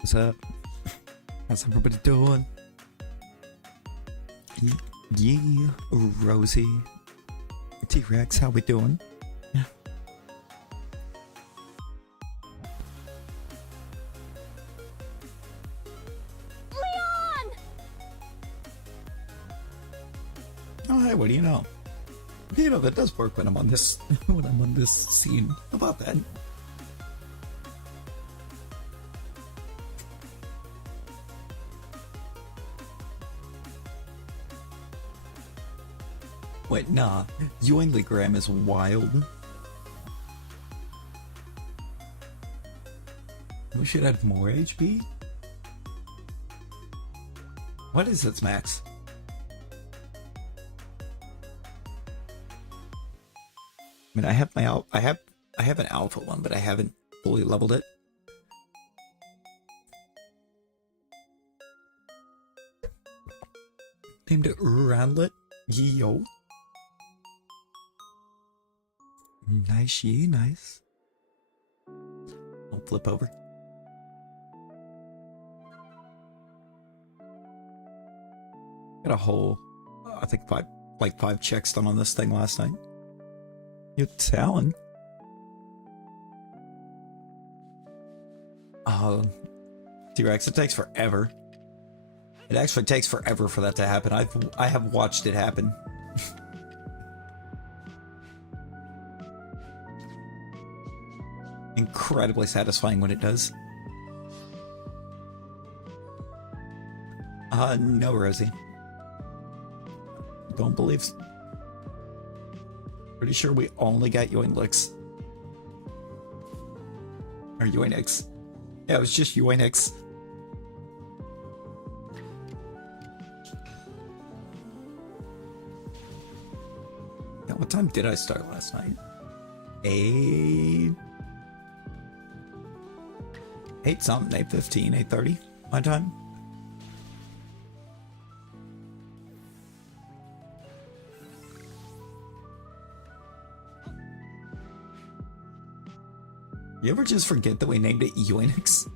What's up? How's everybody doing? Yeah, Rosie. T-Rex, how we doing? Yeah. Leon! Oh, hey, what do you know? You know, that does work when I'm on this when I'm on this scene. How about that? Wait, nah. Ewinglygram is wild. We should add more HP? What is its max? I mean, I have my I have an alpha one, but I haven't fully leveled it. Named it Roundlet. Yo. Nice, ye, nice. I'll flip over. Got a whole, I think five checks done on this thing last night. You're telling. T-Rex, it takes forever. It actually takes forever for that to happen. I have watched it happen. Incredibly satisfying when it does. No, Rosie. Don't believe. Pretty sure we only got Ewinglix. Or Ewinix. Yeah, it was just Ewinix. Now, what time did I start last night? 8 something, 8:15, 8:30 my time. You ever just forget that we named it Ewinix?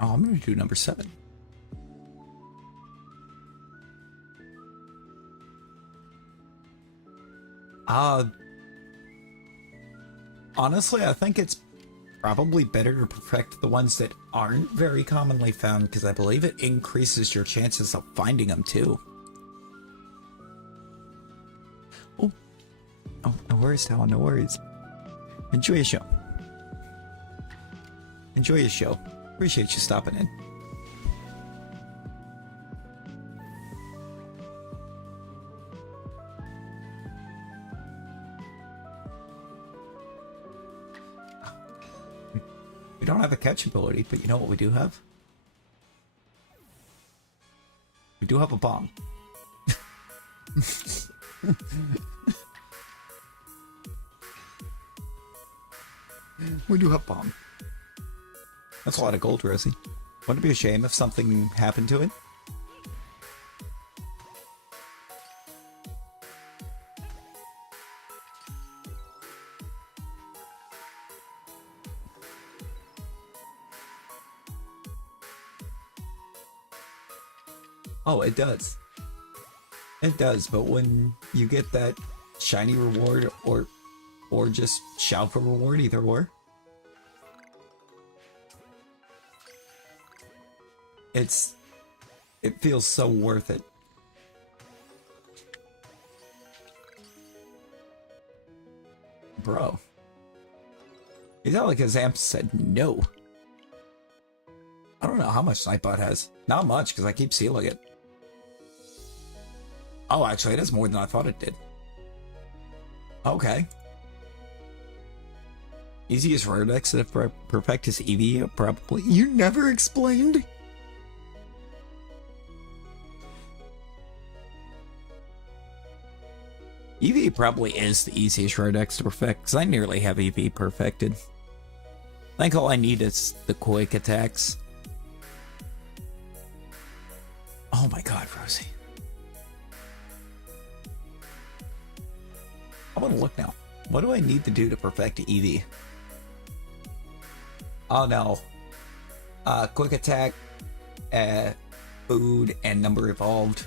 Oh, I'm gonna do number 7. Honestly, I think it's probably better to perfect the ones that aren't very commonly found, because I believe it increases your chances of finding them too. Oh, no worries, Talon, no worries. Enjoy your show. Enjoy your show. Appreciate you stopping in. We don't have a catch ability, but you know what we do have? We do have a bomb. We do have bomb. That's a lot of gold, Rosie. Wouldn't it be a shame if something happened to it? Oh, it does. It does, but when you get that shiny reward or just Shalpha reward, either or, it feels so worth it. Bro. It's not like his amp said no. I don't know how much Nightbot has. Not much, because I keep sealing it. Oh, actually, it has more than I thought it did. Okay. Easiest rare decks that perfect his Eevee, probably. You never explained? Eevee probably is the easiest rare decks to perfect, because I nearly have Eevee perfected. I think all I need is the quick attacks. Oh my god, Rosie. I want to look now. What do I need to do to perfect Eevee? Oh no. Quick attack, food, and number evolved.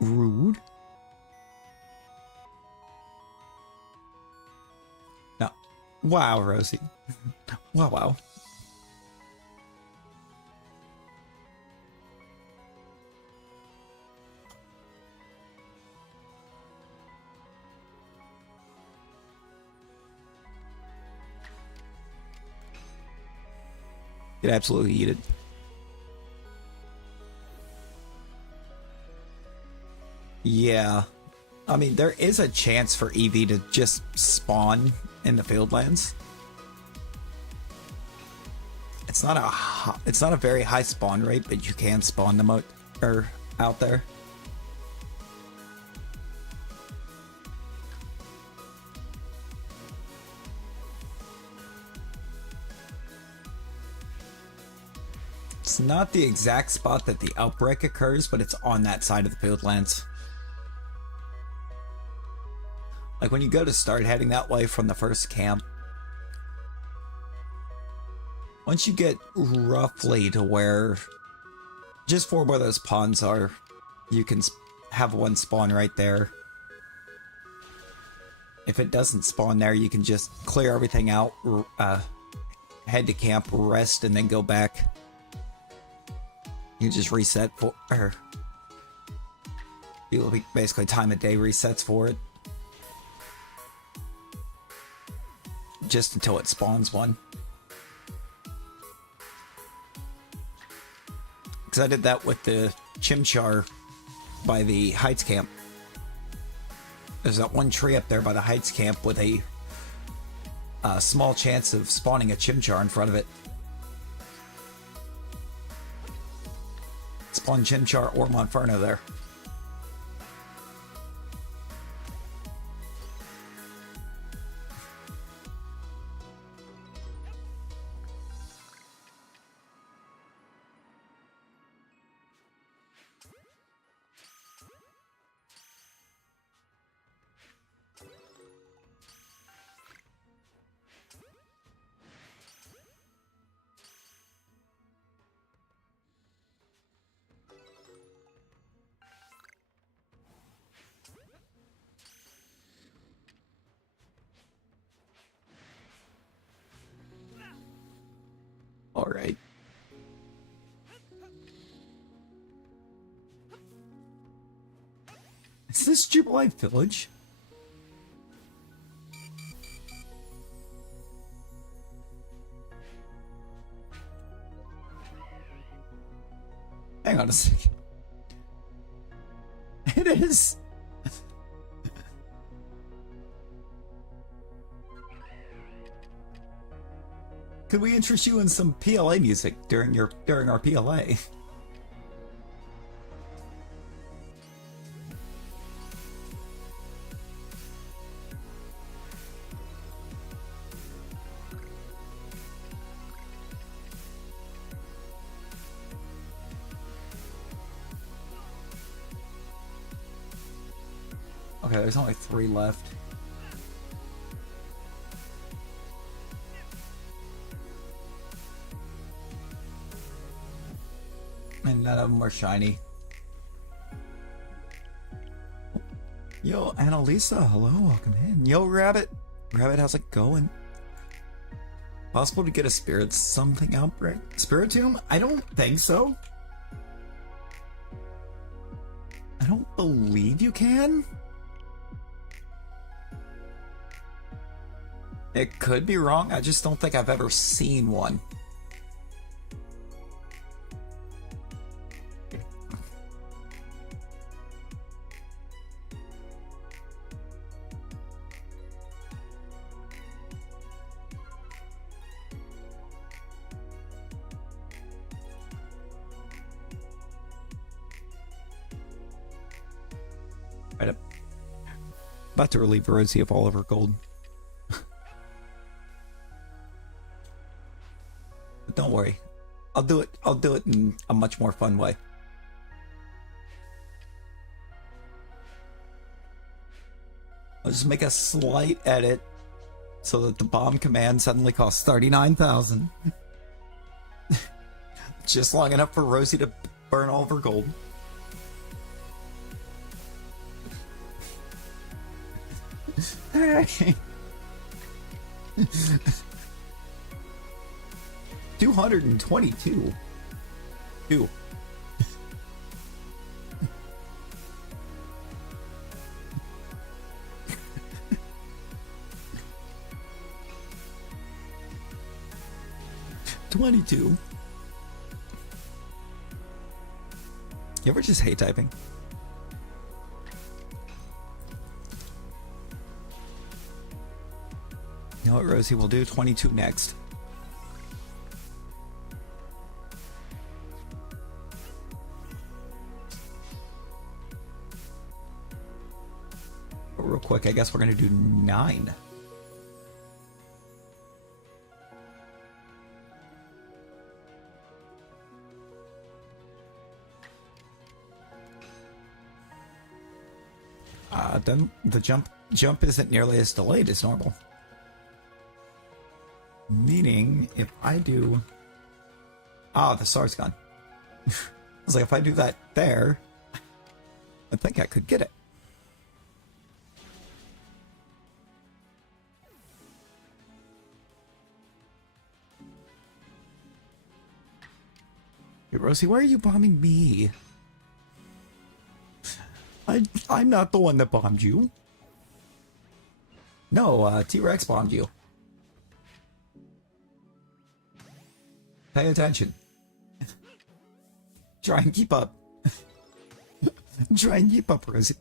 Rude. No. Wow, Rosie. Wow, wow. Get absolutely yeeted. Yeah. I mean, there is a chance for Eevee to just spawn in the Fieldlands. It's not a very high spawn rate, but you can spawn them out there. It's not the exact spot that the Outbreak occurs, but it's on that side of the Fieldlands. Like when you go to start heading that way from the first camp, once you get roughly to where, just for where those ponds are, you can have one spawn right there. If it doesn't spawn there, you can just clear everything out, head to camp, rest, and then go back. You just reset for, it'll be basically time of day resets for it. Just until it spawns one. Because I did that with the Chimchar by the Heights camp. There's that one tree up there by the Heights camp with a small chance of spawning a Chimchar in front of it. Spawn Chimchar or Monferno there. All right. Is this Jubilee Village? Hang on a second. It is. Could we interest you in some PLA music during our PLA? Okay, there's only 3 left. And none of them are shiny. Yo, Annalisa, hello, welcome in. Yo, Rabbit. Rabbit, how's it going? Possible to get a spirit something outbreak? Spiritomb? I don't think so. I don't believe you can. It could be wrong. I just don't think I've ever seen one. About to relieve Rosie of all of her gold. But don't worry. I'll do it. I'll do it in a much more fun way. I'll just make a slight edit so that the bomb command suddenly costs 39,000. Just long enough for Rosie to burn all of her gold. Hey. 222. Two. $22. You ever just hate typing? You know what, Rosie? We'll do 22 next. But real quick, I guess we're going to do 9. Then the jump isn't nearly as delayed as normal. Meaning, if I do... the star's gone. I was like, if I do that there, I think I could get it. Hey, Rosie, why are you bombing me? I'm not the one that bombed you. No, T-Rex bombed you. Pay attention. Try and keep up. Try and keep up, Rosie.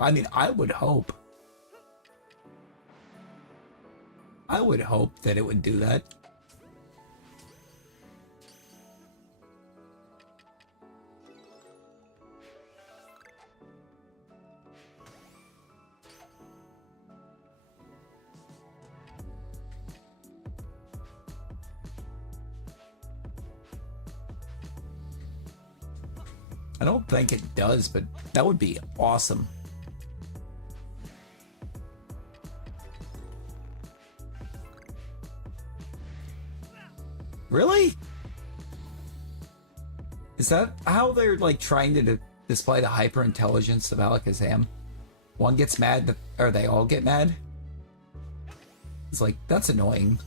I mean, I would hope that it would do that. I don't think it does, but that would be awesome. Really? Is that how they're like trying to display the hyper intelligence of Alakazam? One gets mad, or they all get mad? It's like, that's annoying.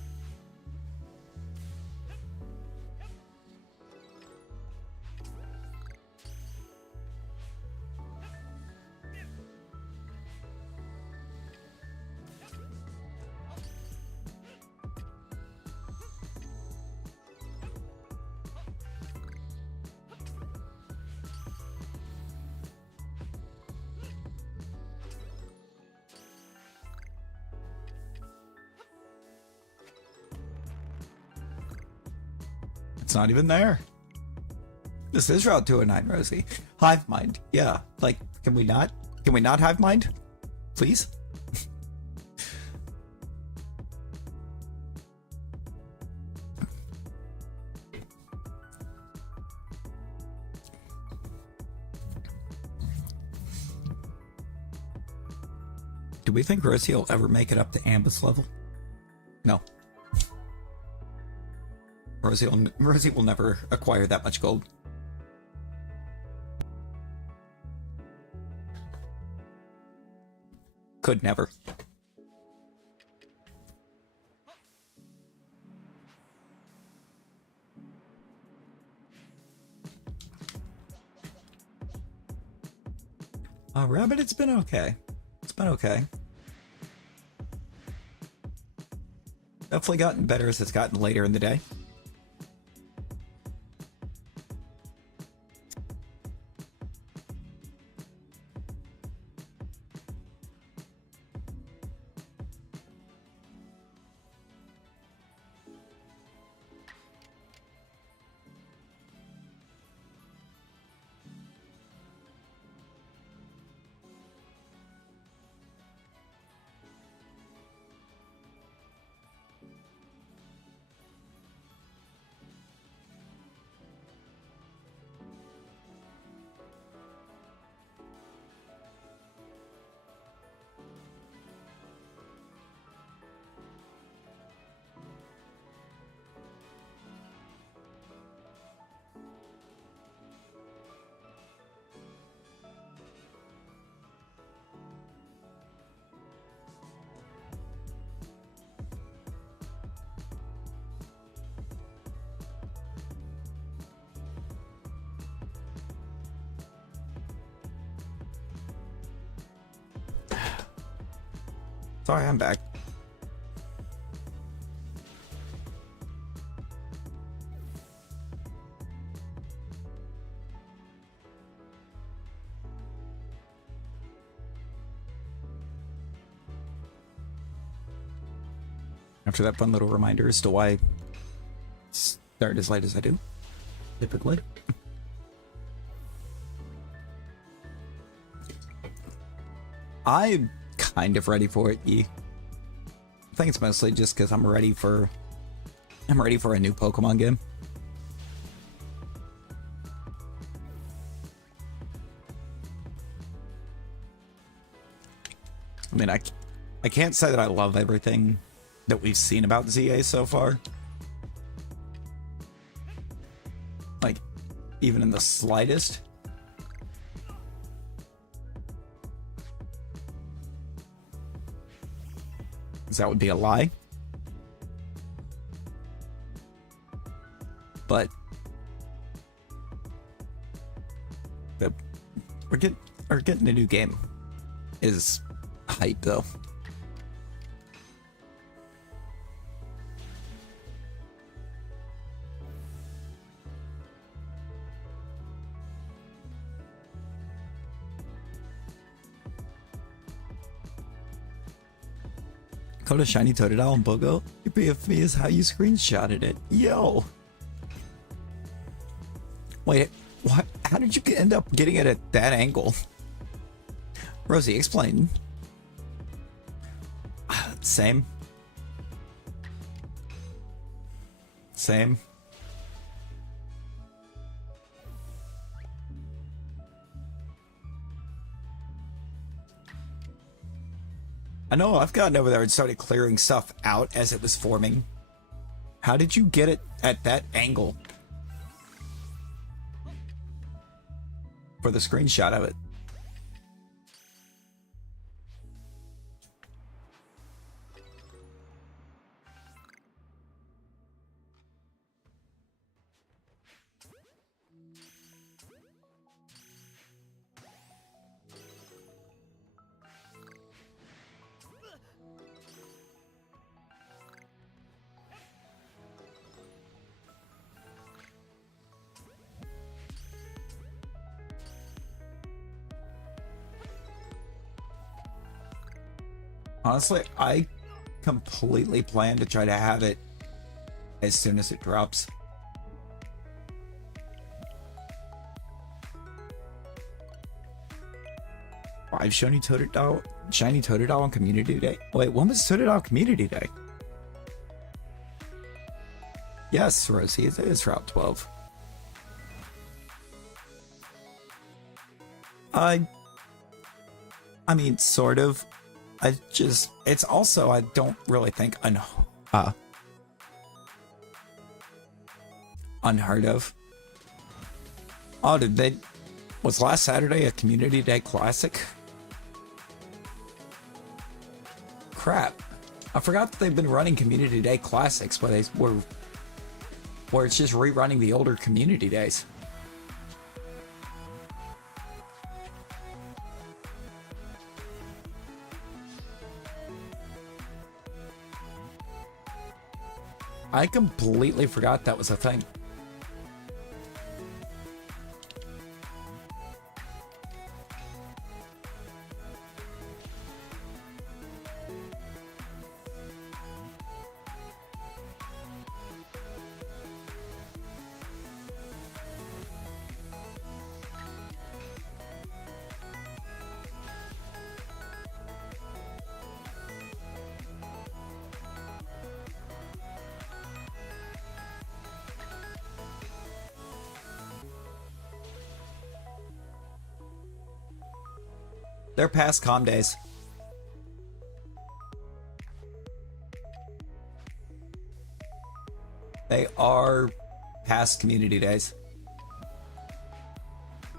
It's not even there. This is Route 209, Rosie. Hive mind. Yeah. Like, can we not hive mind? Please? Do we think Rosie will ever make it up to Ambus level? No. Rosie will never acquire that much gold. Could never. Rabbit, it's been okay. It's been okay. Definitely gotten better as it's gotten later in the day. Sorry, I'm back. After that fun little reminder as to why I start as late as I do, typically. I'm kind of ready for it, I think it's mostly just because I'm ready for a new Pokemon game. I mean, I can't say that I love everything that we've seen about ZA so far. Like, even in the slightest. 'Cause that would be a lie. But we're getting a new game is hype though. Code a shiny Totodile and Bogo. Your BFB is how you screenshotted it. Yo. Wait, what? How did you end up getting it at that angle? Rosie, explain. Same. Same. I know I've gotten over there and started clearing stuff out as it was forming. How did you get it at that angle? For the screenshot of it. Honestly, I completely plan to try to have it as soon as it drops. I've shown you Totodile, shiny Totodile on Community Day. Wait, when was Totodile Community Day? Yes, Rosie, it is Route 12. I mean, sort of. It's also, I don't really think unheard of. Oh, was last Saturday a Community Day Classic? Crap. I forgot that they've been running Community Day Classics where it's just rerunning the older Community Days. I completely forgot that was a thing. They're past calm days. They are past community days.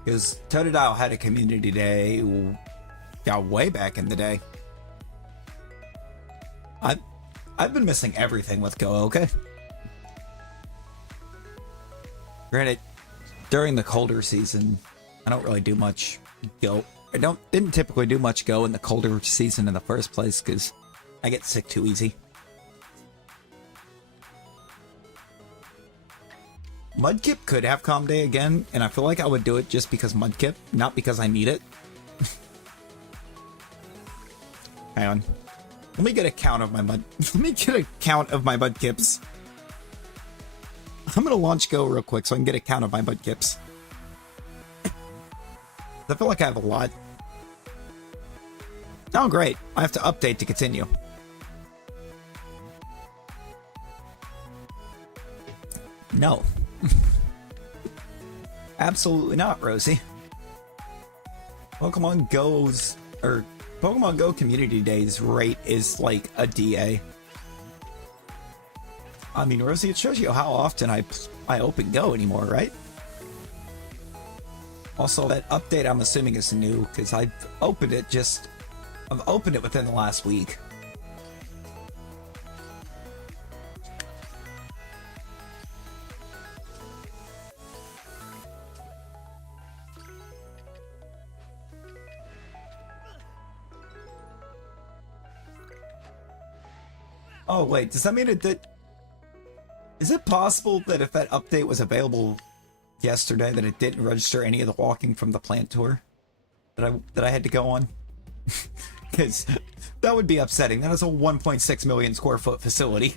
Because Totodile had a community day way back in the day. I've been missing everything with Go, okay? Granted, during the colder season, I don't really do much Go. Didn't typically do much Go in the colder season in the first place because I get sick too easy. Mudkip could have Calm Day again, and I feel like I would do it just because Mudkip, not because I need it. Hang on. Let me get a count of my Let me get a count of my Mudkips. I'm gonna launch Go real quick so I can get a count of my Mudkips. I feel like I have a lot. Oh, great. I have to update to continue. No. Absolutely not, Rosie. Pokemon Go Community Days rate is like a DA. I mean, Rosie, it shows you how often I open Go anymore, right? Also, that update I'm assuming is new because I've opened it within the last week. Oh wait, does that mean it did? Is it possible that if that update was available yesterday, that it didn't register any of the walking from the plant tour that I had to go on? Because that would be upsetting. That is a 1.6 million square foot facility.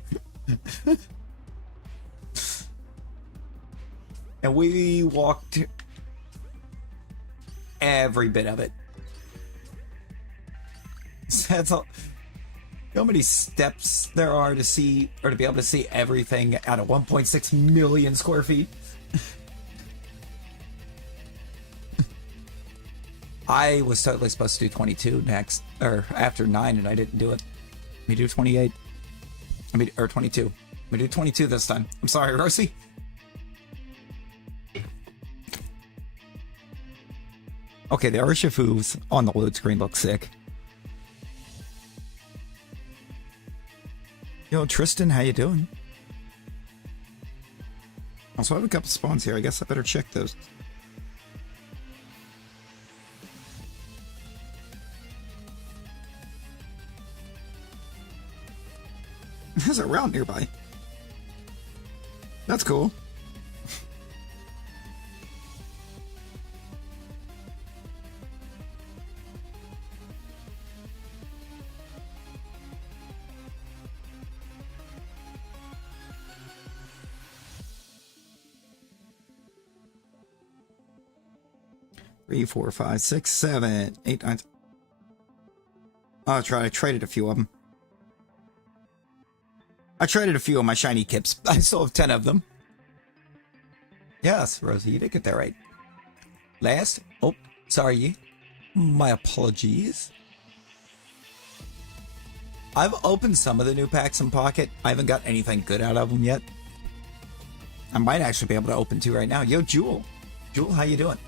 And we walked every bit of it. So that's all. You know how many steps there are to see, or to be able to see everything out of 1.6 million square feet? I was totally supposed to do 22 next, or after 9, and I didn't do it. Let me do 28. Or 22. Let me do 22 this time. I'm sorry, Rosie. Okay, the Urshifu's on the load screen looks sick. Yo, Tristan, how you doing? Also, I have a couple spawns here. I guess I better check those. There's a route nearby. That's cool. Three, 4, 5, 6, 7, 8, 9. Oh, I traded a few of them. I traded a few of my shiny Kips. I still have 10 of them. Yes, Rosie, you did get that right. Last. Oh, sorry. My apologies. I've opened some of the new packs in Pocket. I haven't got anything good out of them yet. I might actually be able to open 2 right now. Yo, Jewel. Jewel, how you doing?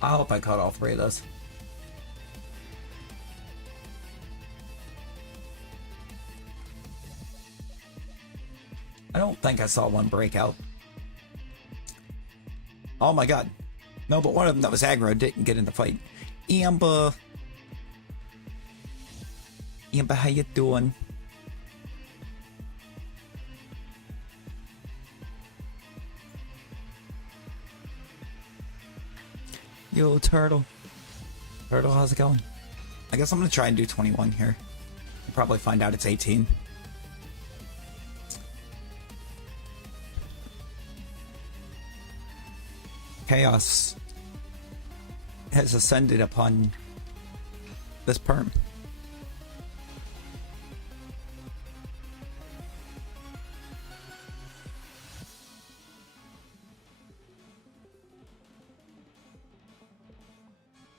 I hope I caught all 3 of those. I don't think I saw one breakout. Oh my god. No, but one of them that was aggro didn't get in the fight. Amber. Amber, how you doing? Yo, Turtle. Turtle, how's it going? I guess I'm gonna try and do 21 here. I'll probably find out it's 18. Chaos has ascended upon this perm.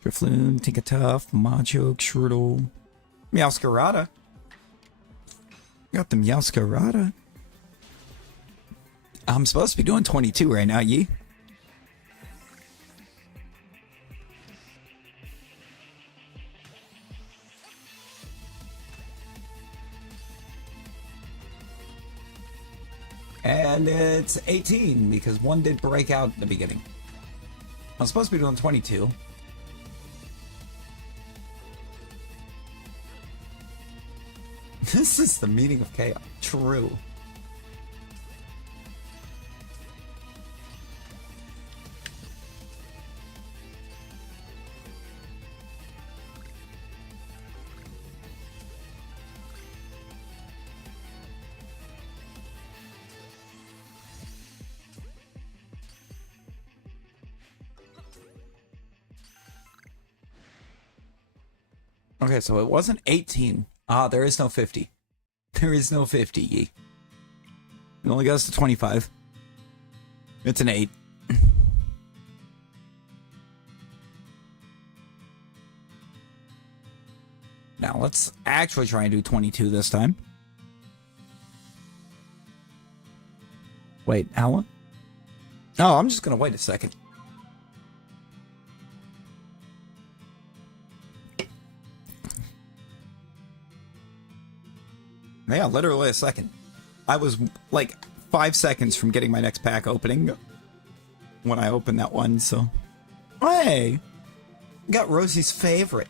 Drifloon, Tinkatuff, Machoke, Shrootle, Meowscarada. Got the Meowscarada. I'm supposed to be doing 22 right now, Yee. And it's 18 because one did break out in the beginning. I'm supposed to be doing 22. This is the meaning of chaos. True. Okay, so it wasn't 18. Ah, there is no 50. There is no 50, Yi. It only goes to 25. It's an 8. Now, let's actually try and do 22 this time. Wait, how long? Oh, I'm just going to wait a second. Yeah, literally a second. I was like 5 seconds from getting my next pack opening when I opened that one, so. Hey! Got Rosie's favorite.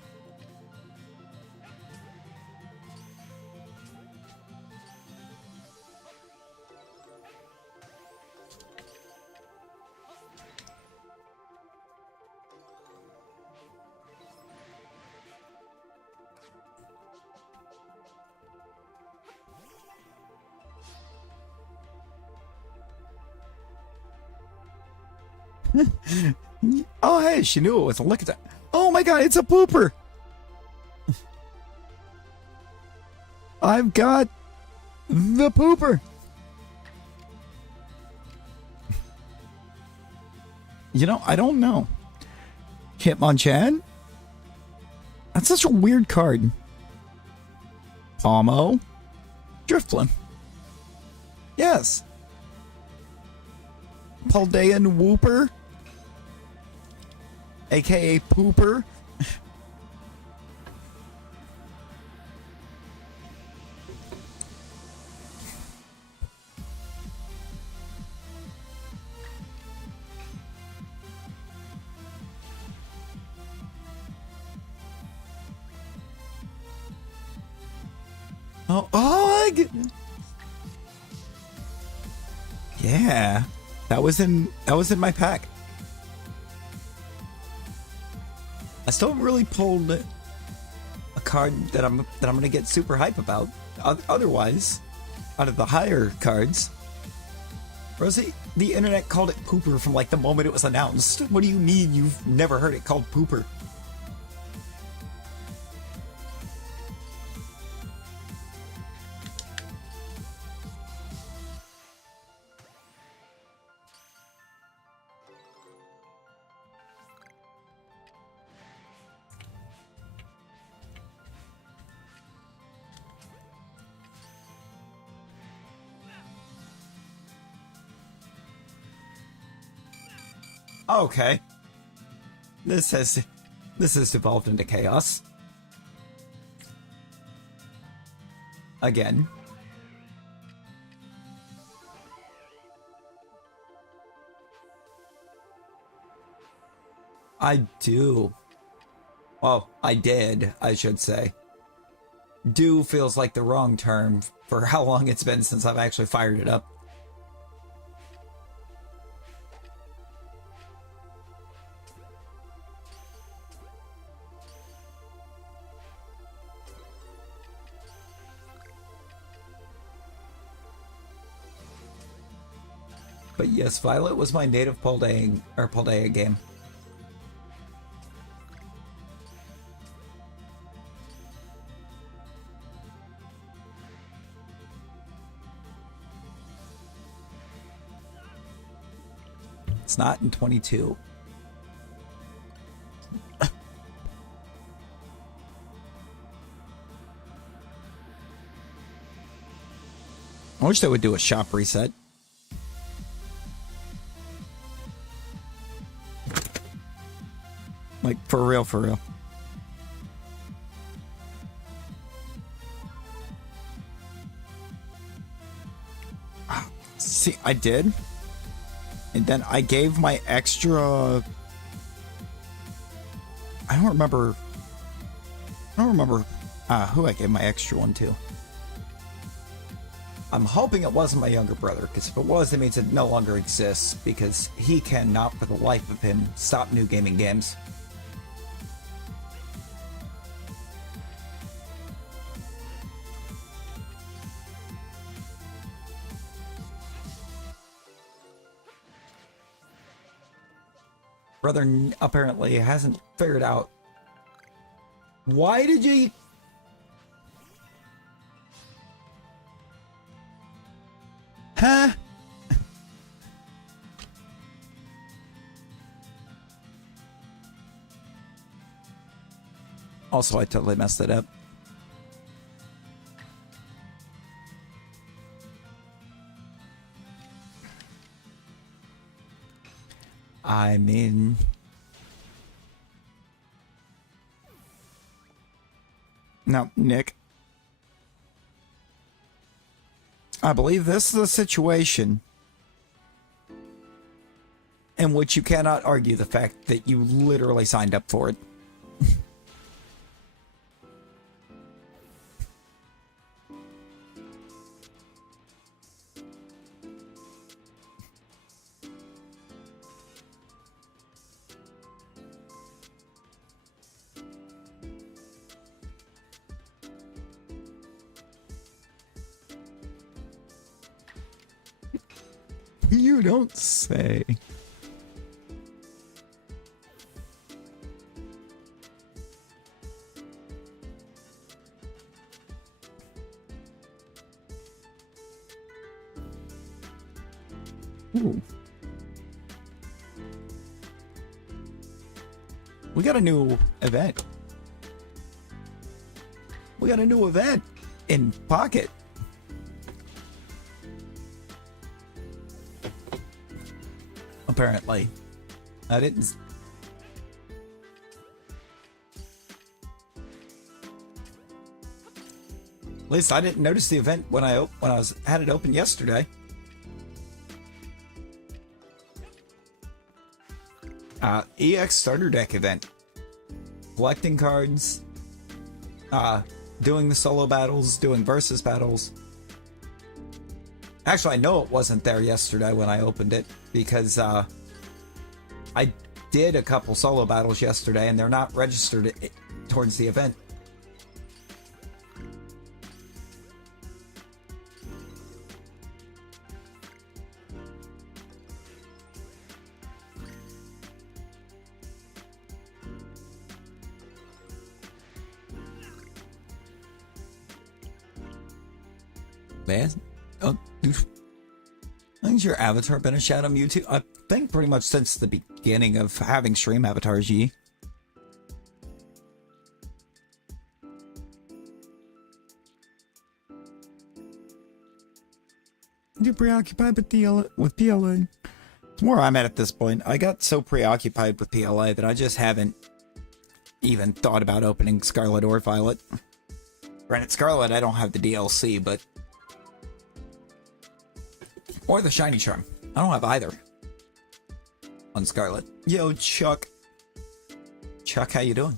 Oh, hey, she knew it was a look at that. Oh my god, it's a pooper. I've got the pooper. You know, I don't know. Hitmonchan? That's such a weird card. Palmo? Drifblim. Yes. Paldean Wooper? AKA Pooper? Oh, yeah. That was in my pack. I still haven't really pulled a card that I'm gonna get super hype about. Otherwise, out of the higher cards, Rosie, the internet called it Pooper from like the moment it was announced. What do you mean you've never heard it called Pooper? Okay. This has devolved into chaos. Again. I do. Well, I did, I should say. Do feels like the wrong term for how long it's been since I've actually fired it up. But yes, Violet was my native Paldea game. It's not in 22. I wish they would do a shop reset. Like, for real, for real. See, I did. And then I gave my extra... I don't remember who I gave my extra one to. I'm hoping it wasn't my younger brother, because if it was, it means it no longer exists, because he cannot, for the life of him, stop new gaming games. Brother apparently hasn't figured out. Why did you... Huh? Also, I totally messed it up. I mean... Now, Nick, I believe this is a situation in which you cannot argue the fact that you literally signed up for it. You don't say. Ooh. We got a new event. We got a new event in Pocket. Apparently. I didn't... At least I didn't notice the event when I had it open yesterday. EX starter deck event. Collecting cards. Doing the solo battles, doing versus battles. Actually, I know it wasn't there yesterday when I opened it, because I did a couple solo battles yesterday, and they're not registered towards the event. Man, oh, has your avatar been a shout on YouTube? I think pretty much since the beginning of having stream avatars, Yi. You're preoccupied with PLA. It's where I'm at this point. I got so preoccupied with PLA that I just haven't even thought about opening Scarlet or Violet. Granted, Scarlet, I don't have the DLC, but... Or the Shiny Charm. I don't have either. On Scarlet. Yo, Chuck. Chuck, how you doing?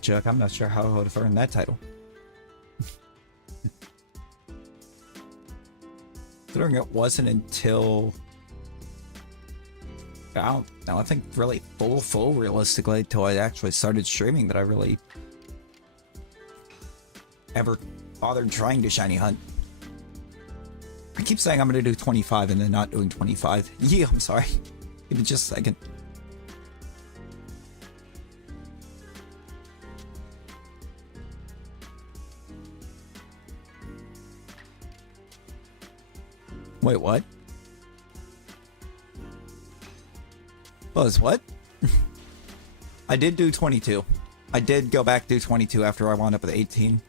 Chuck, I'm not sure how I would have earned that title. Considering it wasn't until... I don't know, I think really full realistically until I actually started streaming that I really ever bothered trying to shiny hunt. I keep saying I'm going to do 25 and then not doing 25. Yeah, I'm sorry. Give me just a second. Wait, what? Buzz, what? I did do 22. I did go back to 22 after I wound up with 18.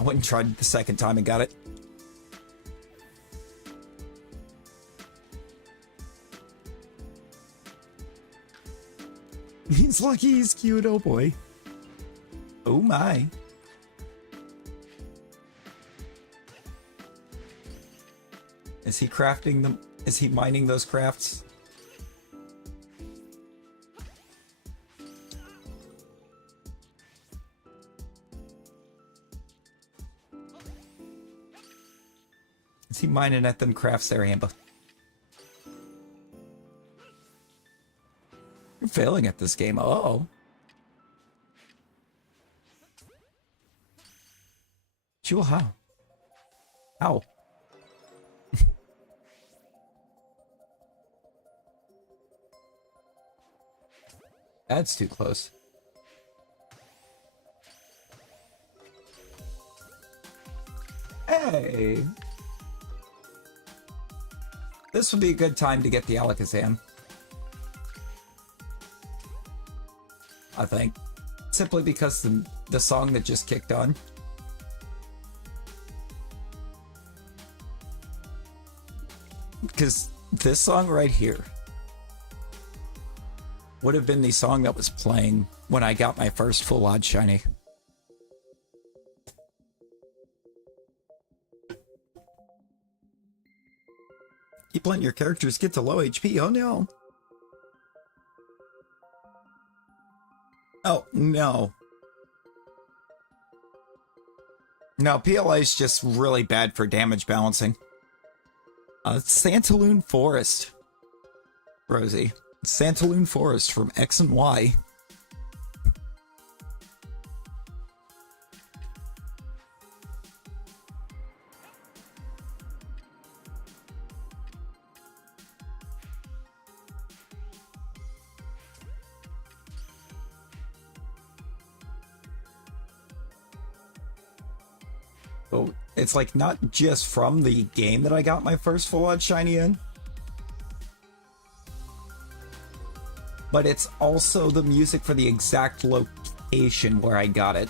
I went and tried it the second time and got it. He's lucky he's cute, oh boy. Oh my. Is he crafting them? Is he mining those crafts? Is he mining at them crafts there, Amba? You're failing at this game. Uh-oh. Jewel, how? How? That's too close. Hey! This would be a good time to get the Alakazam. I think. Simply because the song that just kicked on. Because this song right here would have been the song that was playing when I got my first full odd shiny. Keep letting your characters get to low HP. Oh no. Oh no. No, PLA is just really bad for damage balancing. Santaloon Forest. Rosie. Santaloon Forest from X and Y. So it's like not just from the game that I got my first full odd shiny in, but it's also the music for the exact location where I got it.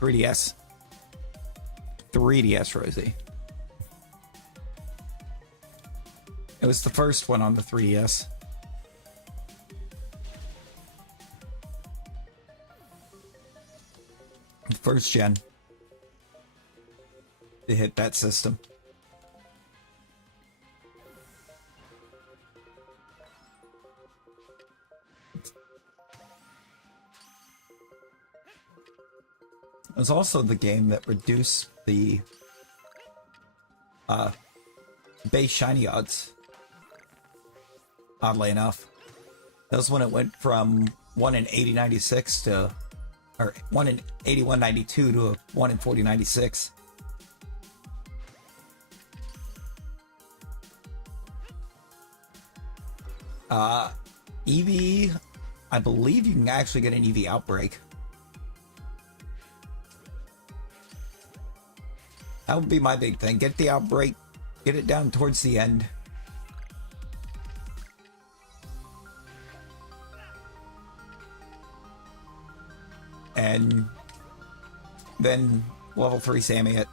.3DS. 3DS, Rosie. It was the first one on the 3DS. First gen. To hit that system. It was also the game that reduced the base shiny odds. Oddly enough. That was when it went from 1 in 8096 to, or 1 in 8192 to a 1 in 4096. Eevee, I believe you can actually get an Eevee Outbreak. That would be my big thing. Get the Outbreak, get it down towards the end. And then level 3 Sammy it.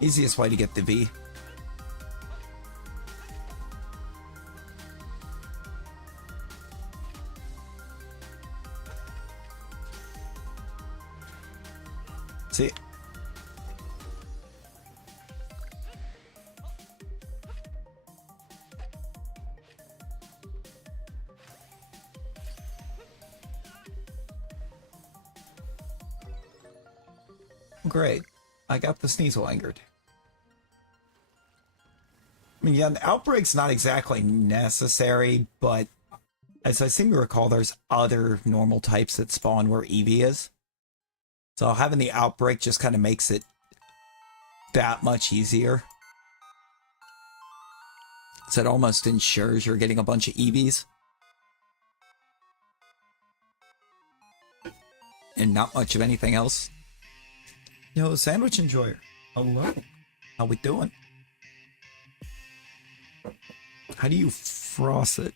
Easiest way to get the V. See? Great. I got the Sneasel angered. I mean, yeah, the Outbreak's not exactly necessary, but as I seem to recall, there's other normal types that spawn where Eevee is. So having the Outbreak just kind of makes it that much easier. So it almost ensures you're getting a bunch of Eevees. And not much of anything else. Yo, Sandwich Enjoyer. Hello. How we doing? How do you frost it?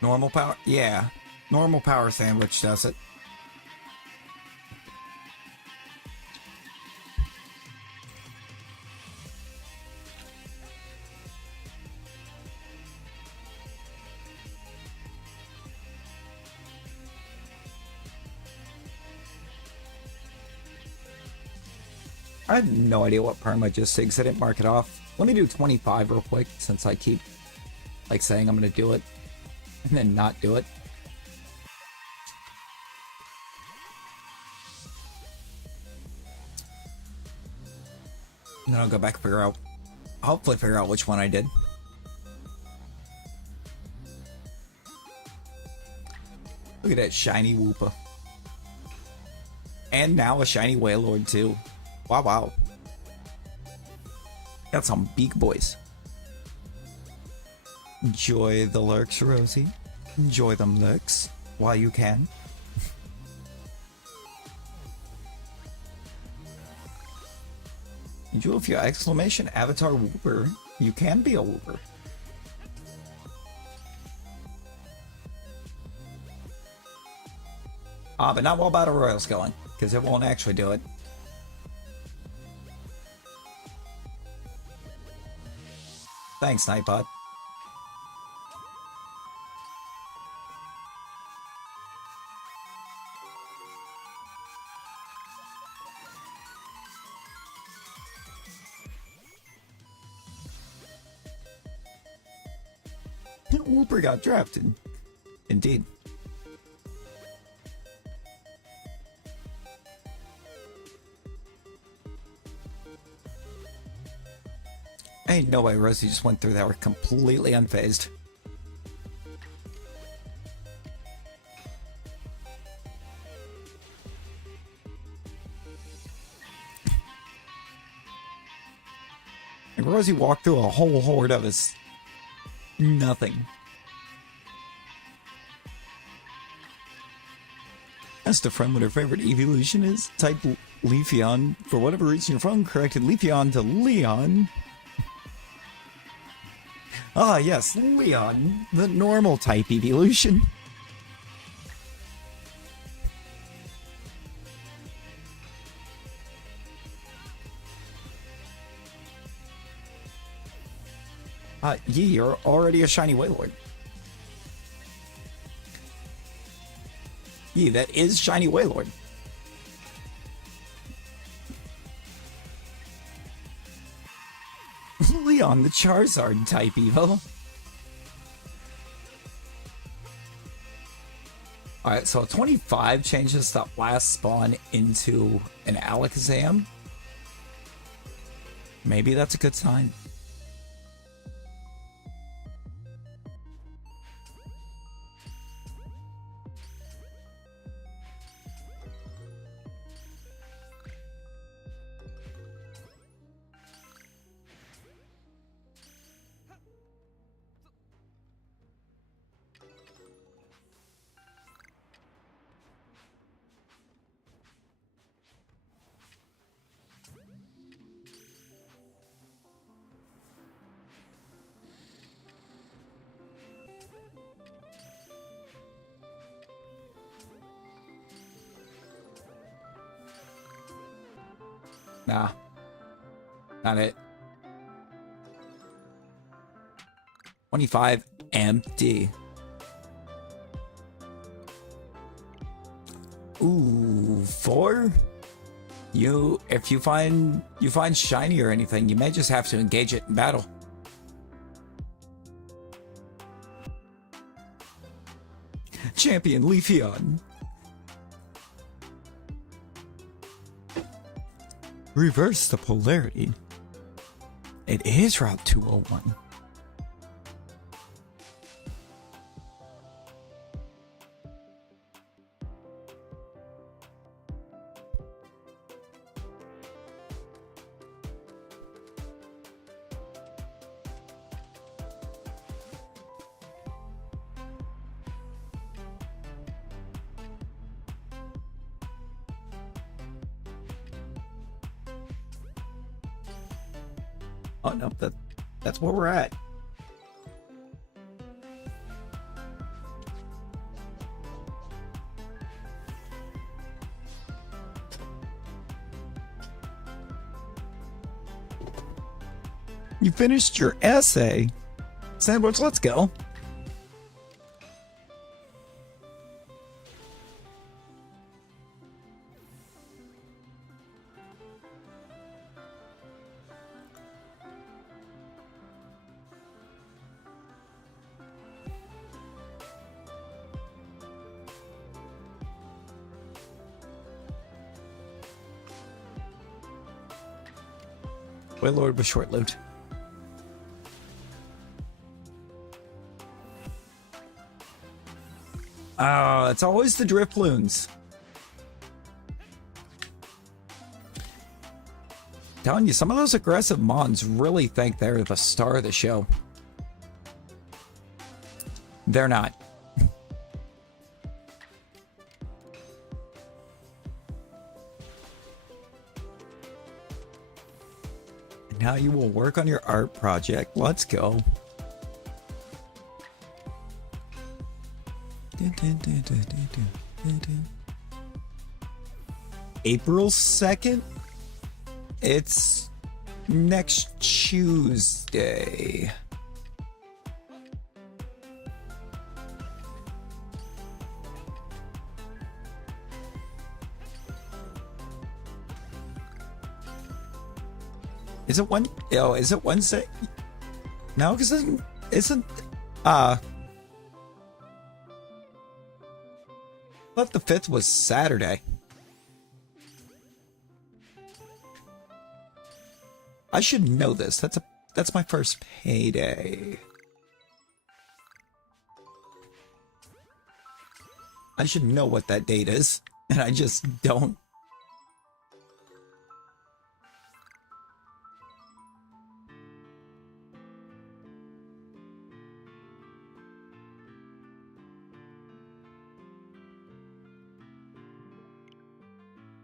Normal power? Yeah. Normal power sandwich does it. I have no idea what perm I just did because I didn't mark it off. Let me do 25 real quick since I keep like saying I'm going to do it and then not do it. And then I'll go back and figure out, hopefully figure out which one I did. Look at that shiny Woopa. And now a shiny Wailord too. Wow, wow. Got some big boys. Enjoy the lurks, Rosie. Enjoy them lurks while you can. Enjoy if your exclamation avatar whooper. You can be a whooper. But not while Battle Royale's going, because it won't actually do it. Thanks, Nightbot. Whooper got drafted. Indeed. Ain't no way Rosie just went through that. We're completely unfazed. And Rosie walked through a whole horde of us. Nothing. Asked a friend what her favorite evolution is. Type Leafeon. For whatever reason, your phone corrected Leafeon to Leon. Ah, yes, Leon, the normal type evolution. Yee, you're already a shiny Wailord. Yee, that is shiny Wailord. Leon, the Charizard type Evo. Alright, so 25 changes that last spawn into an Alakazam. Maybe that's a good sign. Nah. Not it. 25 empty. Ooh, 4? If you find shiny or anything, you may just have to engage it in battle. Champion Leafeon. Reverse the polarity. It is Route 201. Oh no, that's where we're at. You finished your essay. Sandwich, let's go. Wailord was short-lived. Oh, it's always the Drifloons. Telling you, some of those aggressive Mons really think they're the star of the show. They're not. Now you will work on your art project. Let's go. April 2nd? It's next Tuesday. Is it one? Oh, is it Wednesday? No, because isn't I thought the 5th was Saturday. I should know this. That's my first payday. I should know what that date is, and I just don't.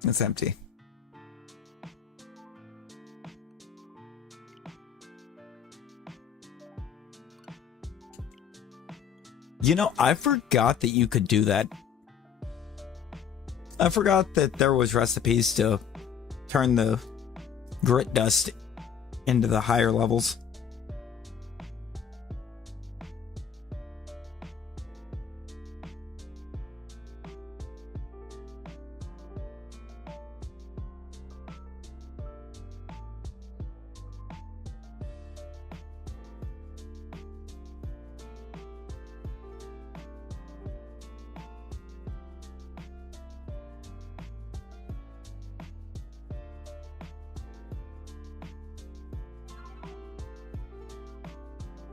It's empty. You know, I forgot that you could do that. I forgot that there was recipes to turn the grit dust into the higher levels.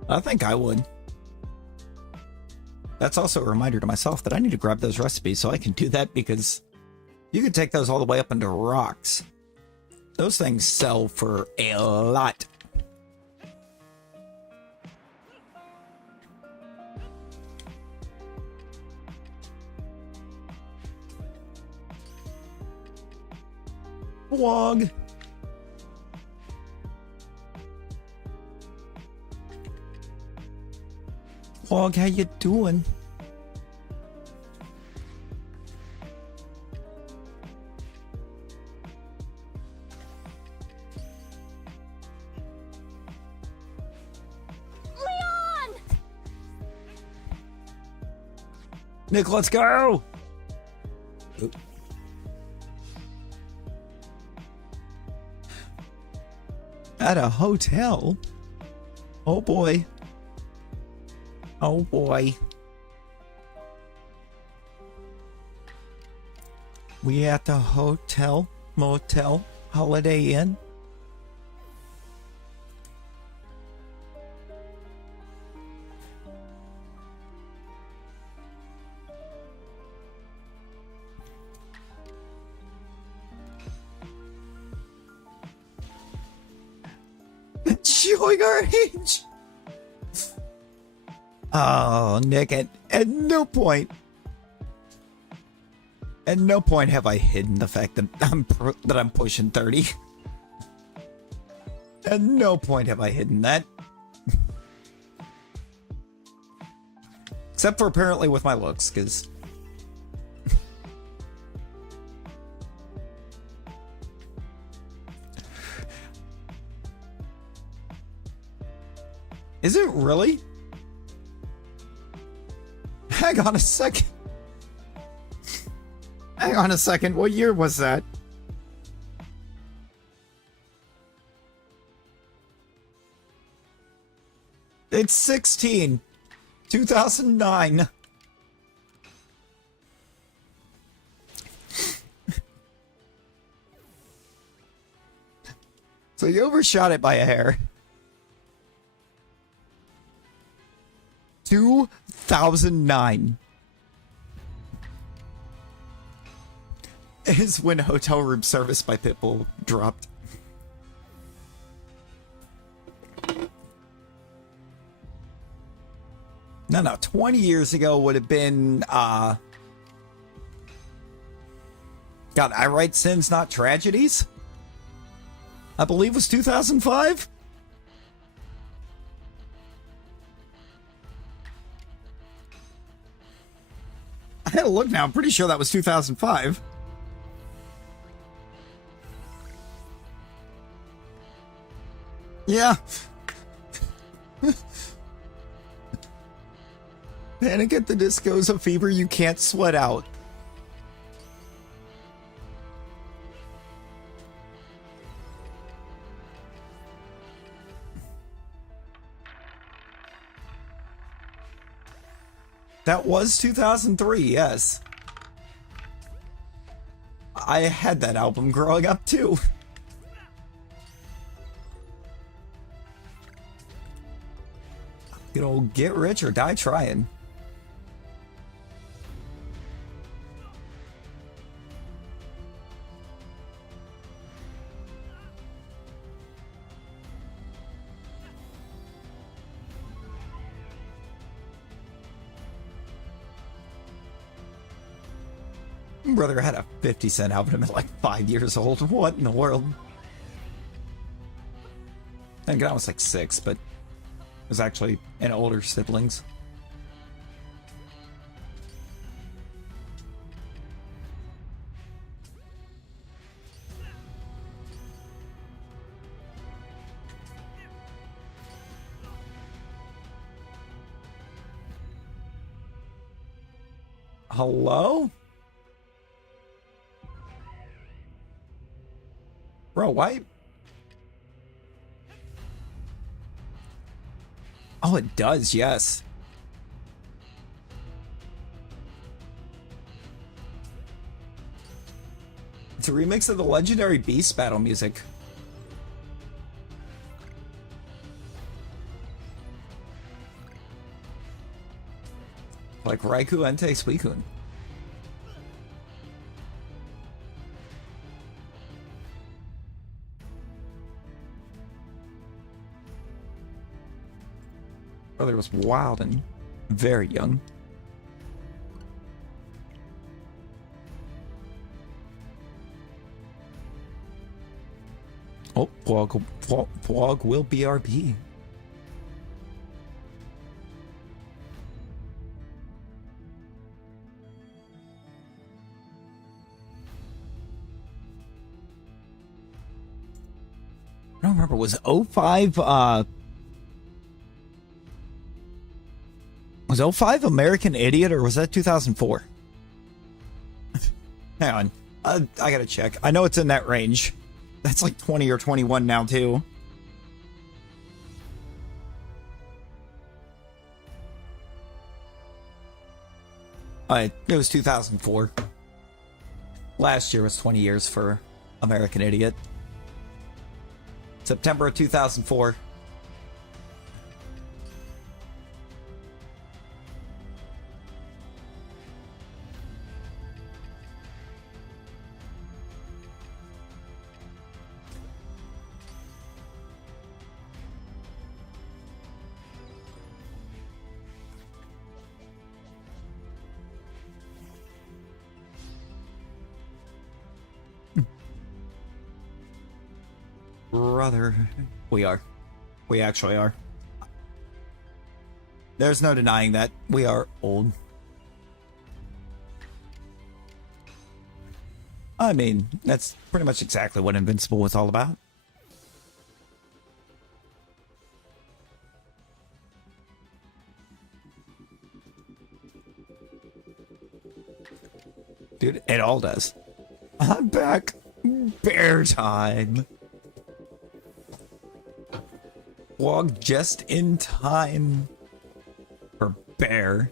I think I would. That's also a reminder to myself that I need to grab those recipes so I can do that, because you can take those all the way up into rocks. Those things sell for a lot. Wog. Wog, how you doing? Leon! Nick, let's go! Oop. At a hotel? Oh boy. Oh boy. We at the hotel, motel, Holiday Inn. showing our age. Oh, Nick, at no point have I hidden the fact that I'm pushing 30. At no point have I hidden that. Except for apparently with my looks, because... Is it really? Hang on a second. Hang on a second. What year was that? It's 16. 2009. So you overshot it by a hair. 2009 is when Hotel Room Service by Pitbull dropped. No, 20 years ago would have been, God, I Write Sins, Not Tragedies? I believe was 2005? I had to look now. I'm pretty sure that was 2005. Yeah. Panic at the Disco's a fever you can't sweat out. That was 2003, yes. I had that album growing up too. Good old Get Rich or Die Trying. Brother had a 50 Cent album at like 5 years old. What in the world? I think I was like 6, but it was actually an older siblings. Hello? Bro, why? Oh, it does, yes. It's a remix of the legendary Beast battle music. Like Raikou Entei Suicune. Brother was wild and very young. Oh, Pog will BRB. I don't remember, was 05 was 05 American Idiot, or was that 2004? Hang on. I gotta check. I know it's in that range. That's like 20 or 21 now, too. It was 2004. Last year was 20 years for American Idiot. September of 2004. brother. We are. We actually are. There's no denying that. We are old. I mean, that's pretty much exactly what Invincible was all about. Dude, it all does. I'm back. Bear time. Walk just in time for bear.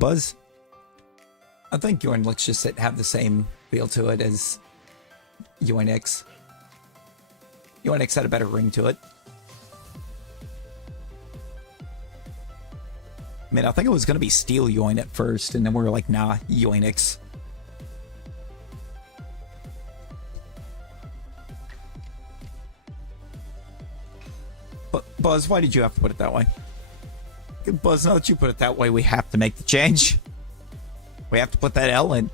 Buzz, I think Unix just have the same feel to it as Unix. Unix had a better ring to it. I mean, I think it was going to be Steel Yoin at first, and then we were like, nah, Unix. But Buzz, why did you have to put it that way? Buzz, now that you put it that way, we have to make the change. We have to put that L in.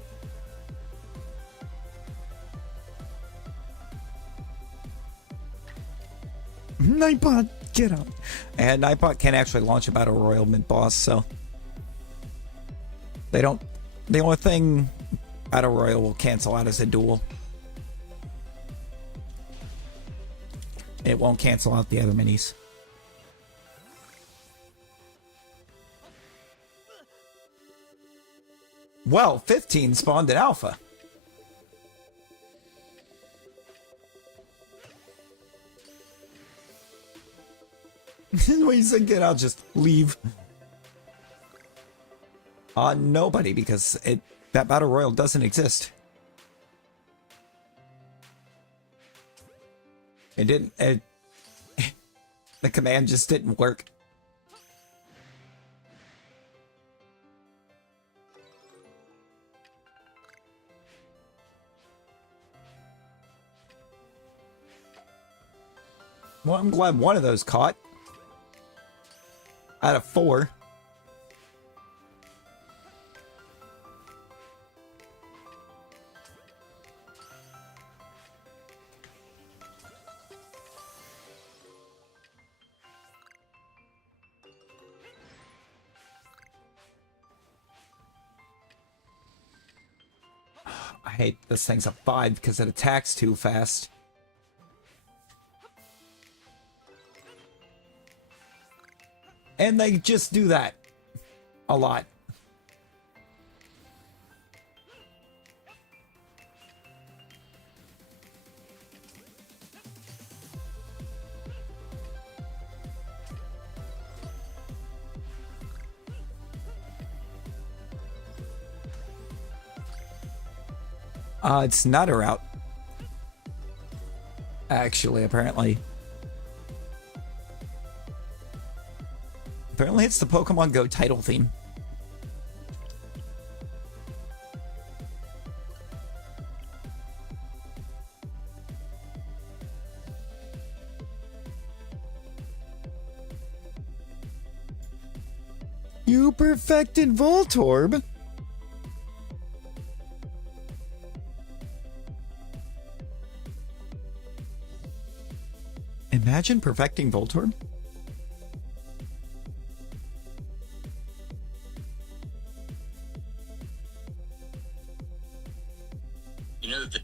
Nightbot, get up. And Nightbot can actually launch a battle royal mid-boss, so... They don't... The only thing battle royal will cancel out is a duel. It won't cancel out the other minis. Well, 15 spawned in Alpha. When you say get out, just leave. Nobody, because that battle royal doesn't exist. It didn't. The command just didn't work. Well, I'm glad one of those caught. Out of 4. I hate this thing's a 5 because it attacks too fast. And they just do that a lot. It's not a route. Actually, apparently. Apparently it's the Pokemon Go title theme. You perfected Voltorb? Imagine perfecting Voltorb? You know that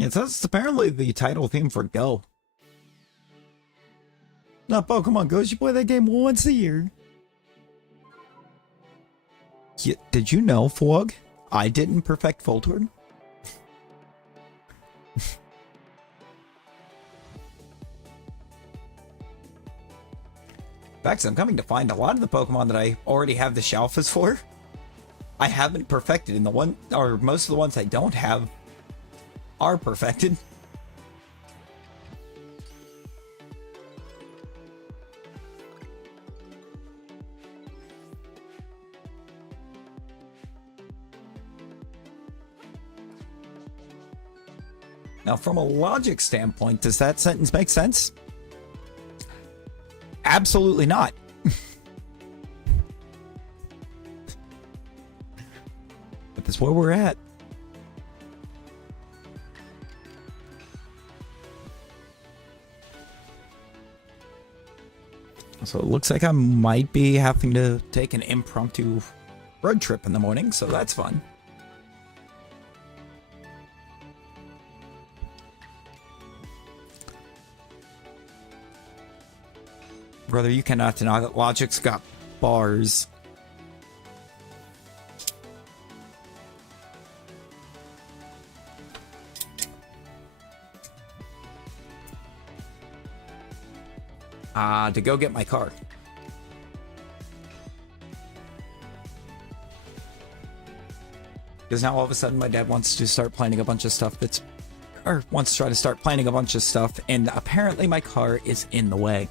It says it's apparently the title theme for Go. Not Pokemon Go, you play that game once a year. Yeah, did you know, Fog? I didn't perfect Voltorb. In fact, I'm coming to find a lot of the Pokemon that I already have the Shalphas for, I haven't perfected, and the one, or most of the ones I don't have are perfected. Now, from a logic standpoint, does that sentence make sense? Absolutely not. But that's where we're at. So it looks like I might be having to take an impromptu road trip in the morning, so that's fun. Brother, you cannot deny that logic's got bars. To go get my car. Because now all of a sudden my dad wants to start planning a bunch of stuff wants to try to start planning a bunch of stuff, and apparently my car is in the way.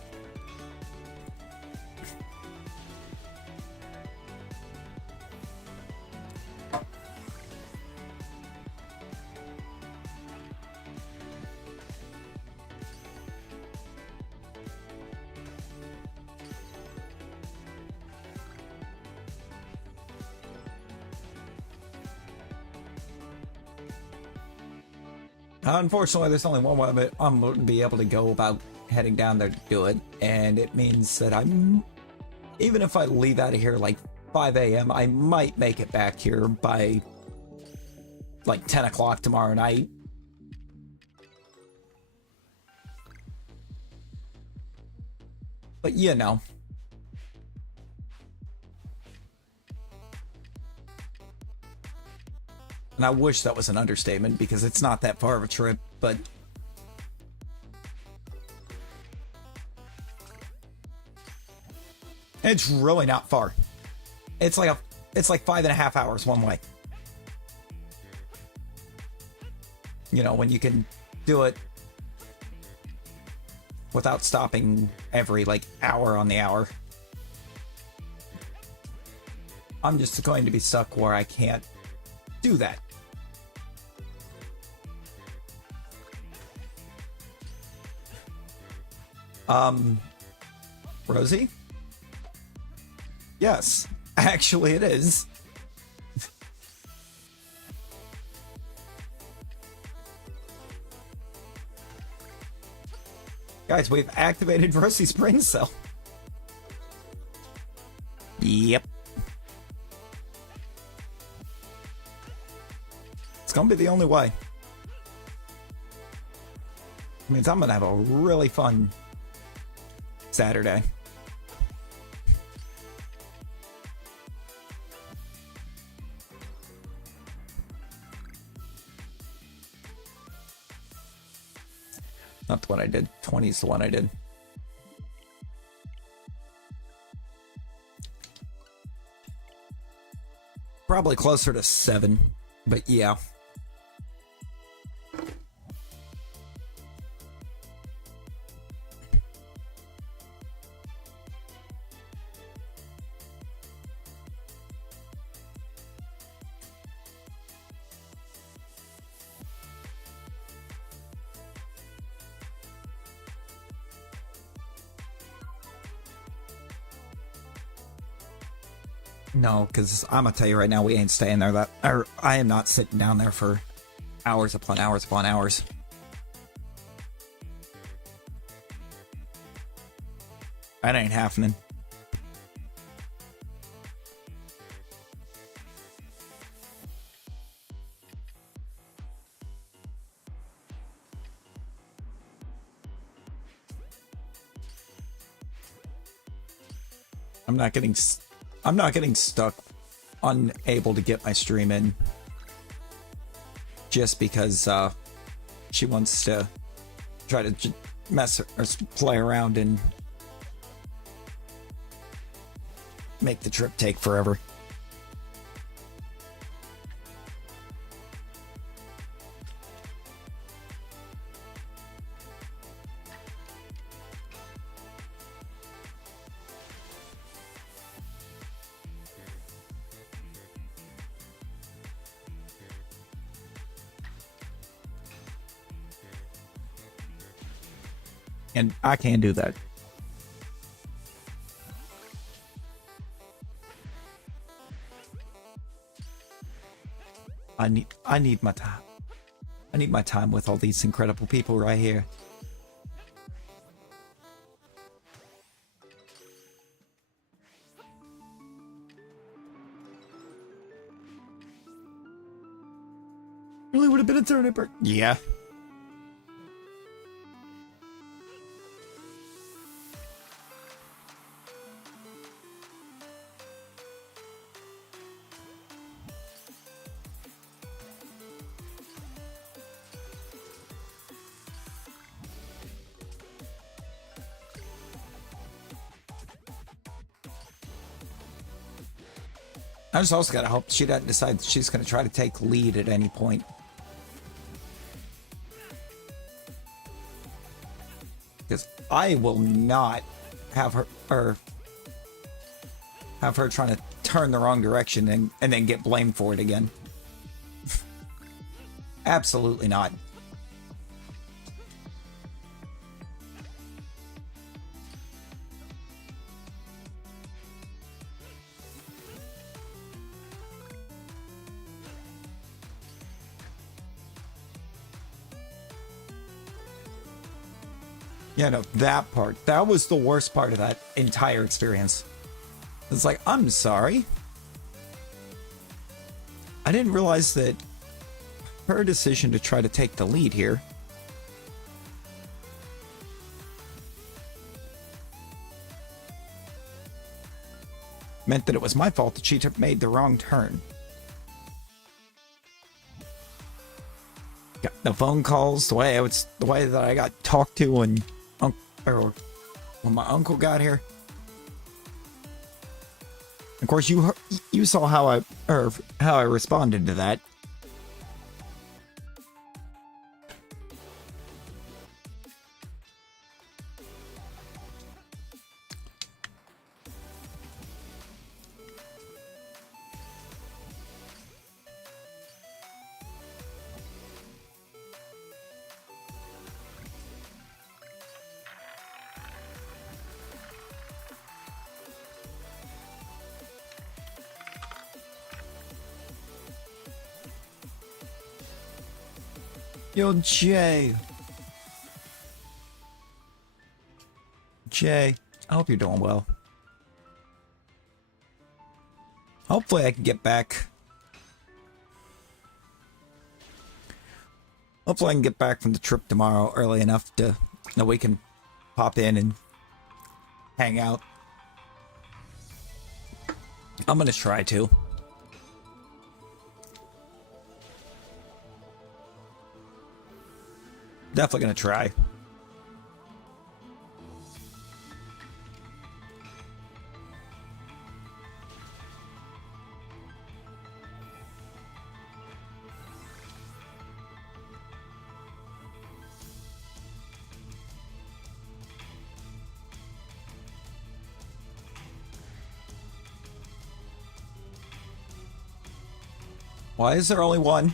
Unfortunately, there's only one way I'm going to be able to go about heading down there to do it, and it means that even if I leave out of here like 5 a.m., I might make it back here by like 10 o'clock tomorrow night. But you know. And I wish that was an understatement, because it's not that far of a trip, but it's really not far. It's like 5.5 hours one way. You know, when you can do it without stopping every like hour on the hour. I'm just going to be stuck where I can't do that. Rosie? Yes, actually it is. Guys, we've activated Rosie's brain cell. Yep. It's gonna be the only way. It means I'm gonna have a really fun Saturday. Not the one I did. 20 is the one I did. Probably closer to 7, but yeah. No, because I'm gonna tell you right now, we ain't staying there. I am not sitting down there for hours upon hours upon hours. That ain't happening. I'm not getting I'm not getting stuck, unable to get my stream in, just because she wants to try to mess or play around and make the trip take forever. And I can't do that. I need my time. I need my time with all these incredible people right here. Really would have been a turnip. Yeah. I just also gotta hope she doesn't decide that she's gonna try to take lead at any point. Because I will not have her trying to turn the wrong direction and then get blamed for it again. Absolutely not. Yeah, no, that part. That was the worst part of that entire experience. It's like, I'm sorry. I didn't realize that her decision to try to take the lead here meant that it was my fault that she made the wrong turn. Got the phone calls, the way that I got talked to when my uncle got here. Of course, you saw how I responded to that. Yo, Jay, I hope you're doing well. Hopefully I can get back. Hopefully I can get back from the trip tomorrow early enough that we can pop in and hang out. I'm gonna try to. Definitely gonna try. Why is there only one?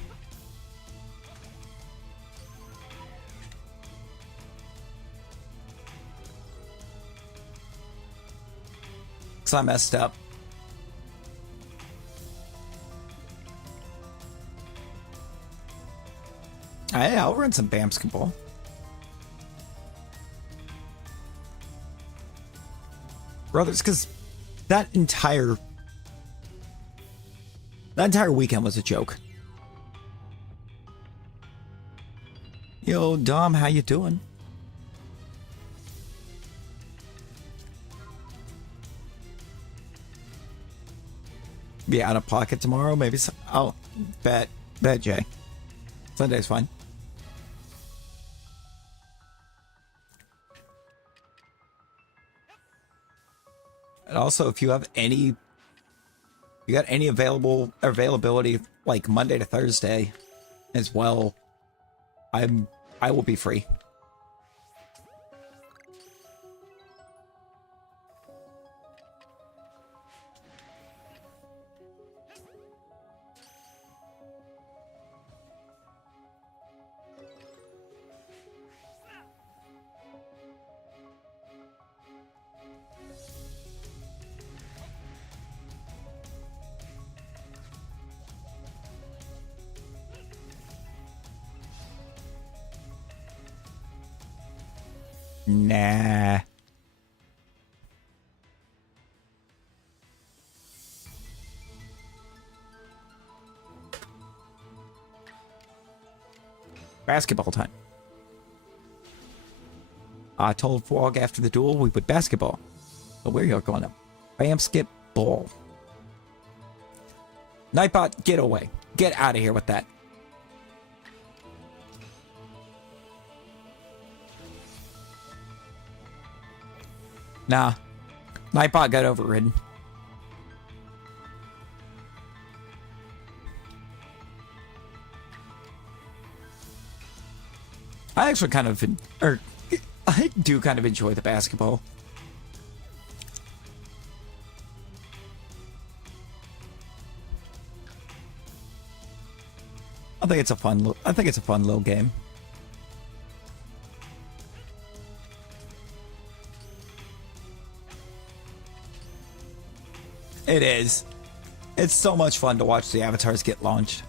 Because I messed up. Hey, I'll run some basketball. Brothers, because that entire weekend was a joke. Yo, Dom, how you doing? be out of pocket tomorrow. Maybe. Oh, bet Jay. Sunday's fine. And also, if you have any, you got any availability like Monday to Thursday, as well, I will be free. Nah. Basketball time. I told Frog after the duel we would basketball. But where you're going to bam skip ball. Nightbot, get away. Get out of here with that. Nah. Nightbot got overridden. I actually kind of, I do kind of enjoy the basketball. I think it's a fun little game. It is. It's so much fun to watch the avatars get launched.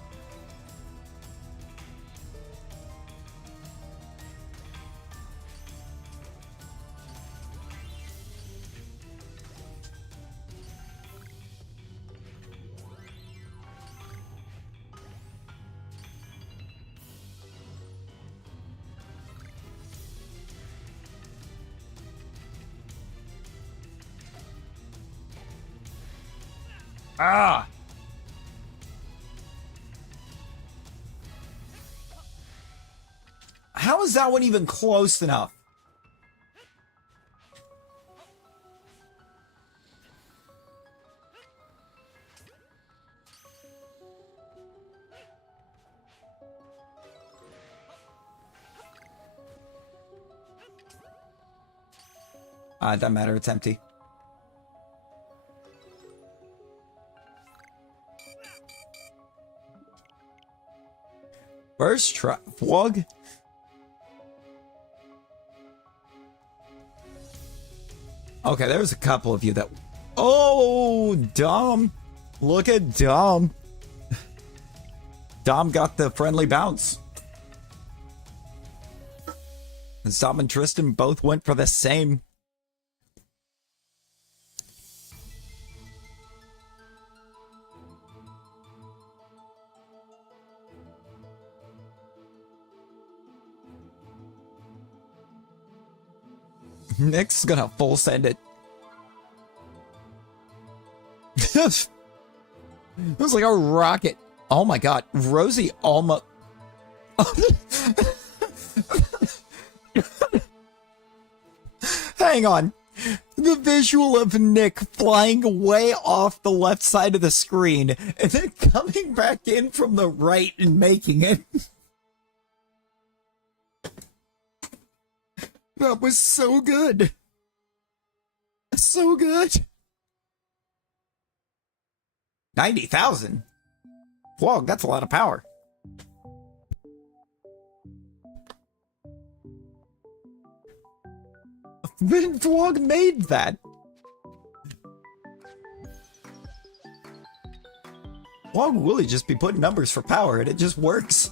Ah! How is that one even close enough? It doesn't matter, it's empty. First try, Vlog. Okay, there's a couple of you that. Oh, Dom! Look at Dom. Dom got the friendly bounce. And Dom and Tristan both went for the same. Nick's gonna full send it. It was like a rocket. Oh my god. Rosie almost... Hang on. The visual of Nick flying way off the left side of the screen and then coming back in from the right and making it. That was so good. So good. 90,000? Whoa, that's a lot of power. When Vlog made that? Vlog will just be putting numbers for power and it just works.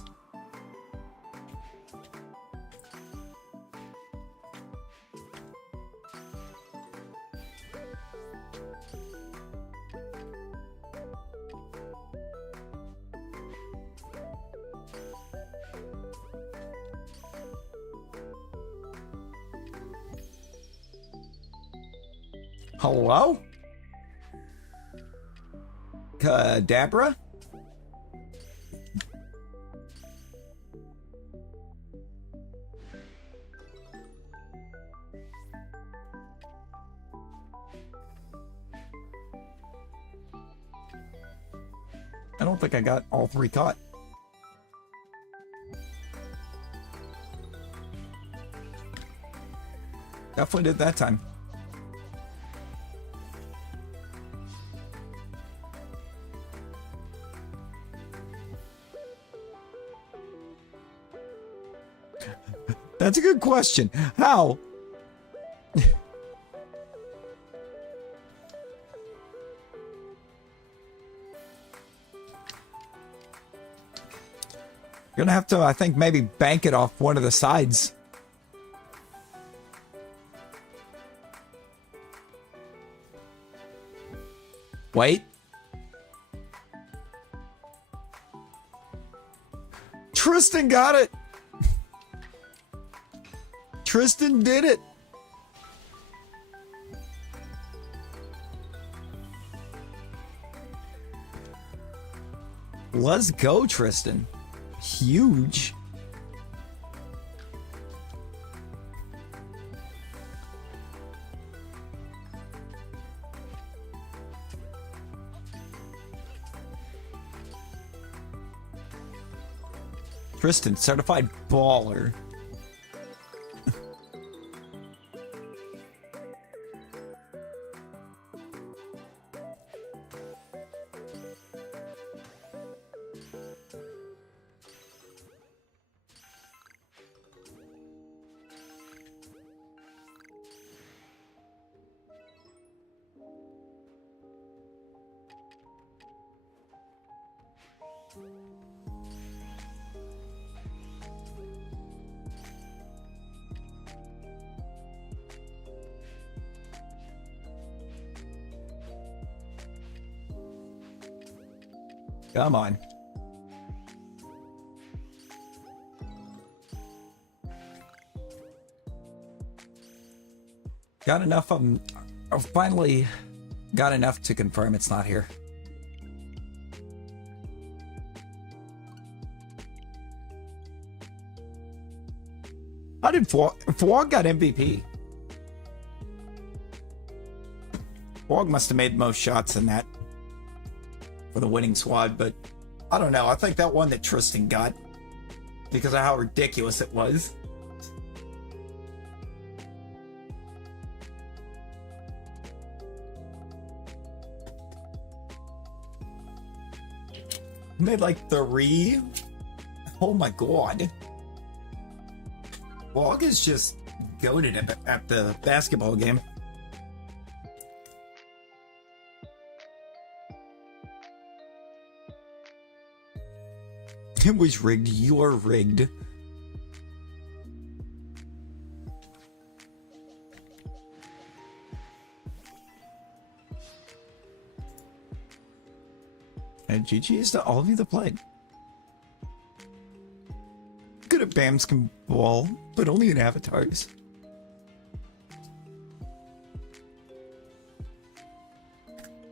Hello? Kadabra? I don't think I got all three caught. Definitely did that time. That's a good question. How? You're gonna have to, I think, maybe bank it off one of the sides. Wait. Tristan got it. Tristan did it. Let's go, Tristan. Huge. Tristan, certified baller. Come on. Got enough of them. I finally got enough to confirm it's not here. How did Fwog got MVP? Fwog must have made the most shots in that for the winning squad, but I don't know. I think that one that Tristan got, because of how ridiculous it was. Made like 3. Oh my god. Fwog is just goated at the basketball game. It was rigged. You're rigged. And GG's to all of you that played. Good at Bams can ball, but only in avatars.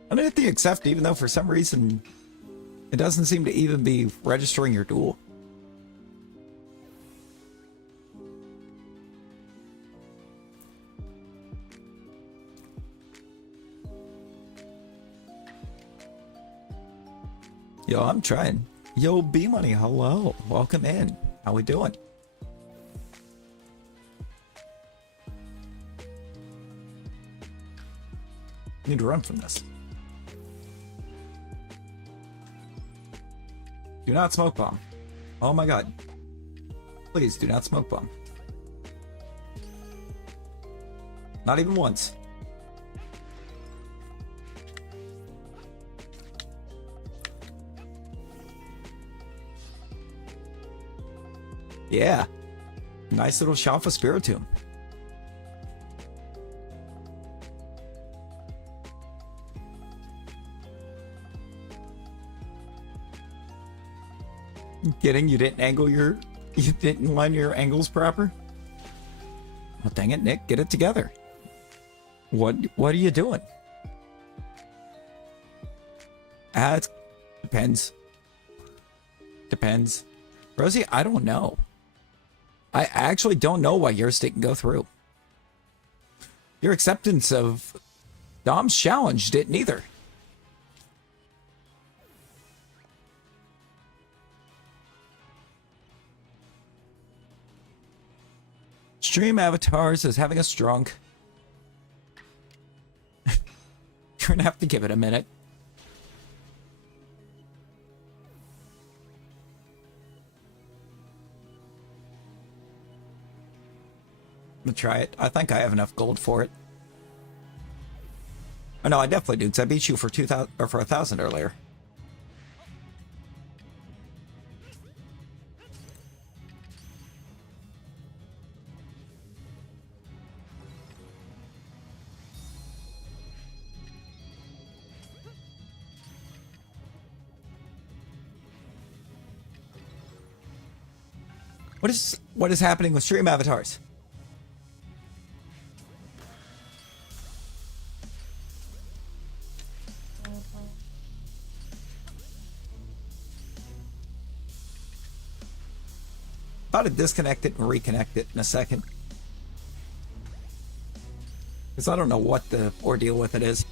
I'm gonna hit the accept, even though for some reason it doesn't seem to even be registering your duel. Yo, I'm trying. Yo, B-Money, hello. Welcome in. How we doing? Need to run from this. Do not smoke bomb. Oh my god. Please do not smoke bomb. Not even once. Yeah. Nice little Shalpha Spiritomb. Kidding, you didn't line your angles proper? Well, dang it, Nick, get it together. What are you doing? It depends. Depends. Rosie, I don't know. I actually don't know why yours didn't go through. Your acceptance of Dom's challenge didn't either. Stream Avatars is having us drunk. You're gonna have to give it a minute. I'm gonna try it. I think I have enough gold for it. Oh no, I definitely do, because I beat you for 2,000 or for 1,000 earlier. What is happening with stream avatars? About to disconnect it and reconnect it in a second. Because I don't know what the ordeal with it is.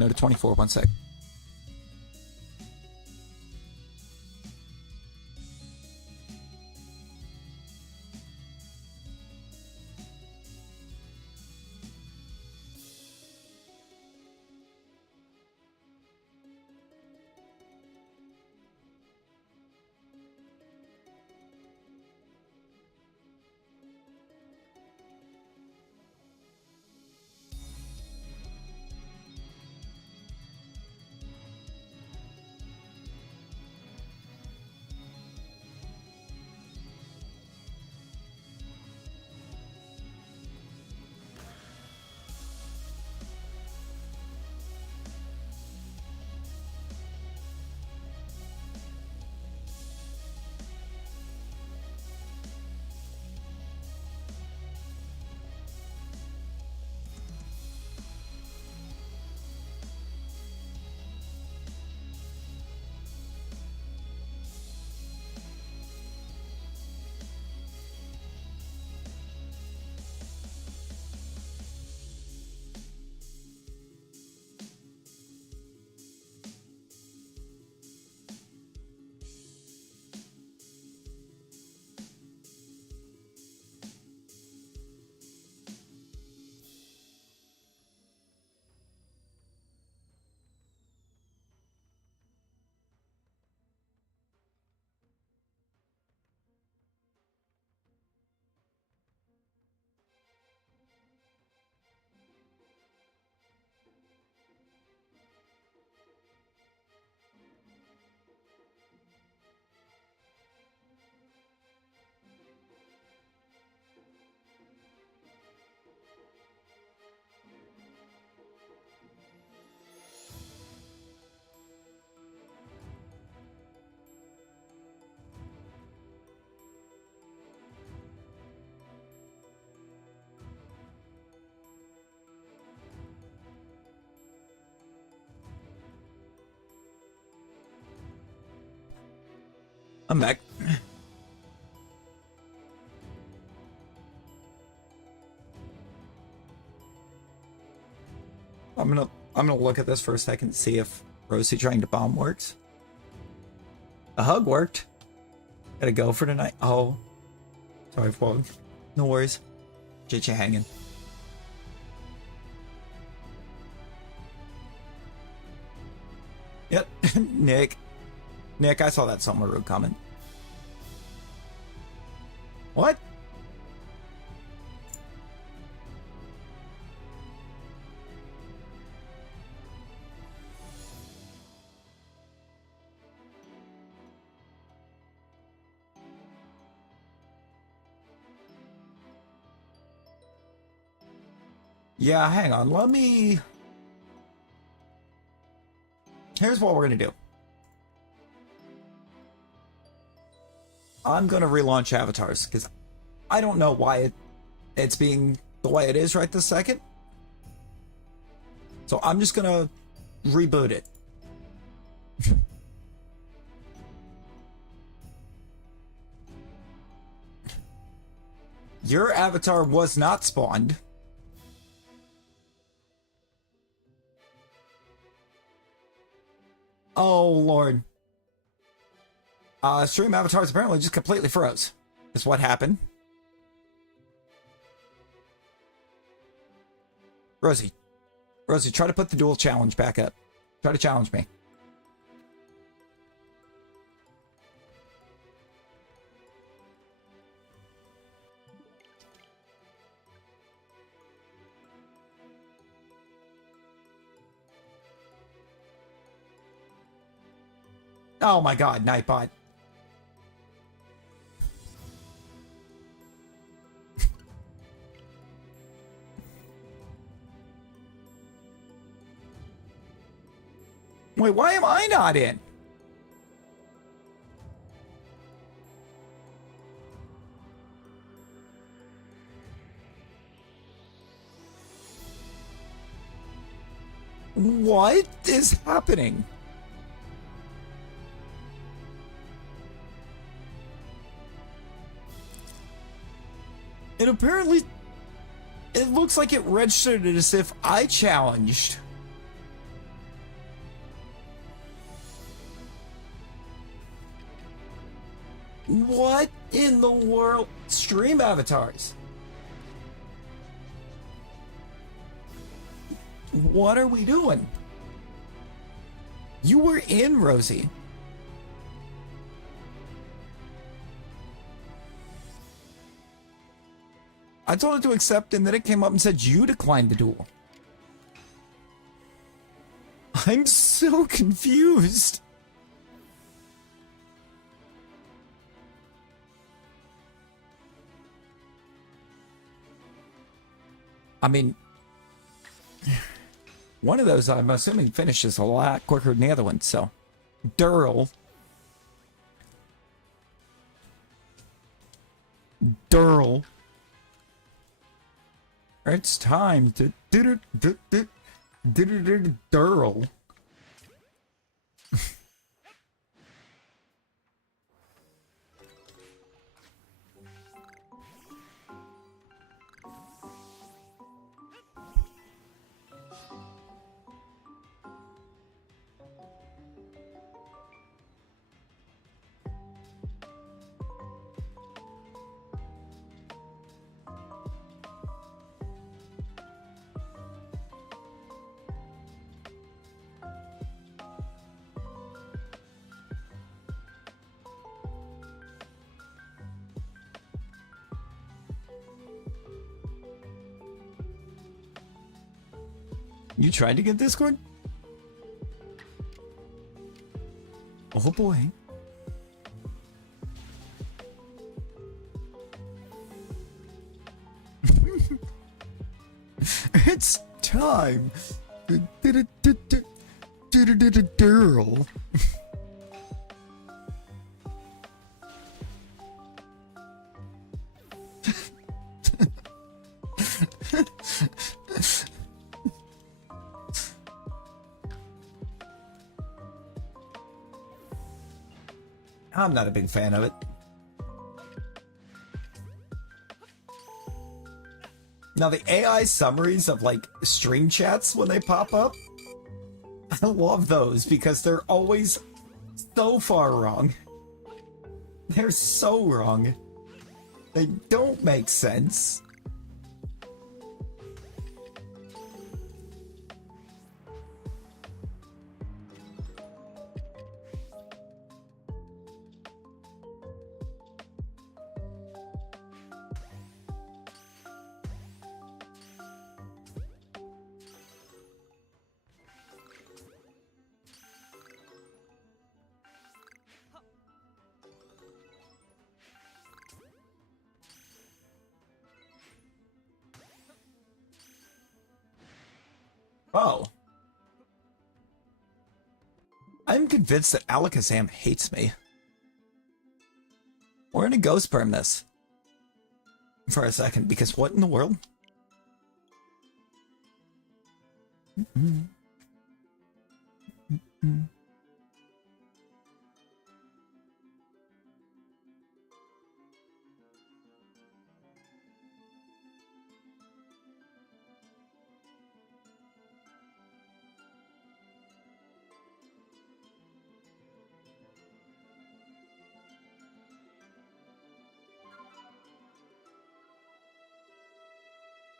No to 24, 1 sec. I'm back. I'm gonna look at this for a second to see if Rosie trying to bomb works. The hug worked. Gotta go for tonight. Oh, sorry, Fog. No worries. Get you hanging. Yep, Nick. Nick, I saw that Somaru comment. What? Yeah, hang on. Let me... Here's what we're going to do. I'm going to relaunch avatars, because I don't know why it's being the way it is right this second. So I'm just going to reboot it. Your avatar was not spawned. Oh, Lord. Stream avatars apparently just completely froze. Is what happened. Rosie. Rosie, try to put the dual challenge back up. Try to challenge me. Oh my god, Nightbot. Wait, why am I not in? What is happening? And apparently, it looks like it registered it as if I challenged. What in the world? Stream avatars. What are we doing? You were in, Rosie. I told it to accept, and then it came up and said you declined the duel. I'm so confused. I mean, one of those I'm assuming finishes a lot quicker than the other one, so. Durl. Durl. It's time to Durl. You tried to get Discord? Oh boy. It's time. Girl. I'm not a big fan of it. Now the AI summaries of like stream chats when they pop up, I love those because they're always so far wrong. They're so wrong. They don't make sense. Oh. I'm convinced that Alakazam hates me. We're gonna ghost perm this for a second, because what in the world?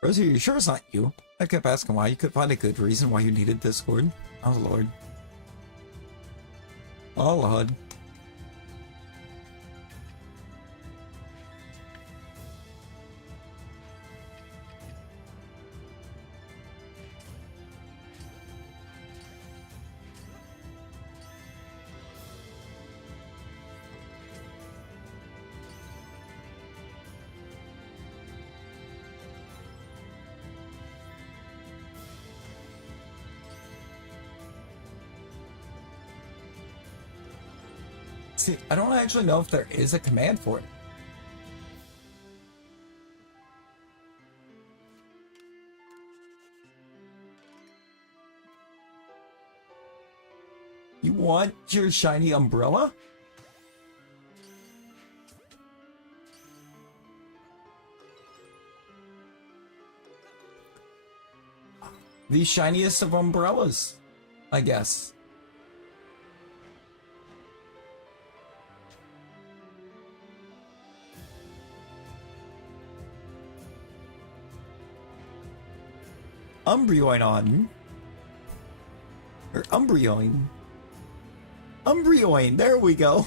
Rosie, are you sure it's not you? I kept asking why. You could find a good reason why you needed Discord. Oh, Lord. Oh, Lord. See, I don't actually know if there is a command for it. You want your shiny umbrella? The shiniest of umbrellas, I guess. Umbreon. Or Umbreon. Umbreon, there we go.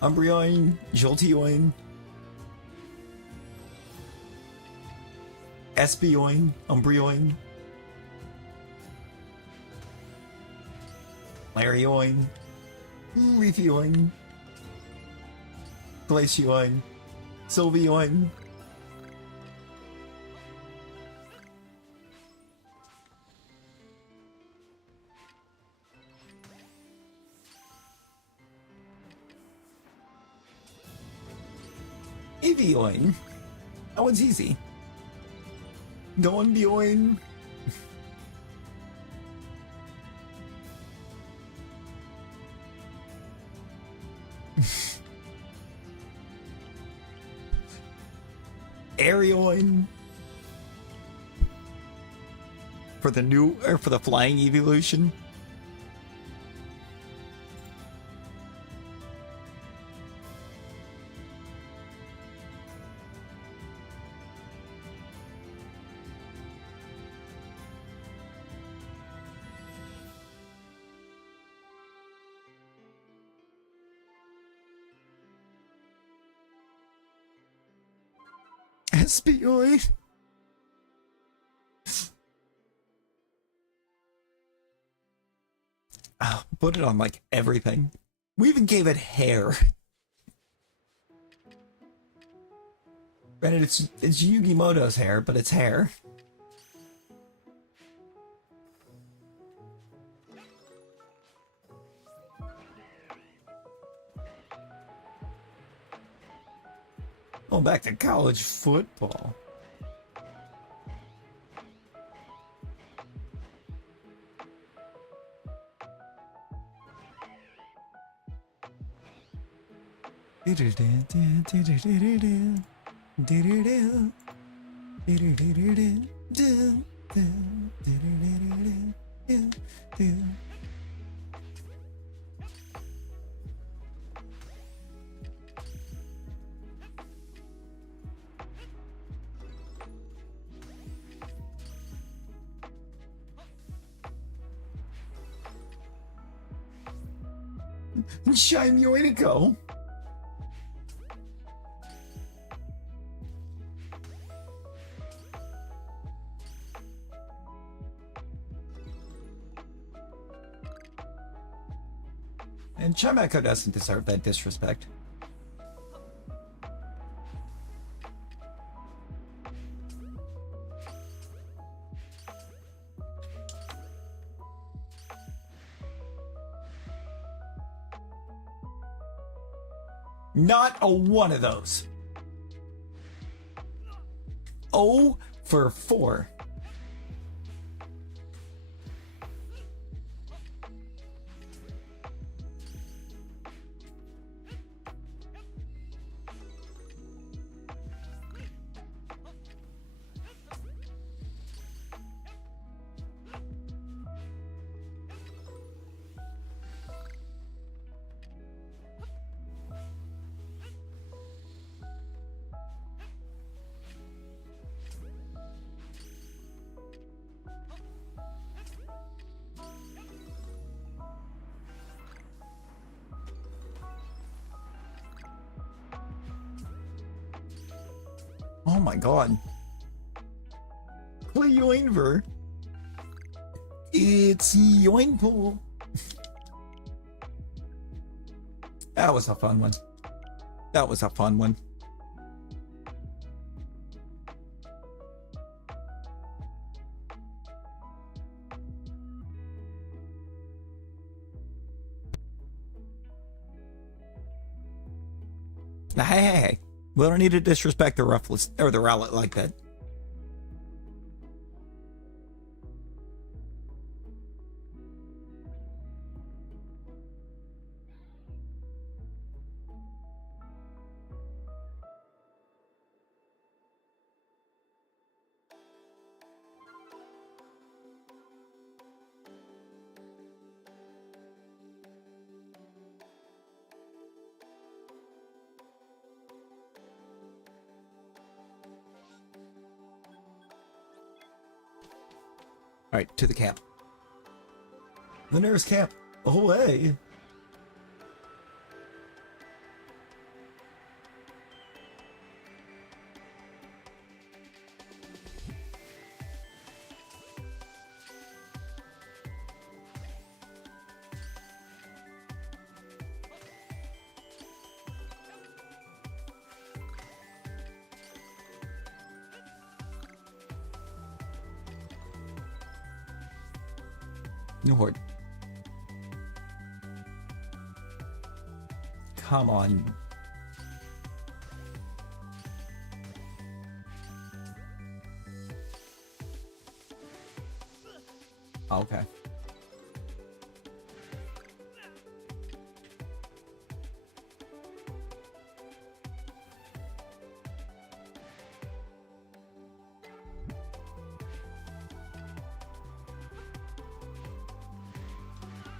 Umbreon, Jolteon, Espeon, Umbreon, Larion, Leafeon, Glaceon, Sylveon. Eevee. That one's easy. Donbioin. Aeroin. For the new, or for the flying evolution. Espeon. Oh, put it on like everything. We even gave it hair. Granted, it's Yugimoto's hair, but it's hair. Going back to college football. Shiny way to go. And Chimecho doesn't deserve that disrespect. Not a one of those. 0 for 4. Oh my god. Play Yoinver. It's Yoinpool. That was a fun one. That was a fun one. Now, hey. We don't need to disrespect the Ruffles or the Rowlet like that. All right, to the camp. The nearest camp. Away. New horde. Come on. Okay.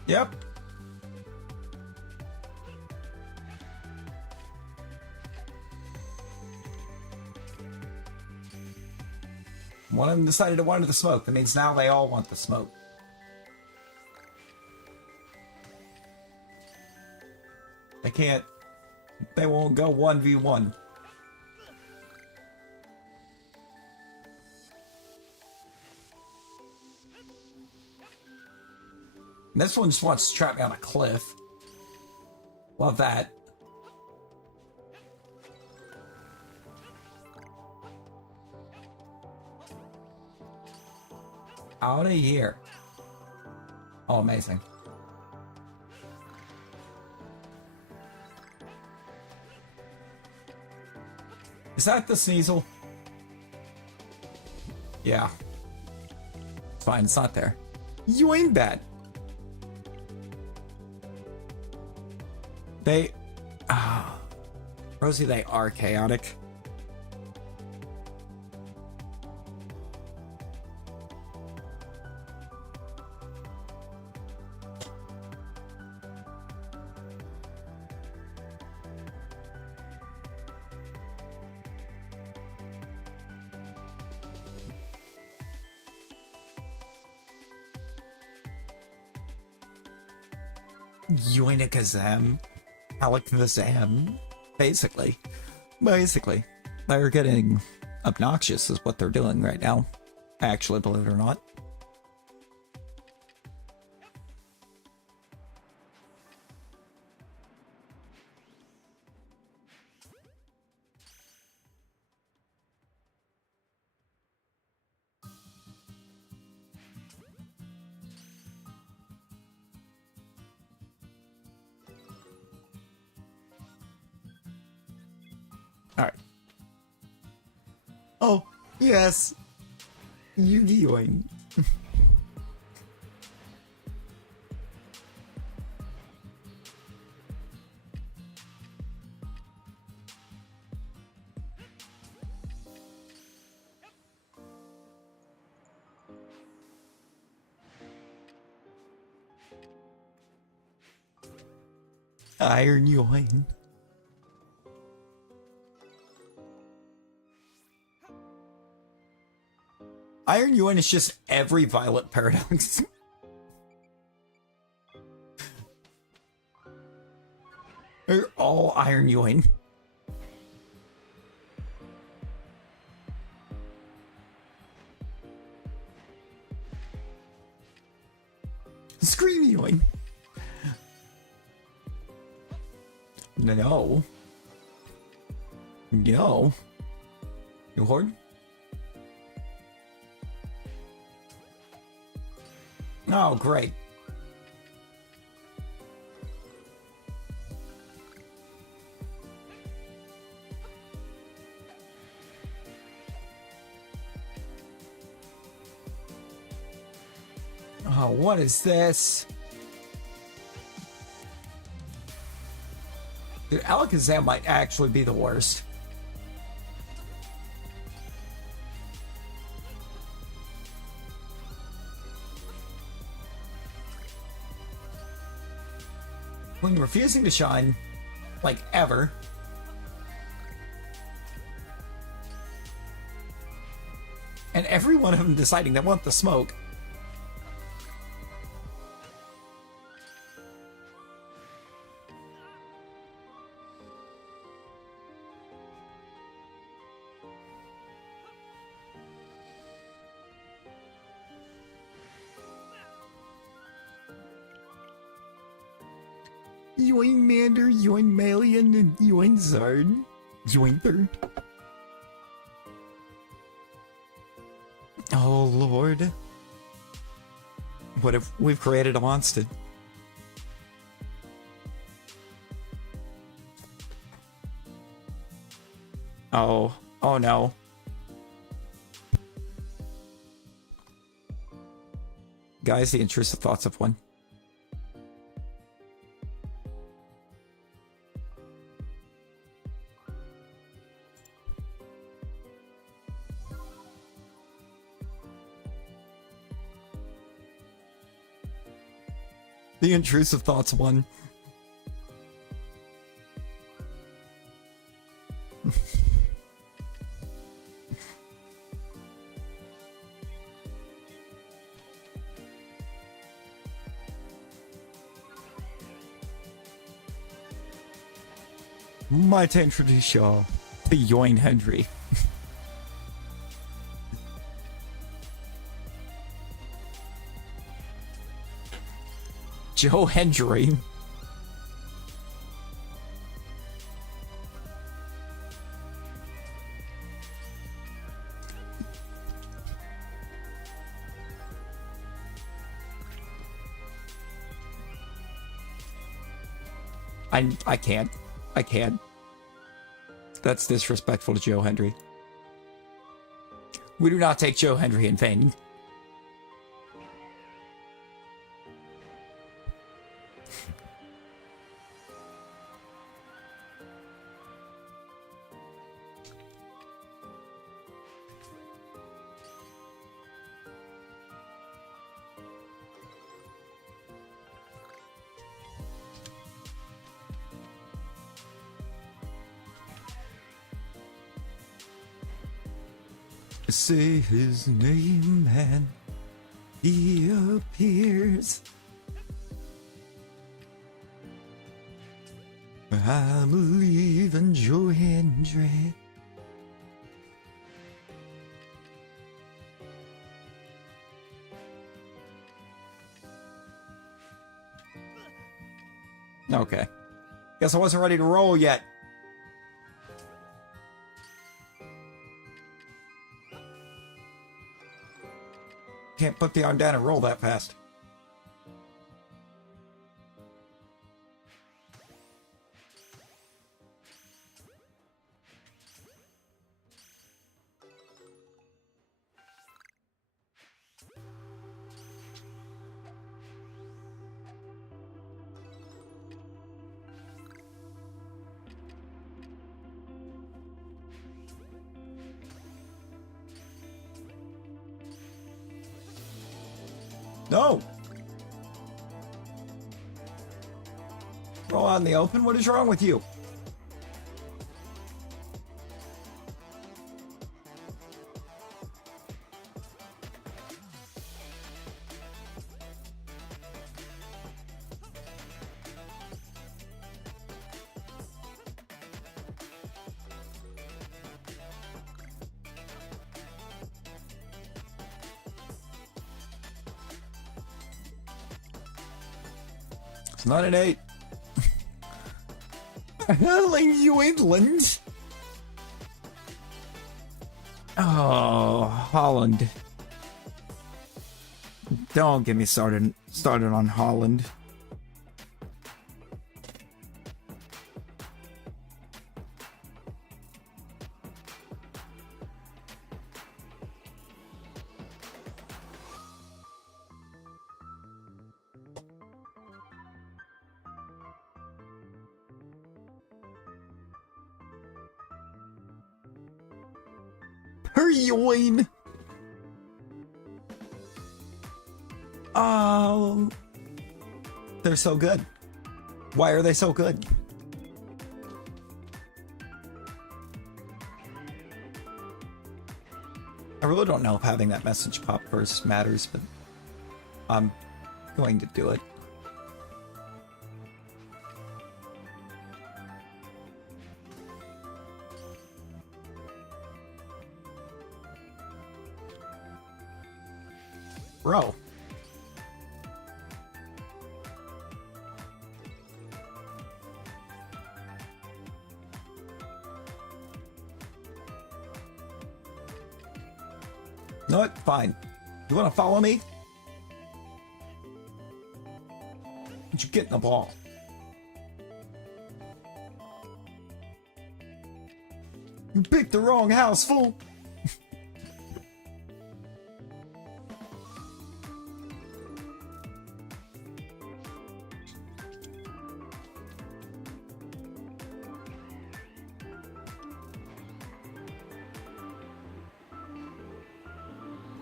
Yep. One of them decided to want the smoke. That means now they all want the smoke. They can't. They won't go 1v1. This one just wants to trap me on a cliff. Love that. Out of here. Oh, amazing. Is that the Sneasel? Yeah. It's fine, it's not there. You ain't bad. They... Rosie, they are chaotic. Yoinikazam. Alakazam. Basically. They're getting obnoxious is what they're doing right now. Actually, believe it or not. Alright. Oh, yes. Yu-Gi-Oh! Iron Yoin. Iron Yoin is just every Violet Paradox. They're all Iron Yoin. Scream Yoin. No. No. You horde? Oh, great. Oh, what is this? Dude, Alakazam might actually be the worst. When refusing to shine, like ever. And every one of them deciding they want the smoke. Yoin Mander, Yoin Malian, and Yoin Zard. Yoinper. Oh, Lord. What if we've created a monster? Oh. Oh, no. Guys, the intrusive thoughts of one. The intrusive thoughts one. My to introduce y'all to Yoin Hendry. Joe Hendry. I can't. I can't. That's disrespectful to Joe Hendry. We do not take Joe Hendry in vain. Say his name and he appears. I believe in Joe Hendry. Okay. Guess I wasn't ready to roll yet. Can't put the arm down and roll that fast. No! Roll out in the open? What is wrong with you? It's not an 8. New England. Oh, Holland. Don't get me started on Holland. Yoin. They're so good. Why are they so good? I really don't know if having that message pop first matters, but I'm going to do it. Bro. You know what? Fine. You want to follow me? Did you get in the ball? You picked the wrong house, fool!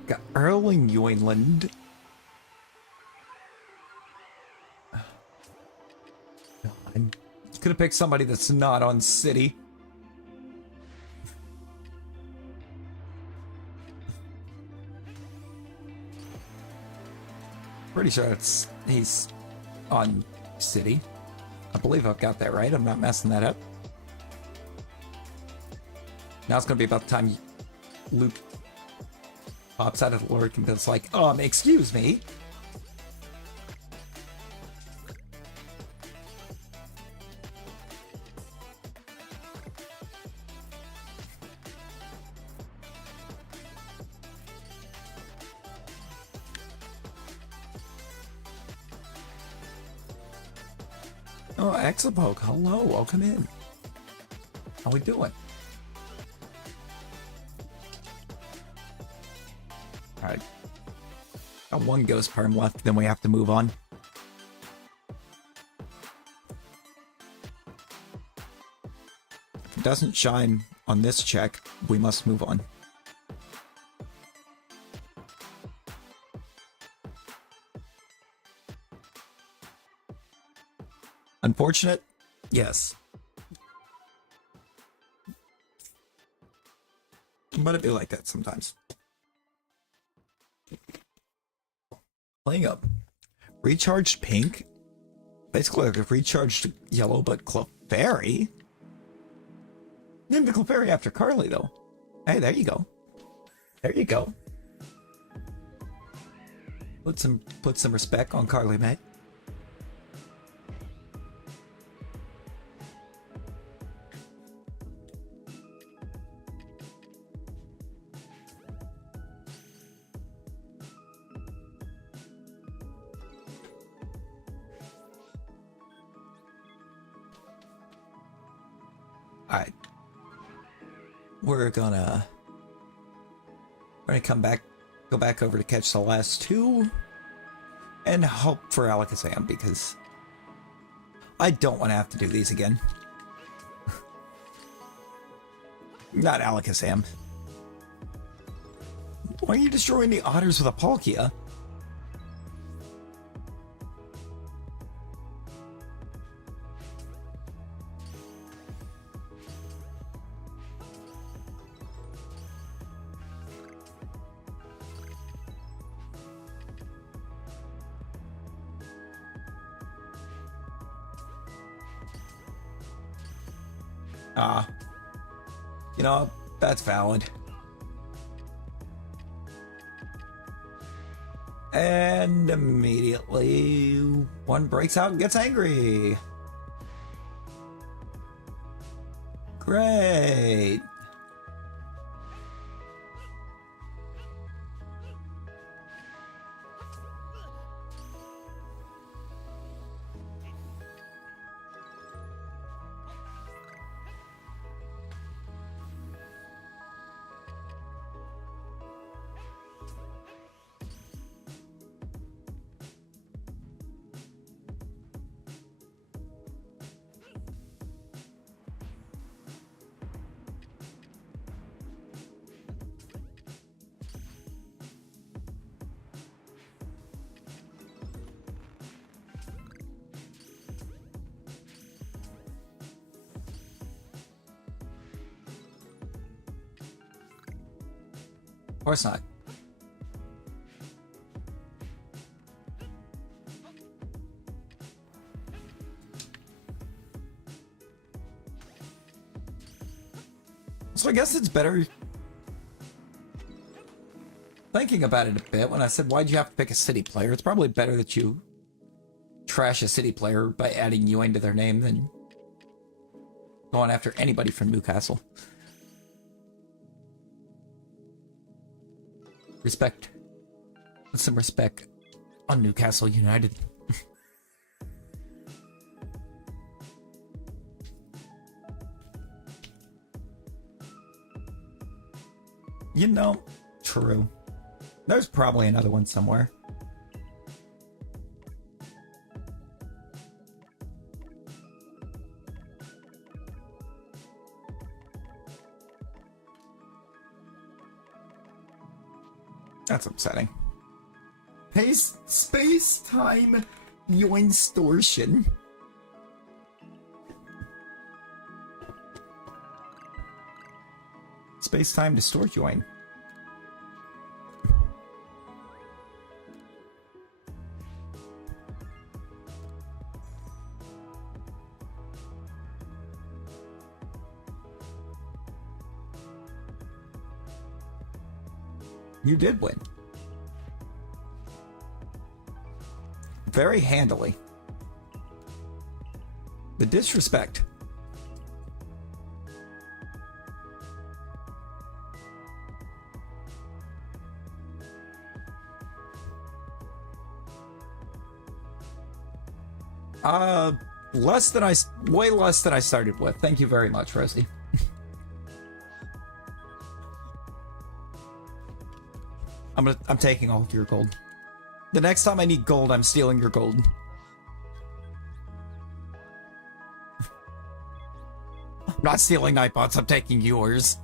Got Earl in New England. God. Could have picked somebody that's not on City. Pretty sure he's on City. I believe I've got that right. I'm not messing that up. Now it's gonna be about the time Luke pops out of the lurk and it's like, excuse me. Oh, Exapoke, hello, welcome in. How we doing? Alright. Got one ghost perm left, then we have to move on. If it doesn't shine on this check, we must move on. Unfortunate? Yes. But it'd be like that sometimes. Playing up. Recharged pink? Basically like a recharged yellow, but Clefairy? Named the Clefairy after Carly, though. Hey, there you go. There you go. Put some respect on Carly, mate. Alright. We're gonna go back over to catch the last two, and hope for Alakazam, because I don't want to have to do these again. Not Alakazam. Why are you destroying the otters with a Palkia? Ah, you know, that's valid. And immediately, one breaks out and gets angry. Great. Of course not. So I guess it's better thinking about it a bit when I said, why'd you have to pick a city player? It's probably better that you trash a city player by adding Ewing to their name than going after anybody from Newcastle. Respect. Put some respect on Newcastle United. You know, true. There's probably another one somewhere. That's upsetting. Space-time Yoinstortion. Space-time distort Yoin. You did win. Very handily. The disrespect. Way less than I started with. Thank you very much, Rosie. I'm taking all of your gold. The next time I need gold, I'm stealing your gold. I'm not stealing Nightbots, I'm taking yours.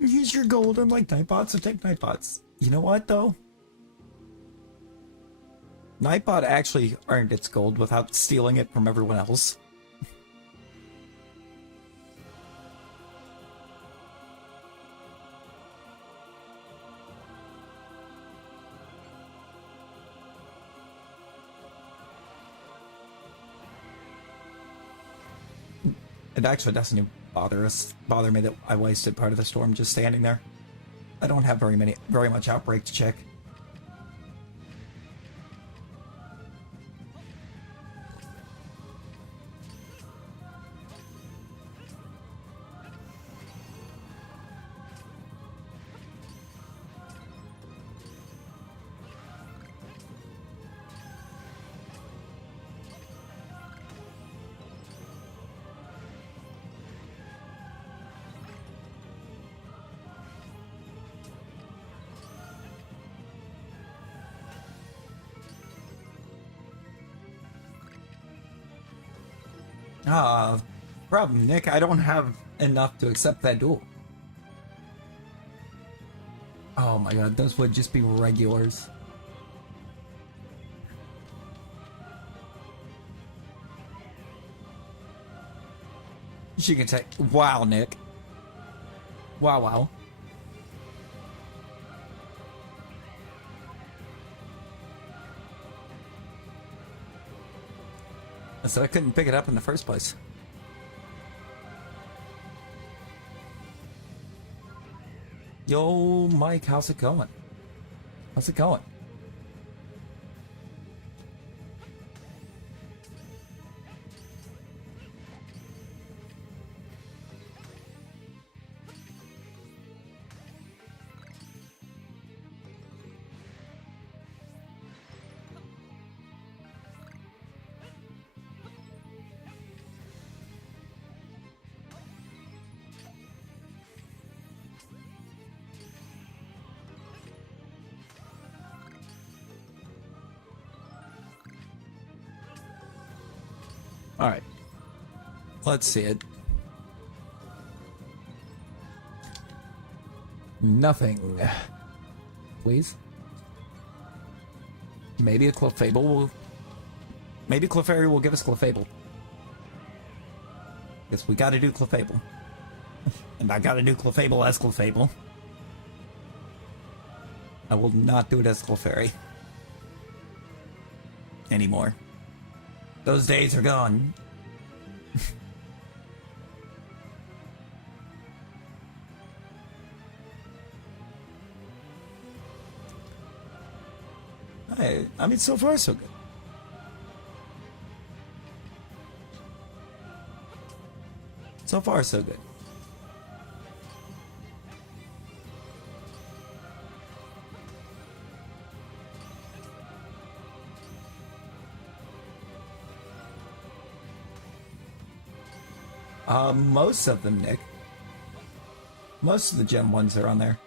Use your gold and like Nightbots, so take Nightbots. You know what, though? Nightbot actually earned its gold without stealing it from everyone else. It actually doesn't even bother me that I wasted part of the storm just standing there. I don't have very much Outbreak to check. Problem, Nick, I don't have enough to accept that duel. Oh my god, those would just be regulars. She can take. Wow, Nick. Wow, wow. I said I couldn't pick it up in the first place. Yo, Mike, how's it going? How's it going? All right. Let's see it. Nothing. Please. Maybe a Clefable will... Maybe Clefairy will give us Clefable. Guess we gotta do Clefable. And I gotta do Clefable as Clefable. I will not do it as Clefairy. Anymore. Those days are gone. I mean, so far so good. So far so good. Most of them, Nick. Most of the Gem ones are on there.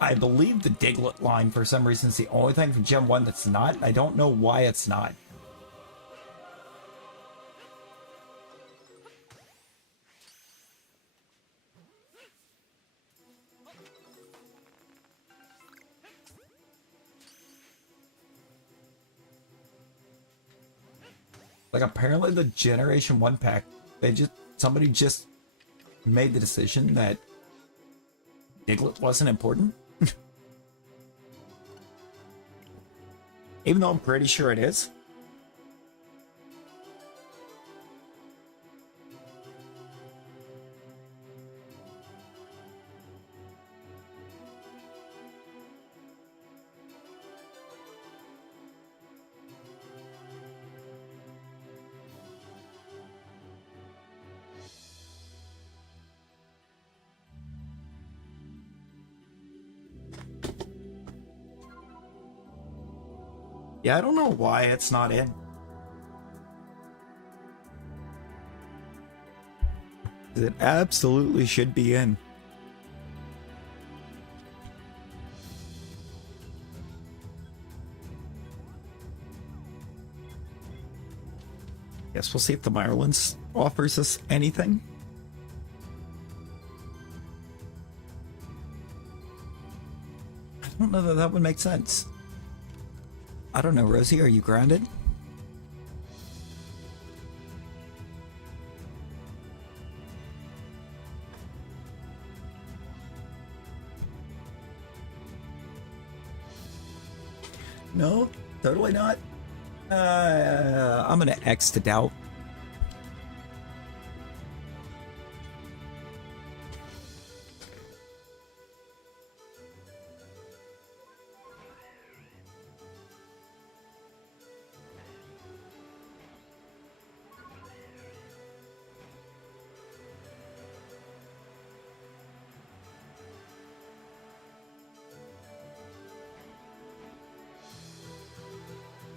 I believe the Diglett line, for some reason, is the only thing from Gem 1 that's not. I don't know why it's not. Like, apparently the Generation 1 pack, somebody just made the decision that Diglett wasn't important. Even though I'm pretty sure it is. Yeah, I don't know why it's not in. It absolutely should be in. Guess we'll see if the Mirelins offers us anything. I don't know that would make sense. I don't know, Rosie, are you grounded? No, totally not. I'm gonna X to doubt.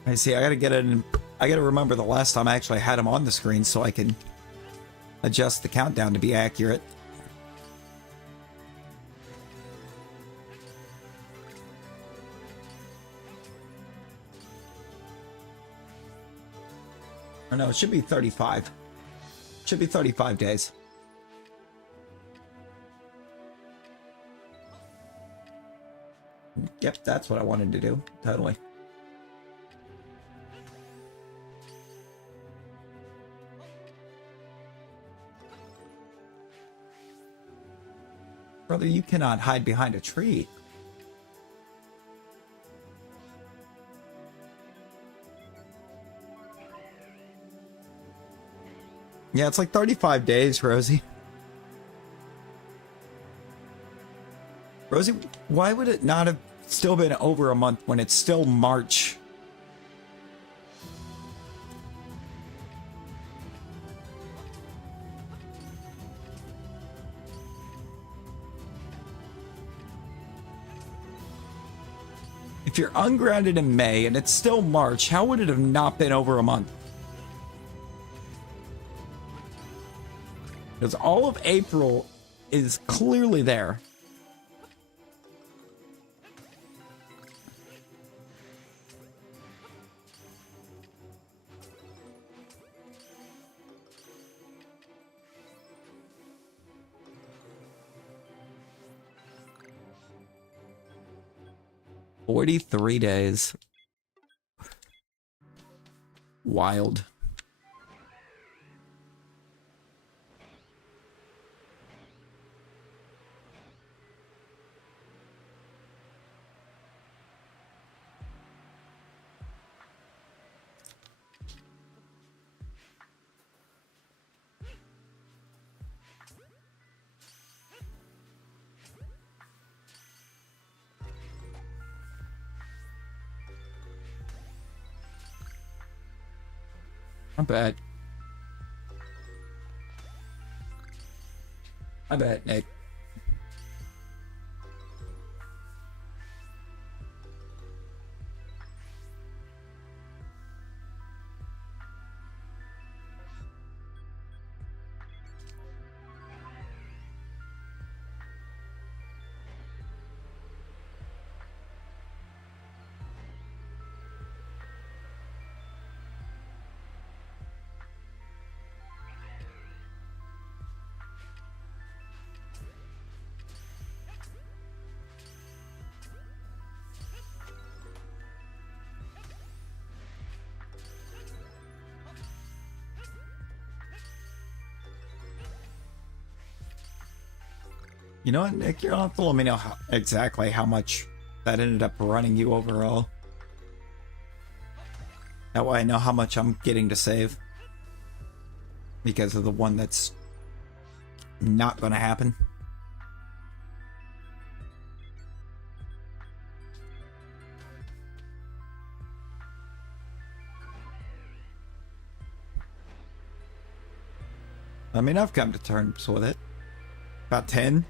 I see, I gotta remember the last time I actually had him on the screen so I can adjust the countdown to be accurate. Oh no, it should be 35. Should be 35 days. Yep, that's what I wanted to do. Totally. Brother, you cannot hide behind a tree. Yeah, it's like 35 days, Rosie. Rosie, why would it not have still been over a month when it's still March? If you're ungrounded in May and it's still March, how would it have not been over a month? Because all of April is clearly there. "43 days. Wild. I bet, Nick. You know what, Nick? You'll have to let me know exactly how much that ended up running you overall. That way I know how much I'm getting to save. Because of the one that's not going to happen. I mean, I've come to terms with it. About 10.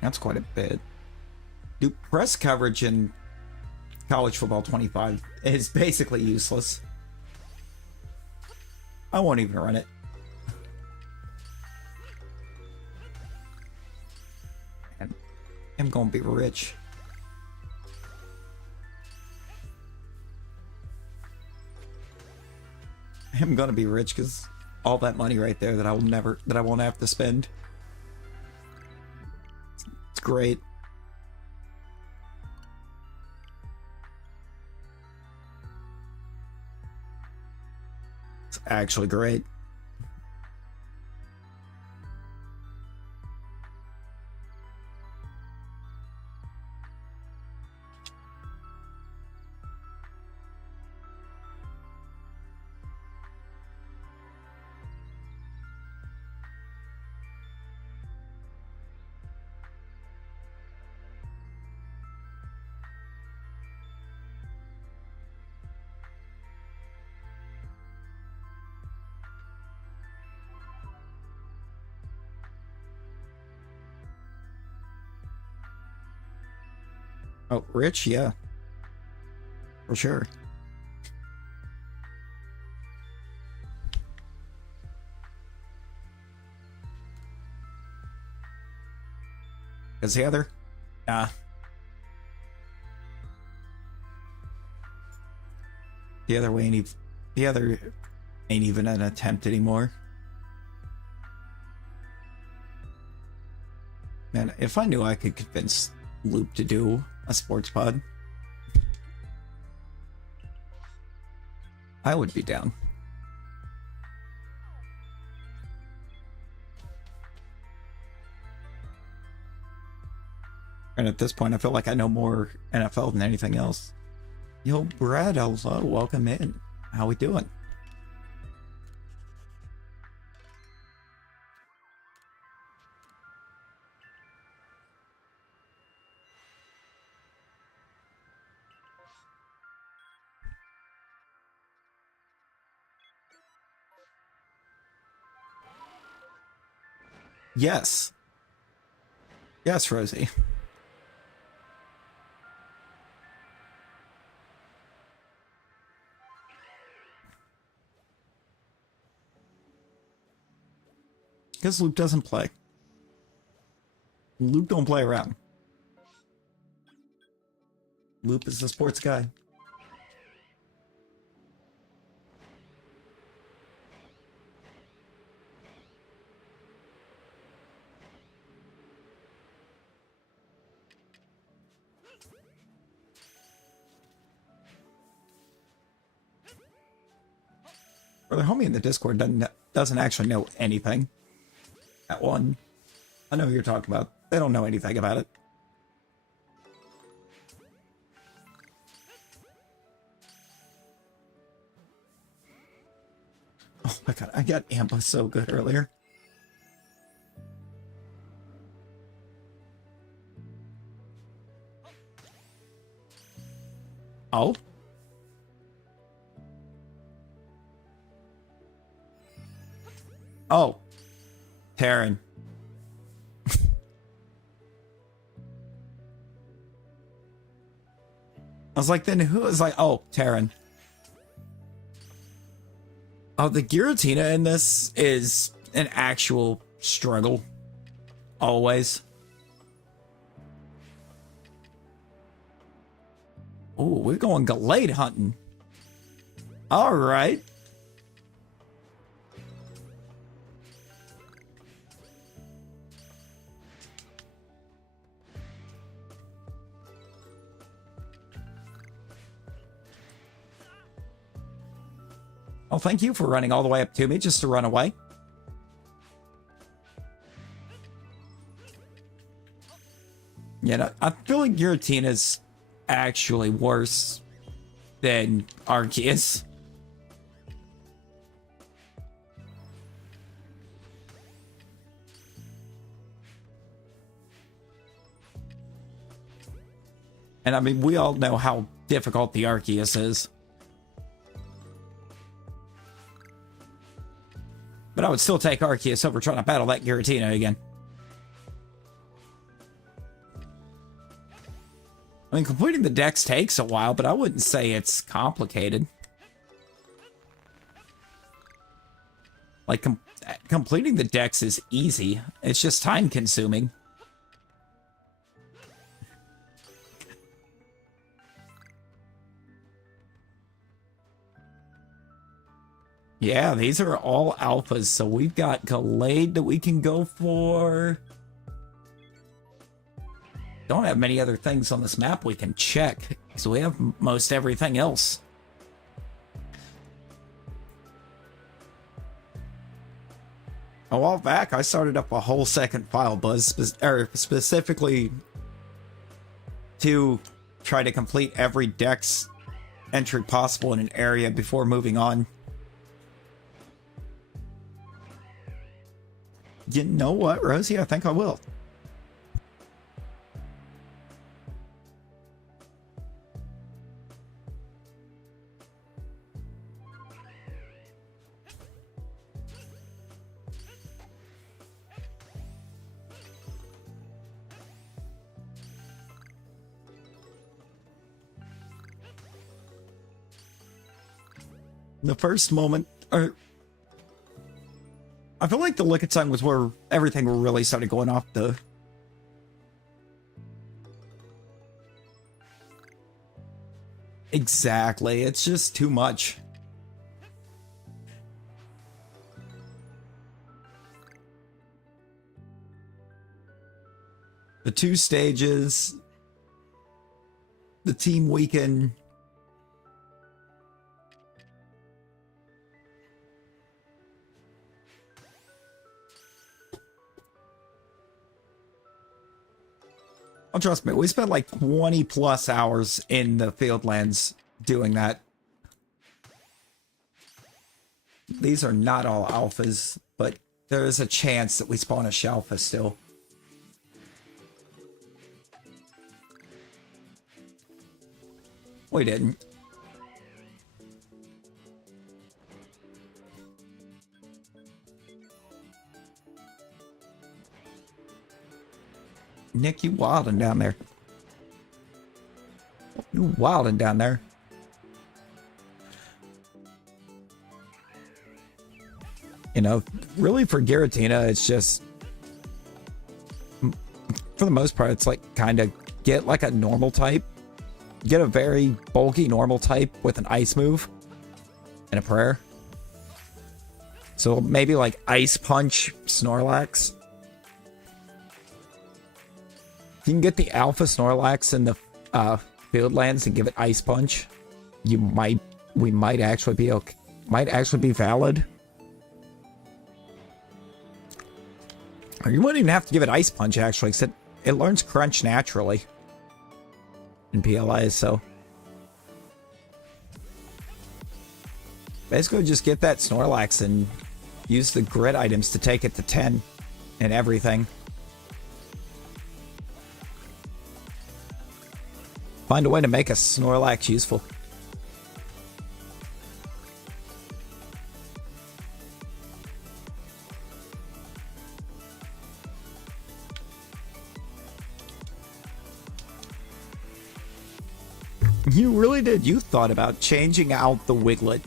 That's quite a bit. Dude, press coverage in college football 25 is basically useless. I won't even run it. And I'm gonna be rich. I'm gonna be rich because all that money right there that I won't have to spend. It's great. It's actually great. Oh, rich? Yeah. For sure. Is the other? Nah. The other way ain't the other ain't even an attempt anymore. Man, if I knew I could convince Loop to do a sports pod, I would be down. And at this point, I feel like I know more NFL than anything else. Yo, Brad, hello, welcome in. How we doing? Yes. Yes, Rosie. Because Luke doesn't play. Luke don't play around. Luke is the sports guy. Brother homie in the Discord doesn't actually know anything. That one. I know who you're talking about. They don't know anything about it. Oh my god, I got Ampa so good earlier. Oh? Oh. Taryn. I was like, then who is like, oh, Taryn. Oh, the Giratina in this is an actual struggle. Always. Oh, we're going Gallade hunting. All right. Oh, thank you for running all the way up to me just to run away. Yeah, no, I feel like Giratina's actually worse than Arceus. And I mean, we all know how difficult the Arceus is. But I would still take Arceus over trying to battle that Giratina again. I mean, completing the dex takes a while, but I wouldn't say it's complicated. Like, completing the dex is easy. It's just time-consuming. Yeah, these are all alphas, so we've got Gallade that we can go for. Don't have many other things on this map we can check, so we have most everything else. A while back, I started up a whole second file, Buzz, specifically to try to complete every dex entry possible in an area before moving on. You know what, Rosie? I think I will. The first moment, I feel like the Lickitung was where everything really started going off the Exactly. It's just too much. The 2 stages, the team weekend. Oh, trust me, we spent like 20 plus hours in the Fieldlands doing that. These are not all alphas, but there is a chance that we spawn a Shalpha still. We didn't. Nick, you wildin' down there. You wildin' down there. You know, really for Giratina, it's just... For the most part, it's like kind of get like a normal type. Get a very bulky normal type with an ice move. And a prayer. So maybe like Ice Punch Snorlax. You can get the Alpha Snorlax in the Fieldlands and give it Ice Punch. We might actually be okay. Might actually be valid. Or you wouldn't even have to give it Ice Punch actually, because it learns Crunch naturally in PLA. So basically, just get that Snorlax and use the grid items to take it to 10 and everything. Find a way to make a Snorlax useful. You really did. You thought about changing out the Wiglet.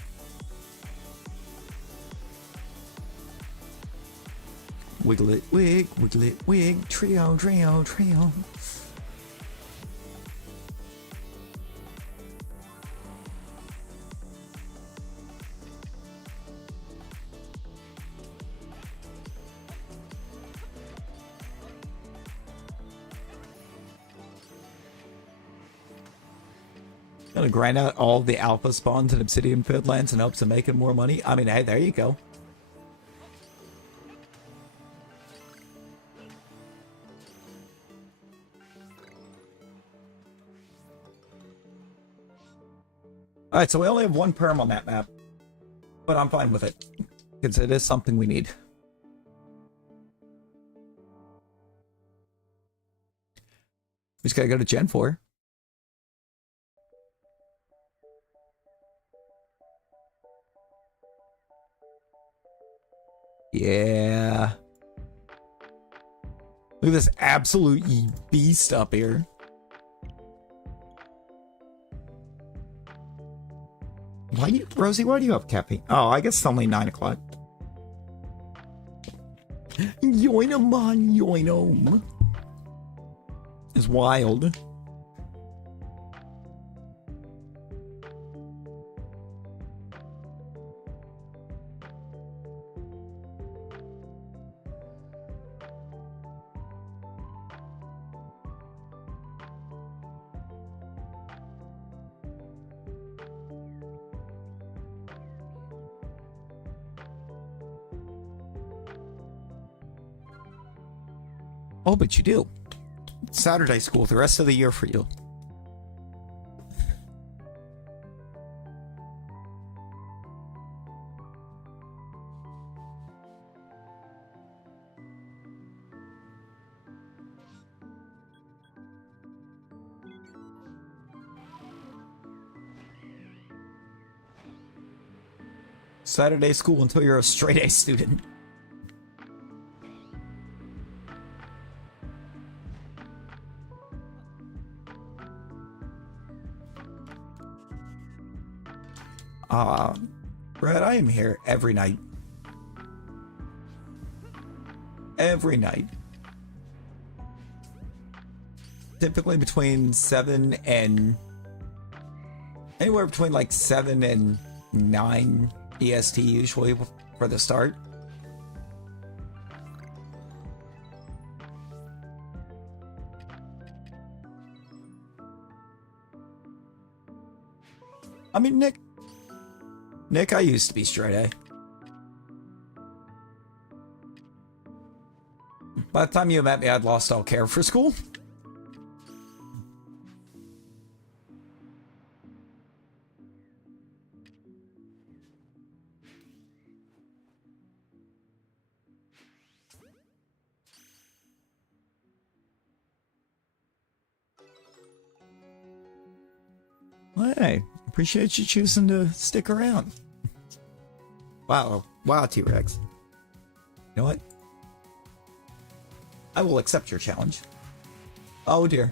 Wiglet, wig, Wiglet, wig, trio, trio, trio. Gonna grind out all the alpha spawns in Obsidian Fieldlands in hopes of making more money. I mean, hey, there you go. Alright, so we only have 1 perm on that map. But I'm fine with it. Because it is something we need. We just gotta go to Gen 4. Yeah. Look at this absolute beast up here. Rosie, why do you have caffeine? Oh, I guess it's only 9 o'clock. Join 'em on, join 'em. It's wild. Oh, but you do. Saturday school the rest of the year for you. Saturday school until you're a straight A student. Brad, I am here every night. Every night. Typically between 7 and Anywhere between like 7 and 9 EST usually for the start. I mean, Nick, I used to be straight A. By the time you met me, I'd lost all care for school. Well, hey, appreciate you choosing to stick around. Wow, T-Rex. You know what? I will accept your challenge. Oh dear.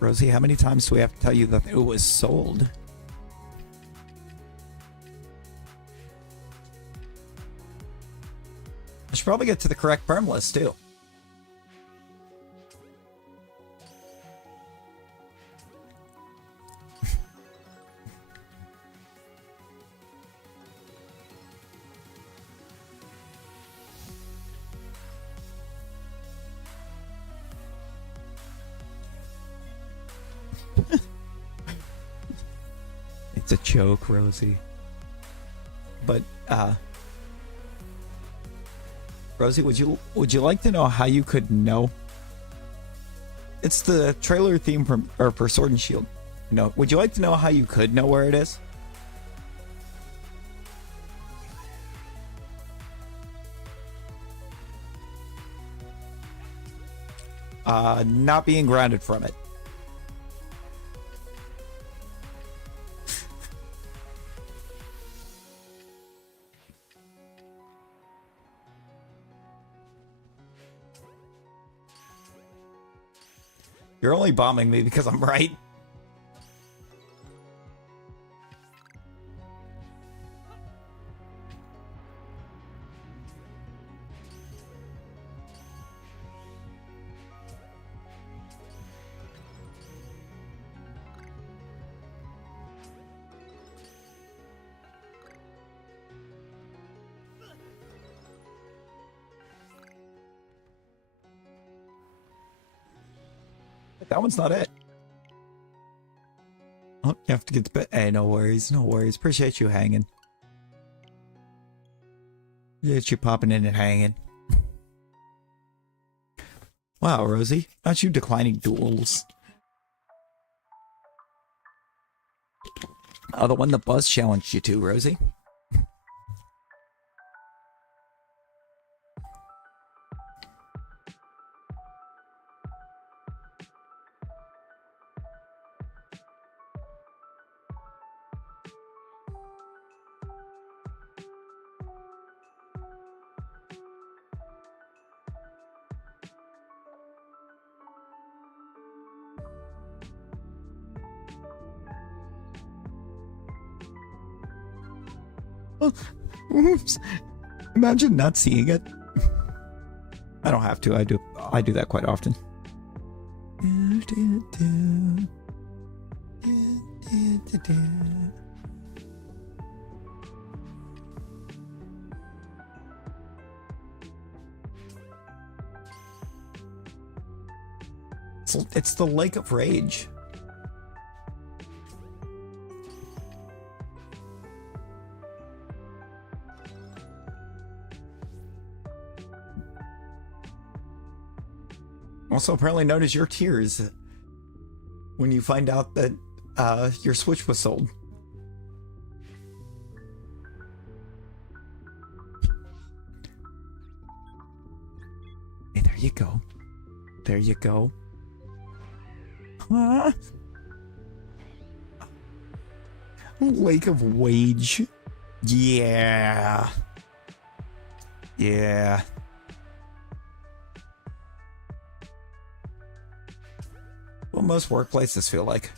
Rosie, how many times do we have to tell you that it was sold? I should probably get to the correct perm list too. It's a joke, Rosie. But Rosie, would you like to know how you could know? It's the trailer theme for Sword and Shield. You know, would you like to know how you could know where it is? Not being grounded from it. You're only bombing me because I'm right. That one's not it. Oh, you have to get to bed. Hey, no worries, no worries. Appreciate you hanging. Appreciate you popping in and hanging. Wow, Rosie, not you declining duels. Oh, the one the Buzz challenged you to, Rosie. Oh, oops. Imagine not seeing it. I don't have to. I do that quite often. It's the Lake of Rage. Also apparently known as your tears when you find out that your Switch was sold. Hey, there you go. There you go. Lake of Wage. Yeah. Yeah. What most workplaces feel like.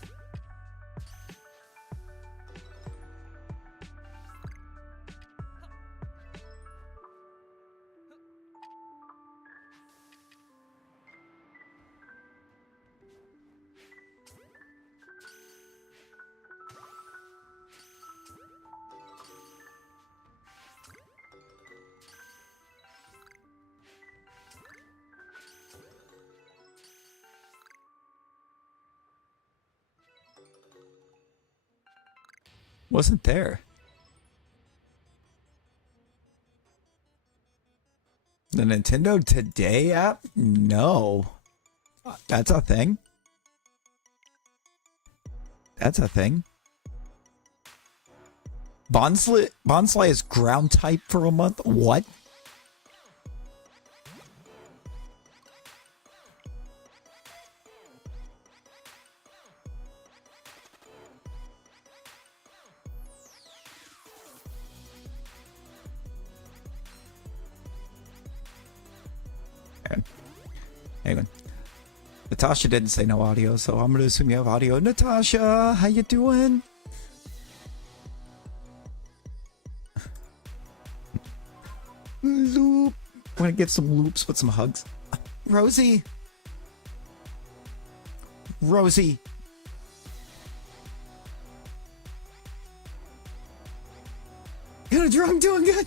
Wasn't there. The Nintendo Today app? No. That's a thing. That's a thing. Bonsly is ground type for a month? What? Hang on. Natasha didn't say no audio, so I'm gonna assume you have audio. Natasha, how you doing? Loop. I'm gonna get some loops with some hugs. Rosie. Rosie. Good, I'm doing good.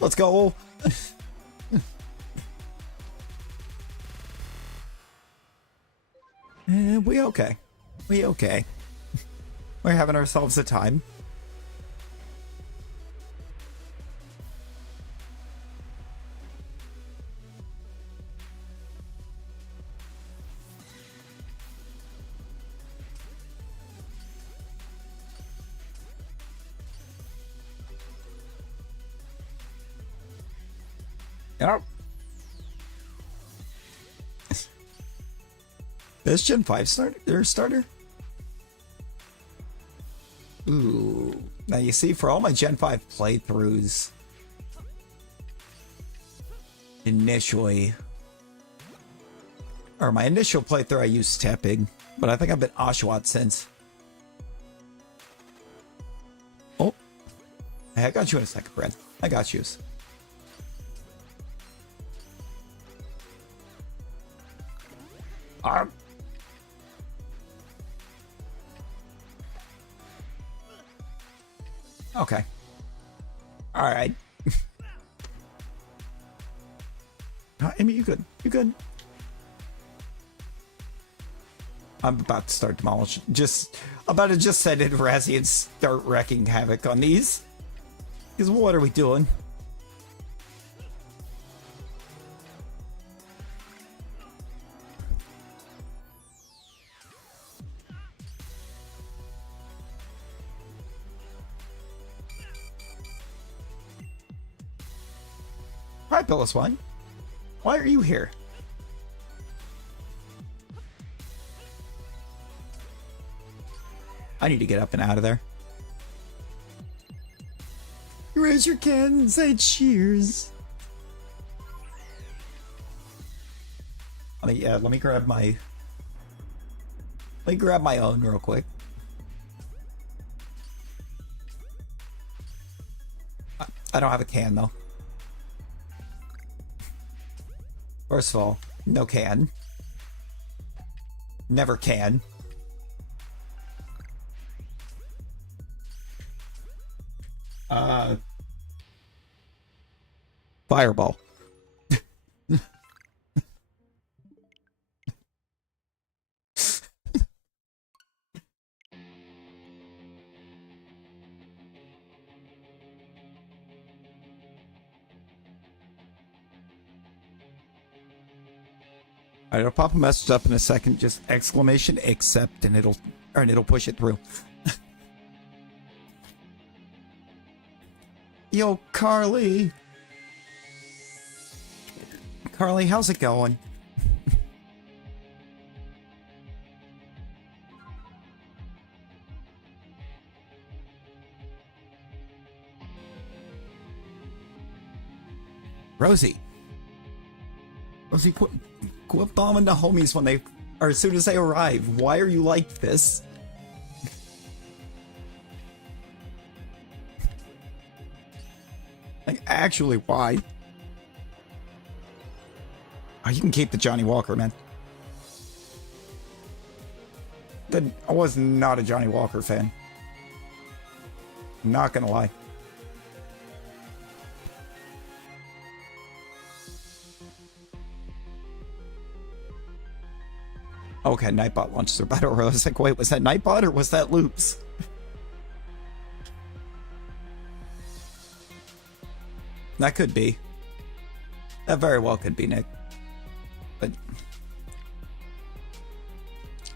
Let's go. We okay. We okay. We're having ourselves a time. Yep. This Gen 5 starter? Ooh. Now you see, for all my Gen 5 playthroughs, initially, or my initial playthrough I used Tepig, but I think I've been Oshawott since. Oh. Hey, I got you in a second, Brad. I got you. Okay. Alright. Amy, you good? You good? I'm about to start demolishing. About to just send in Razzie and start wrecking havoc on these. Because what are we doing? Hi, Pilliswine. Why are you here? I need to get up and out of there. Raise your can and say cheers. Let me grab my own real quick. I don't have a can though. First of all, no can. Never can. Fireball. Alright, it'll pop a message up in a second, just exclamation accept, and it'll push it through. Yo, Carly. Carly, how's it going? Rosie. Rosie, quit bombing the homies when they, or as soon as they arrive. Why are you like this? Like, actually, why? Oh, you can keep the Johnny Walker, man. I was not a Johnny Walker fan. Not gonna lie. Okay, Nightbot launches their battle royale. I was like, wait, was that Nightbot or was that Loops? That could be. That very well could be, Nick. But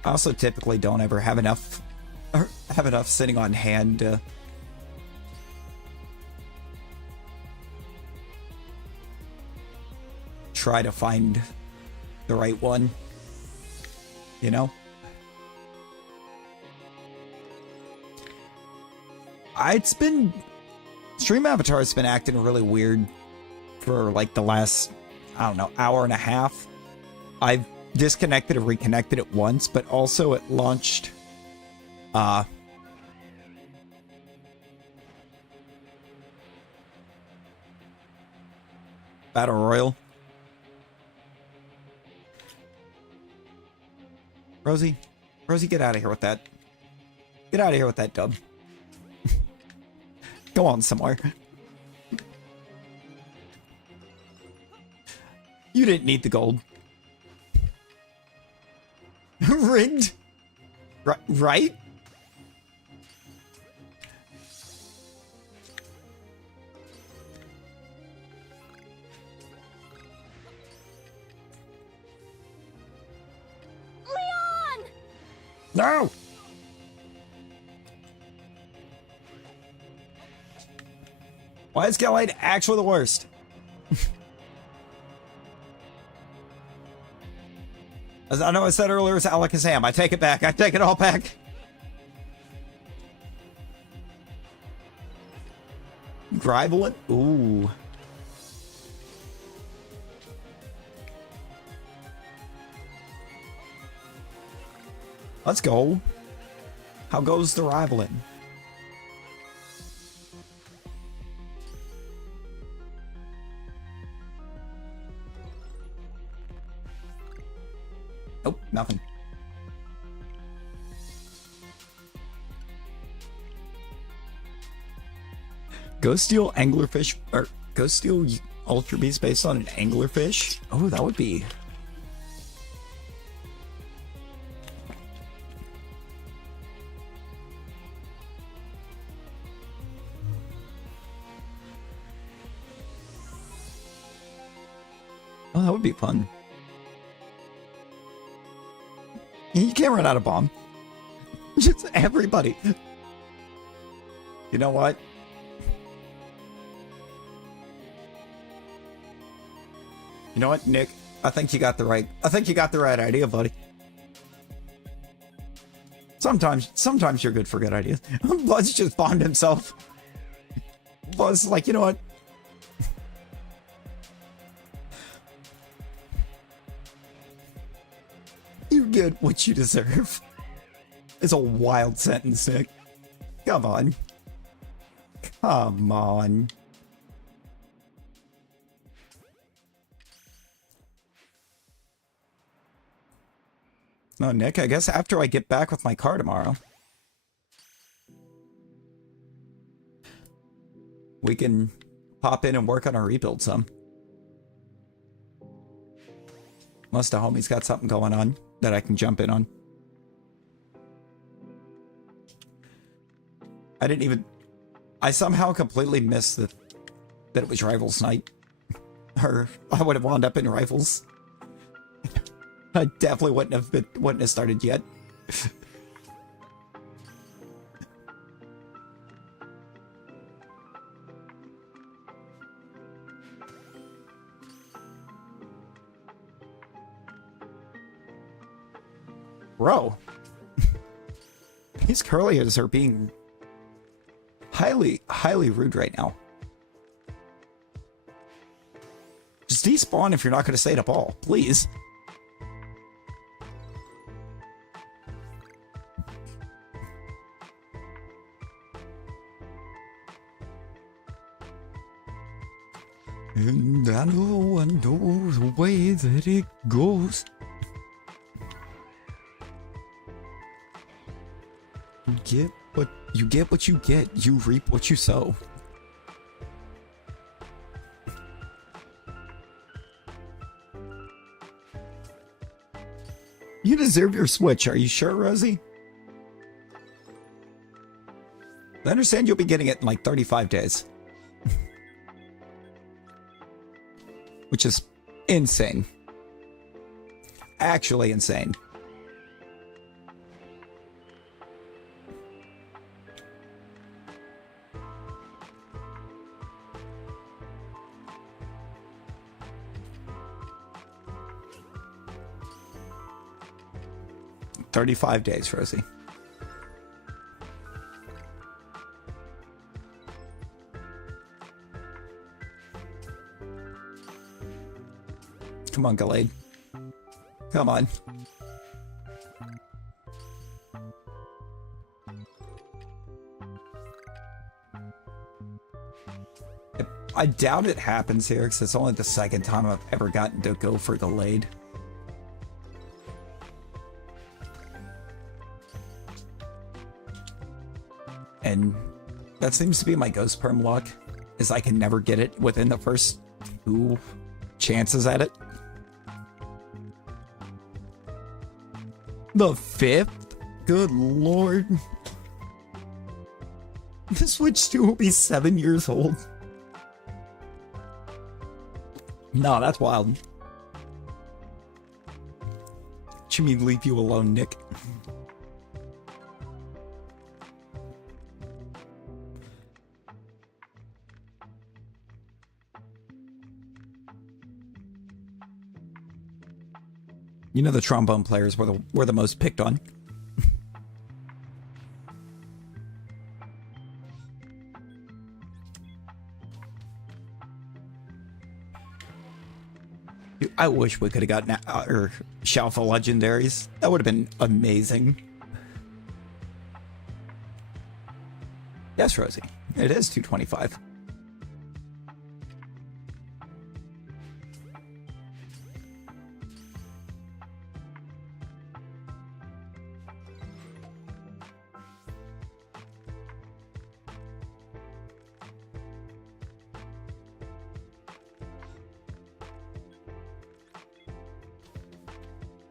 I also typically don't ever have enough sitting on hand to try to find the right one. You know? It's been... Stream Avatar's been acting really weird for like the last, I don't know, hour and a half. I've disconnected and reconnected it once, but also it launched Battle Royale. Rosie, get out of here with that. Get out of here with that dub. Go on somewhere. You didn't need the gold. Rigged? Right? Leon! No! Why is Gallade actually the worst? As I know I said earlier, it's Alakazam. I take it back. I take it all back. Grivelet? Ooh. Let's go. How goes the Rivalet? Nope, nothing. Go steal anglerfish, or go steal Ultra Beast based on an anglerfish? Oh, that would be... Oh, that would be fun. You can't run out of bomb. Just everybody. You know what? You know what, Nick? I think you got the right idea, buddy. Sometimes you're good for good ideas. Buzz just bombed himself. Buzz like, you know what? You get what you deserve. It's a wild sentence, Nick. Come on. Come on. No, Nick, I guess after I get back with my car tomorrow, we can pop in and work on our rebuild some. Unless the homie's got something going on that I can jump in on. I somehow completely missed that it was Rivals Night. Or I would have wound up in Rivals. I definitely wouldn't have started yet. Bro. These Curlias are being highly rude right now. Just despawn if you're not going to stay at a ball, please. And I know the way that it goes. You get what you get. You reap what you sow. You deserve your Switch. Are you sure, Rosie? I understand you'll be getting it in like 35 days. which is insane. Actually insane. "35 days, Rosie." Come on, Gallade. Come on. I doubt it happens here, because it's only the second time I've ever gotten to go for Gallade. And that seems to be my Ghost Perm luck, is I can never get it within the first 2 chances at it. The 5th? Good lord. The Switch 2 will be 7 years old. No, that's wild. What you mean leave you alone, Nick? You know the trombone players were the most picked on. Dude, I wish we could have gotten Shalpha legendaries. That would have been amazing. Yes, Rosie. It is 225.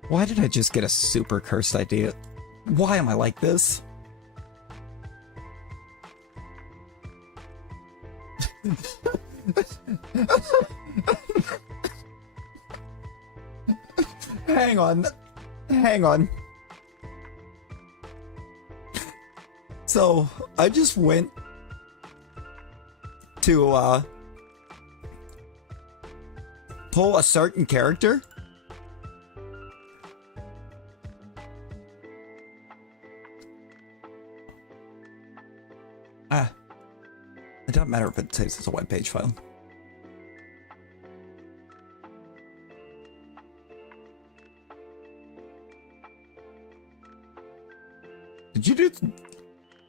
Why did I just get a super cursed idea? Why am I like this? Hang on. Hang on. So, I just went to, pull a certain character. It doesn't matter if it saves as a web page file. Did you do...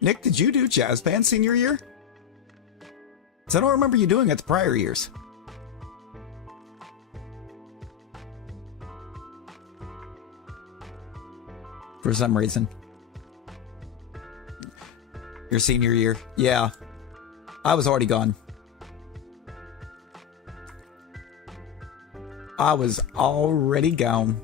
Nick, did you do jazz band senior year? Because I don't remember you doing it the prior years. For some reason. Your senior year. Yeah. I was already gone. I was already gone.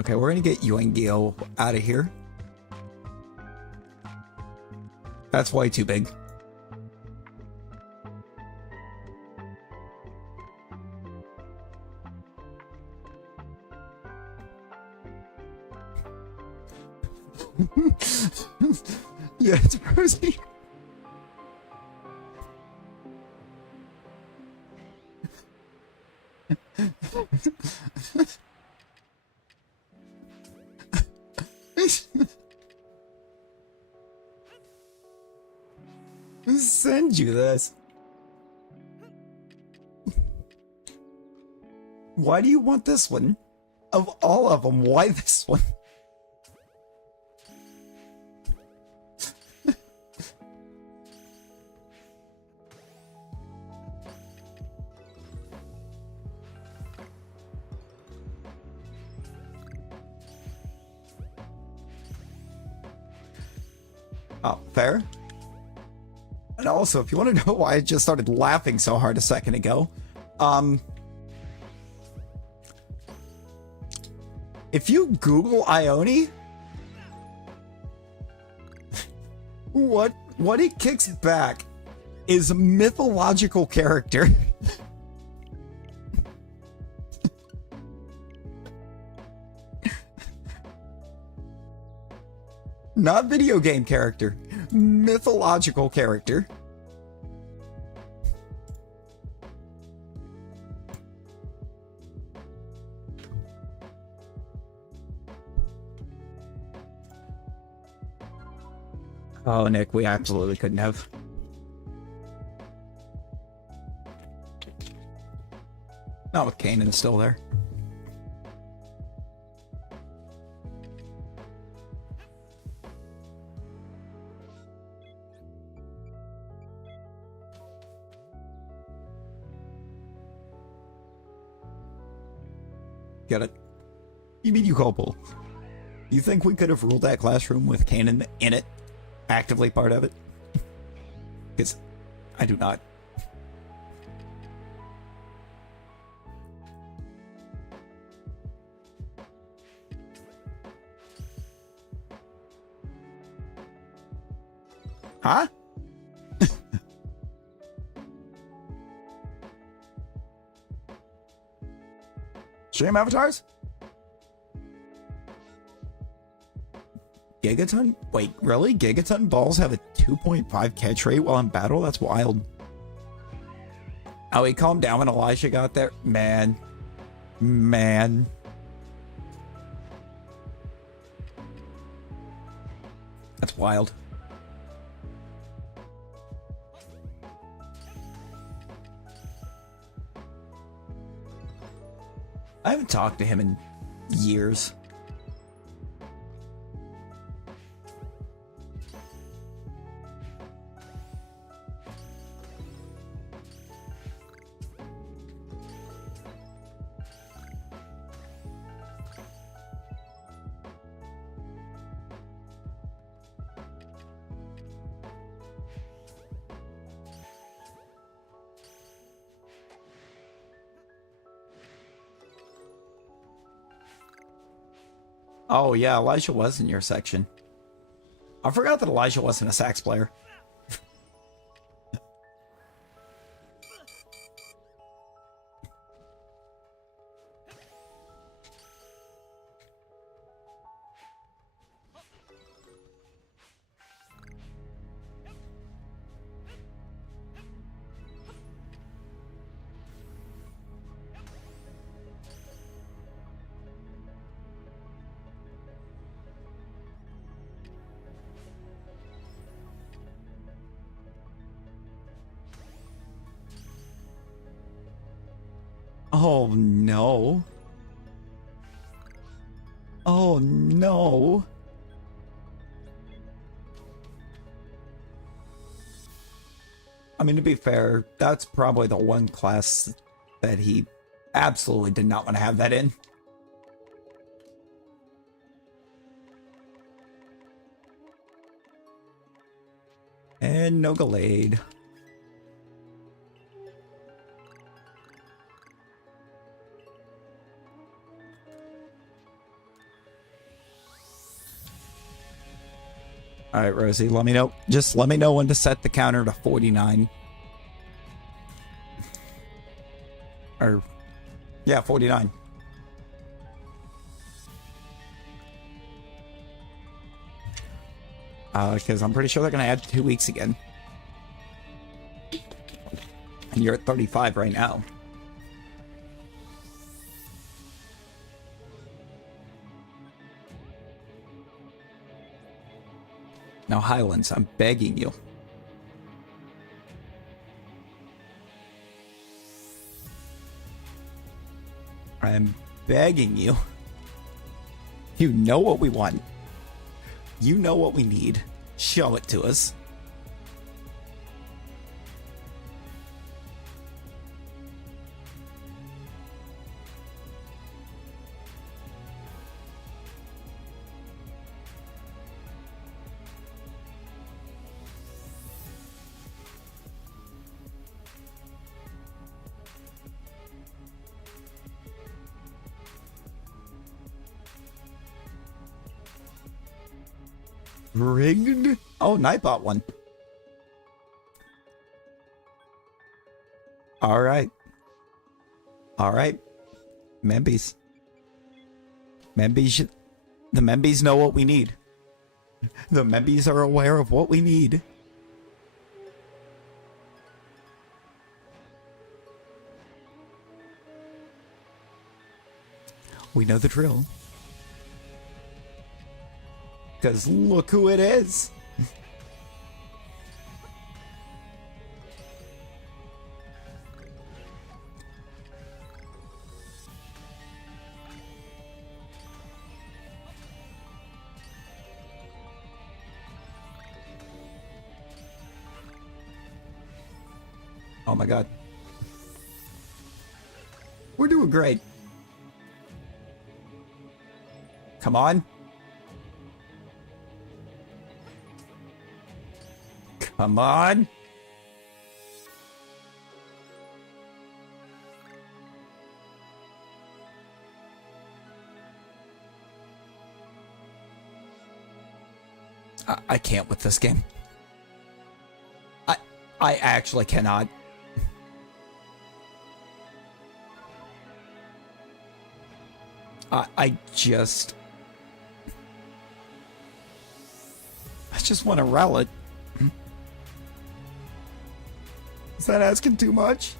Okay, we're gonna get Yuengyo out of here. That's way too big. Yeah, it's Rosie. Send you this. Why do you want this one? Of all of them, why this one? Oh, fair. And also, if you want to know why I just started laughing so hard a second ago, if you Google Ione, what it kicks back is a mythological character. Not video game character, mythological character. Oh, Nick, we absolutely couldn't have. Not with Kanan still there. Get it? You mean you call bull? You think we could have ruled that classroom with Kanan in it? Actively part of it? Because I do not. Huh? Stream avatars? Gigaton? Wait, really? Gigaton balls have a 2.5 catch rate while in battle? That's wild. Oh, he calmed down when Elijah got there? Man. Man. That's wild. I haven't talked to him in years. Oh, yeah, Elijah was in your section. I forgot that Elijah wasn't a sax player. Oh, no. Oh, no. I mean, to be fair, that's probably the one class that he absolutely did not want to have that in. And no Gallade. All right, Rosie, let me know. Just let me know when to set the counter to 49. Or, yeah, 49. Because I'm pretty sure they're going to add 2 weeks again. And you're at 35 right now. Now, Highlands, I'm begging you. I'm begging you. You know what we want. You know what we need. Show it to us. Rigged? Oh, Nightbot one. All right. All right. Membies. Membies. The Membies know what we need. The Membies are aware of what we need. We know the drill. Because look who it is. Oh my god. We're doing great. Come on. Come on. I can't with this game. I actually cannot. I just want to rel it. Is that asking too much?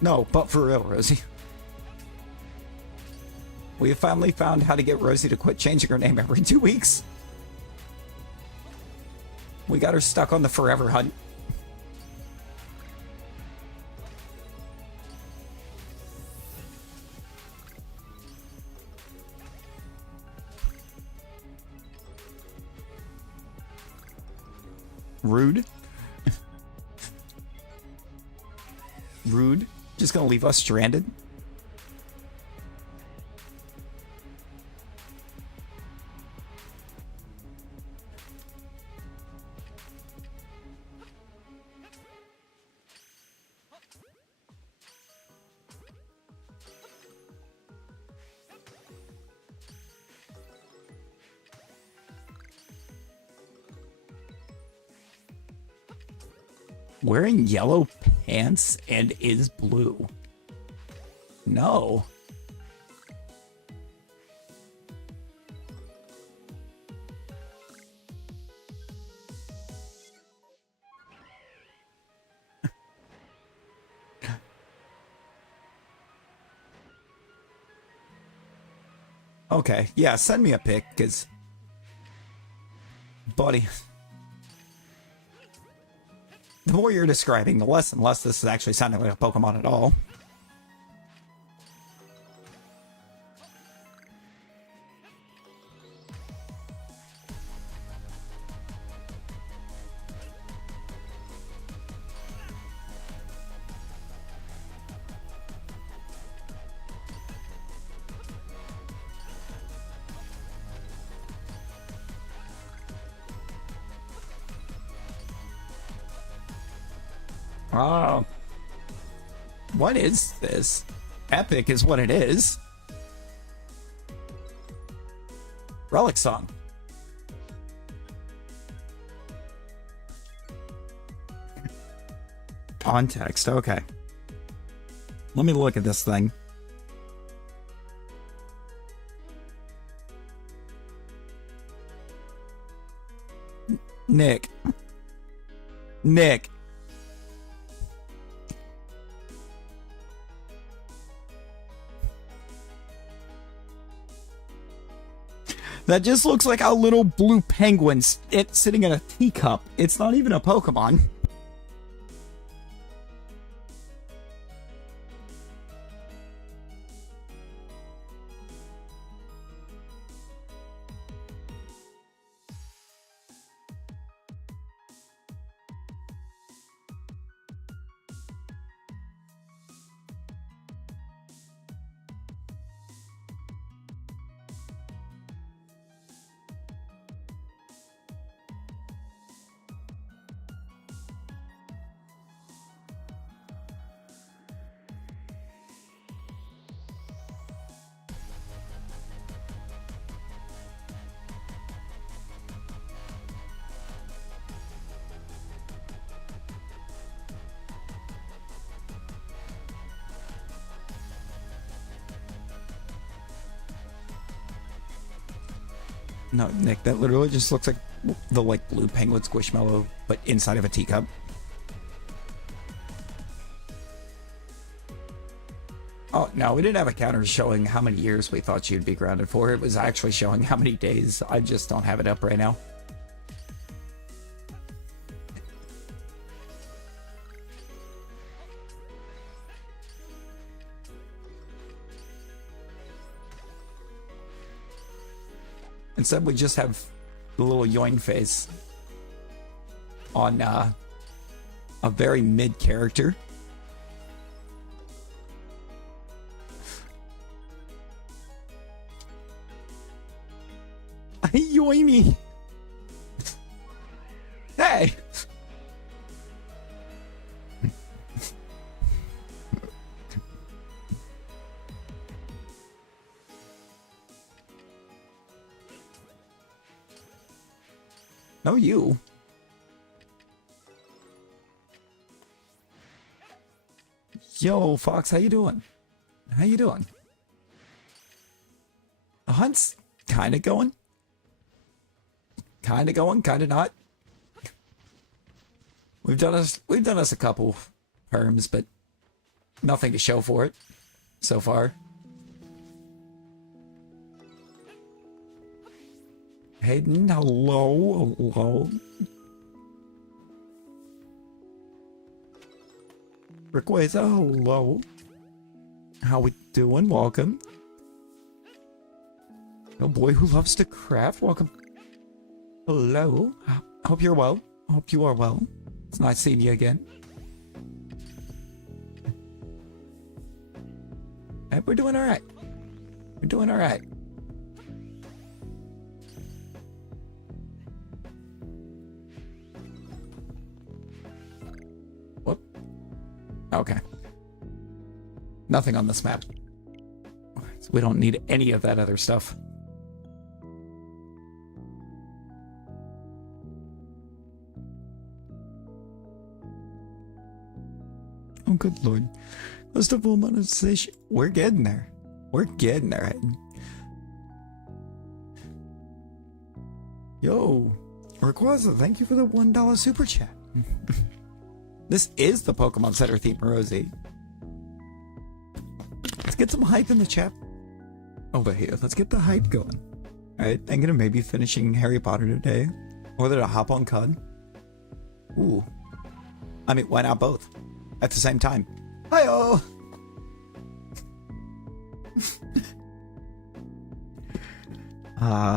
No, but for real, Rosie. We have finally found how to get Rosie to quit changing her name every 2 weeks. We got her stuck on the forever hunt. Rude. Rude. Just gonna leave us stranded. Wearing yellow pants and is blue. No. Okay, yeah, send me a pic, because... Buddy... The more you're describing, the less and less this is actually sounding like a Pokemon at all. Oh. What is this? Epic is what it is. Relic Song. On text, okay. Let me look at this thing. Nick. That just looks like a little blue penguin sitting in a teacup. It's not even a Pokemon. No, Nick, that literally just looks like the like blue penguin squishmallow, but inside of a teacup. Oh, no, we didn't have a counter showing how many years we thought you'd be grounded for. It was actually showing how many days. I just don't have it up right now. Instead, we just have the little yoin face on a very mid character. Yoiny. Hey. No, you. Yo, Fox, how you doing? How you doing? The hunt's kind of going. Kind of going, kind of not. We've done us a couple perms, but nothing to show for it so far. Hayden, hello, hello. Rickweza, hello. How we doing? Welcome. Oh boy who loves to craft, welcome. Hello. Hope you're well. Hope you are well. It's nice seeing you again. Hey, we're doing alright. We're doing alright. Whoop. Okay. Nothing on this map. So we don't need any of that other stuff. Oh, good lord. Close to full monetization. We're getting there. We're getting there. Yo, Rayquaza, thank you for the $1 super chat. This is the Pokemon Center theme, Rosie. Let's get some hype in the chat over here. Let's get the hype going. Alright, thinking of maybe finishing Harry Potter today. Or to hop on CUD. Ooh. I mean, why not both? At the same time. Hi-oh!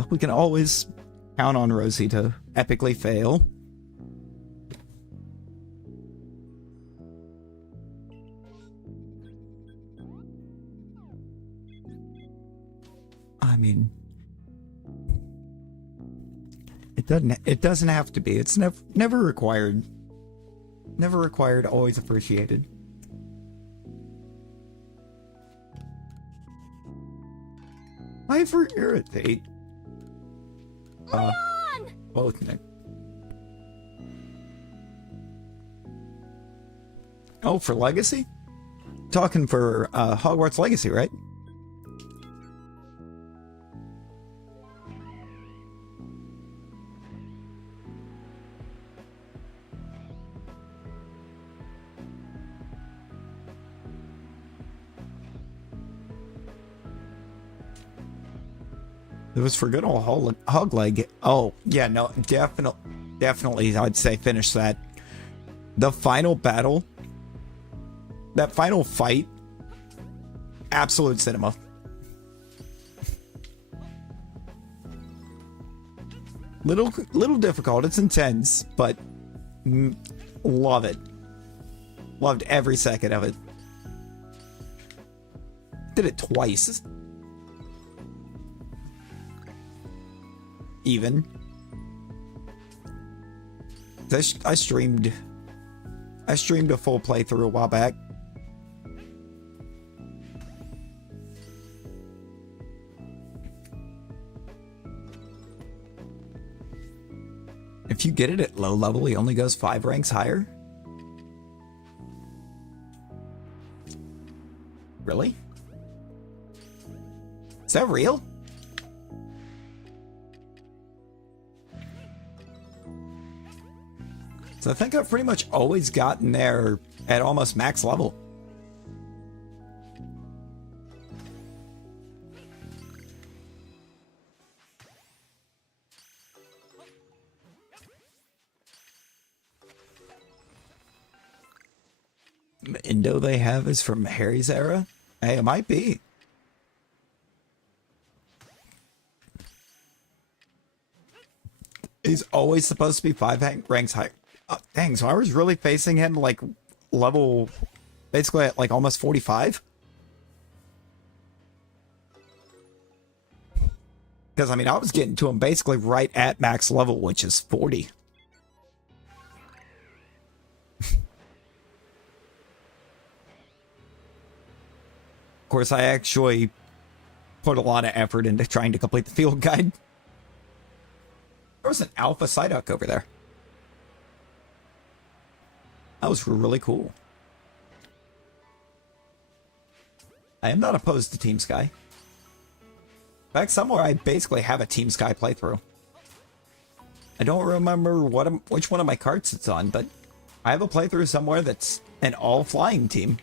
We can always count on Rosie to epically fail. I mean, it doesn't have to be. It's never required. Never required, always appreciated. I for irritate. Both Nick. Oh, for Legacy? Talking for Hogwarts Legacy, right? It was for good old hog leg. Oh, yeah, no, definitely, I'd say finish that. The final battle, that final fight, absolute cinema. Little difficult, it's intense, but love it. Loved every second of it. Did it twice. Even. I streamed a full playthrough a while back. If you get it at low level, he only goes 5 ranks higher. Really? Is that real? So I think I've pretty much always gotten there at almost max level. The Indo they have is from Harry's era? Hey, it might be. He's always supposed to be 5 ranks high. Oh, dang, so I was really facing him like level, basically at like almost 45? Because, I mean, I was getting to him basically right at max level, which is 40. Of course, I actually put a lot of effort into trying to complete the field guide. There was an alpha Psyduck over there. That was really cool. I am not opposed to Team Sky. In fact, somewhere I basically have a Team Sky playthrough. I don't remember which one of my carts it's on, but I have a playthrough somewhere that's an all-flying team.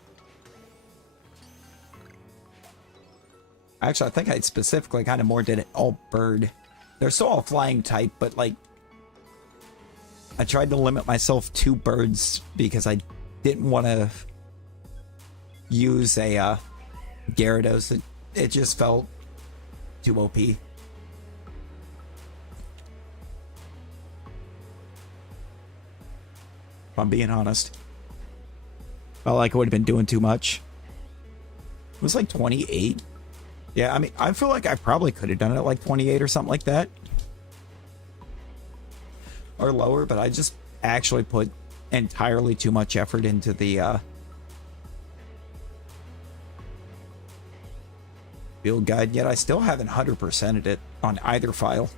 Actually, I think I specifically kind of more did it all-bird. They're still all-flying type, but like, I tried to limit myself to birds because I didn't want to use a Gyarados. It just felt too OP. If I'm being honest. Felt like I would have been doing too much. It was like 28. Yeah, I mean, I feel like I probably could have done it at like 28 or something like that. Or lower, but I just actually put entirely too much effort into the field guide, yet I still haven't 100%ed it on either file.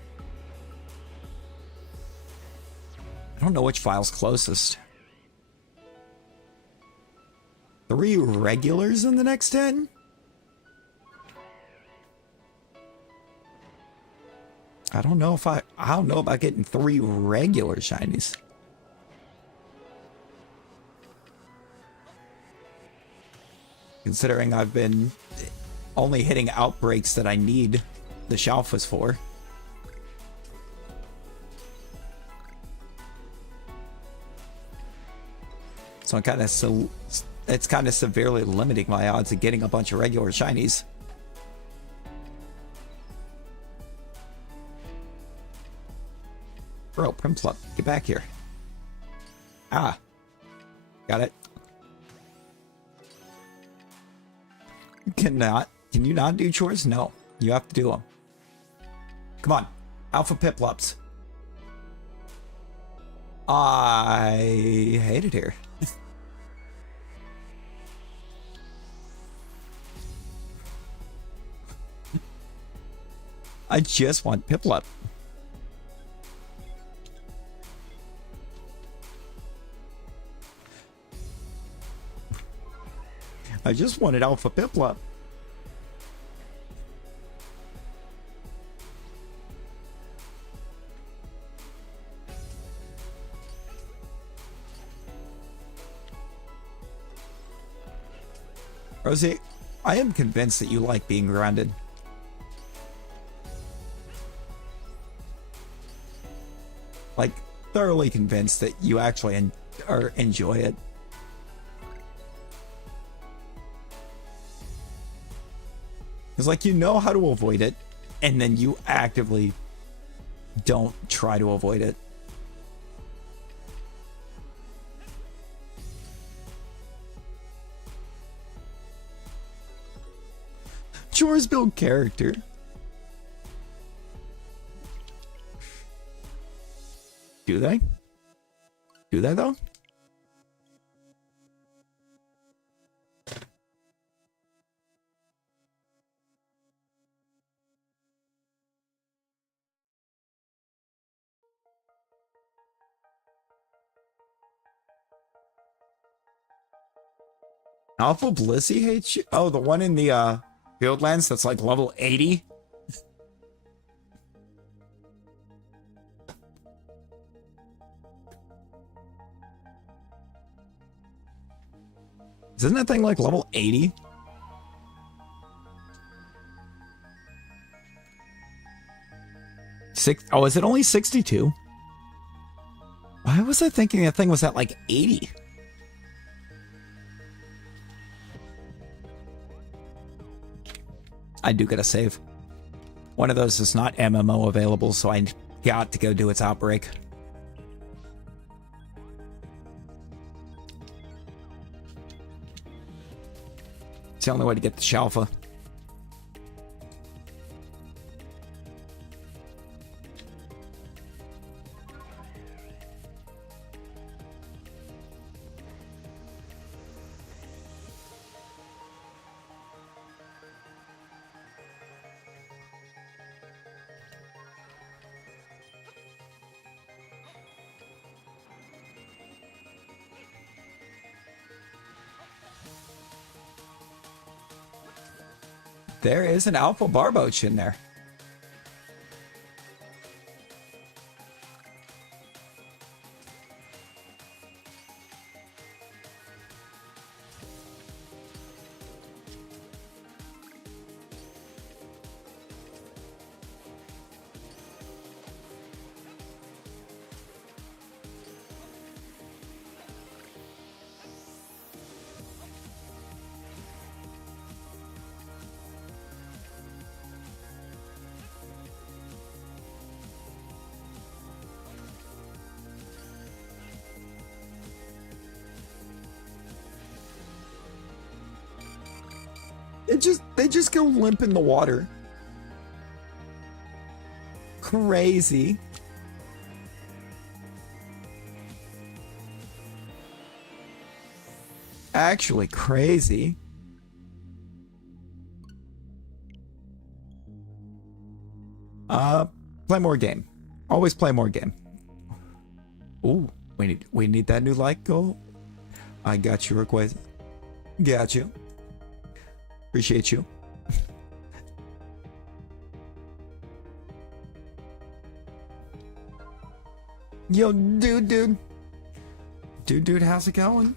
I don't know which file's closest. 3 regulars in the next 10? I don't know about getting 3 regular shinies. Considering I've been only hitting outbreaks that I need the Shalphas for. So it's kind of severely limiting my odds of getting a bunch of regular shinies. Bro, Primplop, get back here. Ah. Got it. Can you not do chores? No. You have to do them. Come on. Alpha Piplups. I hate it here. I just want Piplup. I just wanted Alpha Piplup. Rosie, I am convinced that you like being grounded. Like, thoroughly convinced that you actually enjoy it. It's like you know how to avoid it, and then you actively don't try to avoid it. Chores build character. Do they? Do they though? Alpha Blissey hates you? Oh, the one in the Fieldlands that's like level 80? Isn't that thing like level 80? Oh, is it only 62? Why was I thinking that thing was at like 80? I do gotta save. One of those is not MMO available, so I got to go do its Outbreak. It's the only way to get the Shalpha. There is an Alpha Barboach in there. They just go limp in the water. Crazy. Actually crazy. Play more game. Always play more game. Ooh, we need that new like goal. I got your request. Got you. Appreciate you. Yo, dude, how's it going?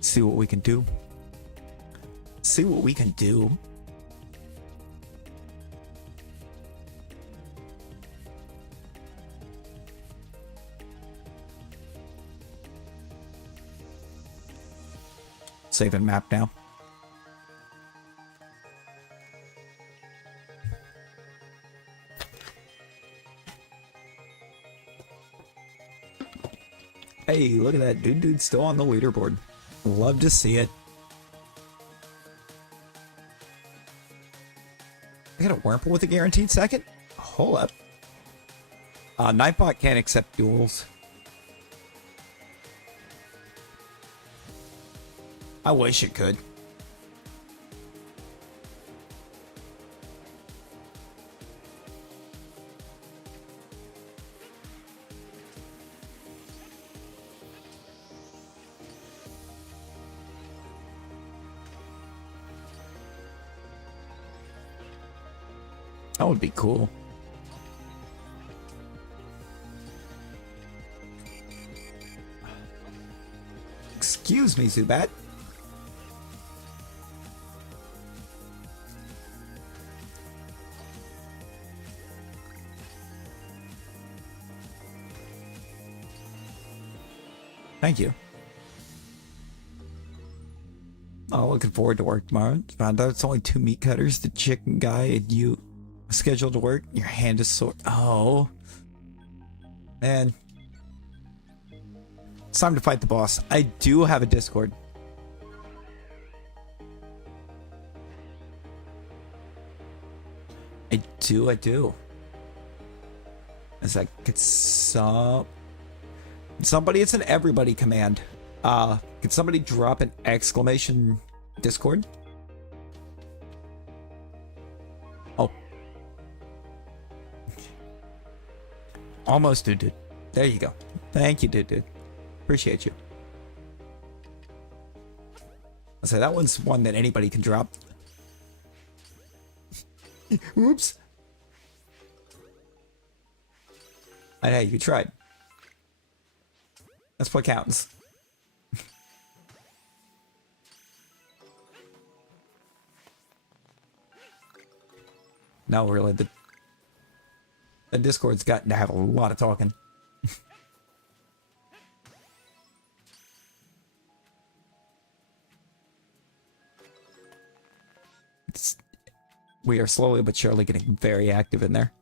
See what we can do. See what we can do. Save and map now. Hey, look at that. Dude's still on the leaderboard. Love to see it. I got a Wurmple with a guaranteed second? Hold up. Nightbot can't accept duels. I wish it could. That would be cool. Excuse me, Zubat. Thank you. Oh, looking forward to work tomorrow. Found out it's only 2 meat cutters, the chicken guy, and you scheduled to work. Your hand is sore. Oh. Man. It's time to fight the boss. I do have a Discord. I do. As I get some... Somebody, it's an everybody command. Can somebody drop an exclamation Discord? Oh. Almost, dude. There you go. Thank you, dude. Appreciate you. I say that one's one that anybody can drop. Oops. And hey, you tried. That's what counts. No, really, the Discord's gotten to have a lot of talking. We are slowly but surely getting very active in there.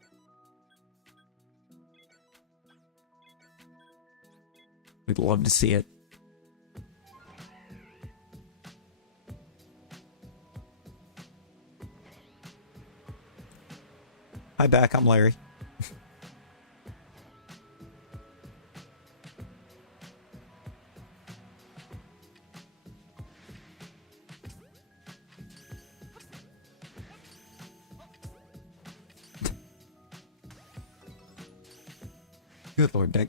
We'd love to see it. Hi back, I'm Larry. Good Lord, Nick.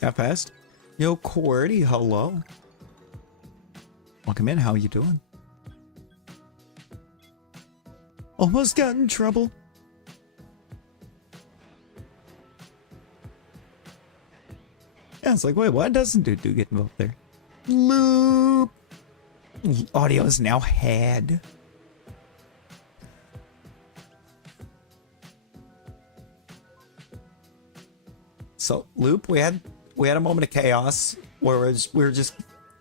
Got past? Yo, QWERTY, hello. Welcome in, how you doing? Almost got in trouble. Yeah, it's like, wait, why doesn't dude get involved there? Loop. Audio is now had. So, Loop, we had a moment of chaos where we were just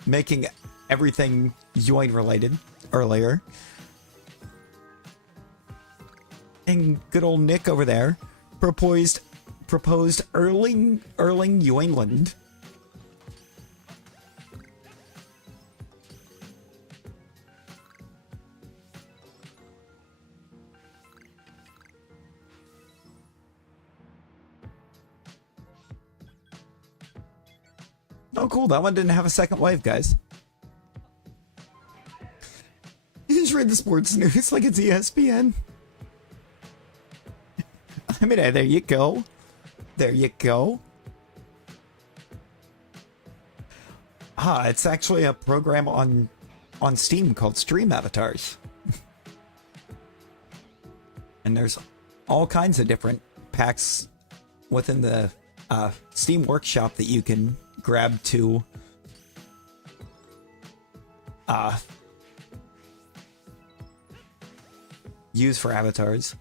making everything Yoin related earlier. And good old Nick over there proposed Erling Yoingland. Oh, cool. That one didn't have a second wave, guys. You just read the sports news like it's ESPN. I mean, there you go. There you go. It's actually a program on Steam called Stream Avatars. And there's all kinds of different packs within the Steam Workshop that you can grab to use for avatars.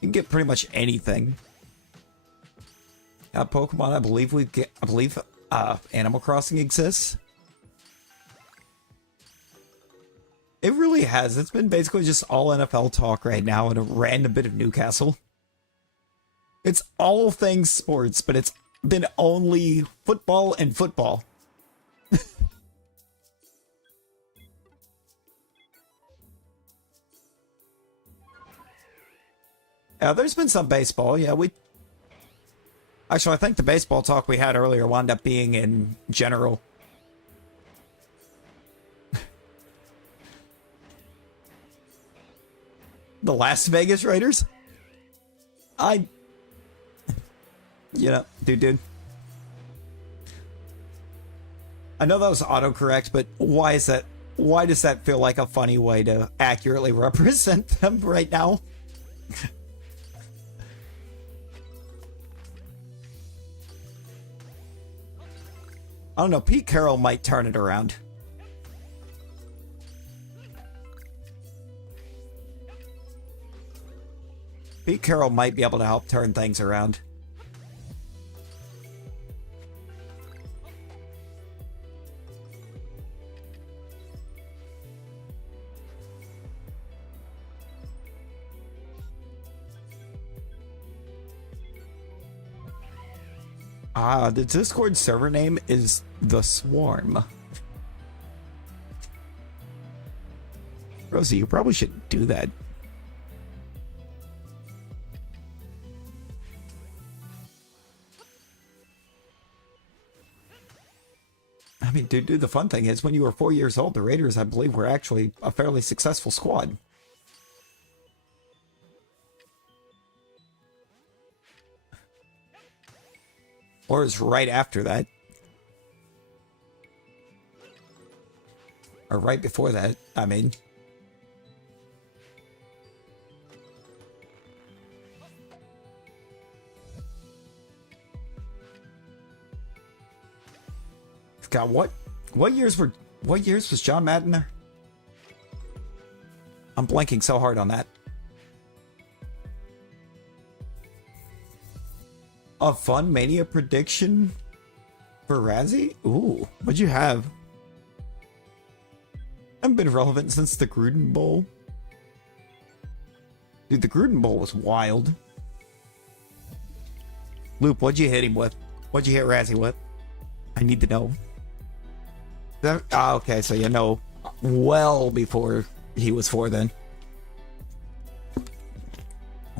You can get pretty much anything. Pokemon, I believe Animal Crossing exists. It really has. It's been basically just all NFL talk right now and a random bit of Newcastle. It's all things sports, but it's been only football and football. There's been some baseball. Yeah, actually, I think the baseball talk we had earlier wound up being in general. The Las Vegas Raiders? You know, dude. I know that was autocorrect, but why is that? Why does that feel like a funny way to accurately represent them right now? I don't know, Pete Carroll might turn it around. Pete Carroll might be able to help turn things around. The Discord server name is The Swarm. Rosie, you probably shouldn't do that. dude, the fun thing is when you were 4 years old, the Raiders, I believe, were actually a fairly successful squad. Or it's right after that. Or right before that, I mean. God, what years was John Madden there? I'm blanking so hard on that. A fun Mania prediction for Razzie? Ooh, what'd you have? Haven't been relevant since the Gruden Bowl. Dude, the Gruden Bowl was wild. Loop, what'd you hit him with? What'd you hit Razzie with? I need to know. Okay, so you know well before he was 4 then.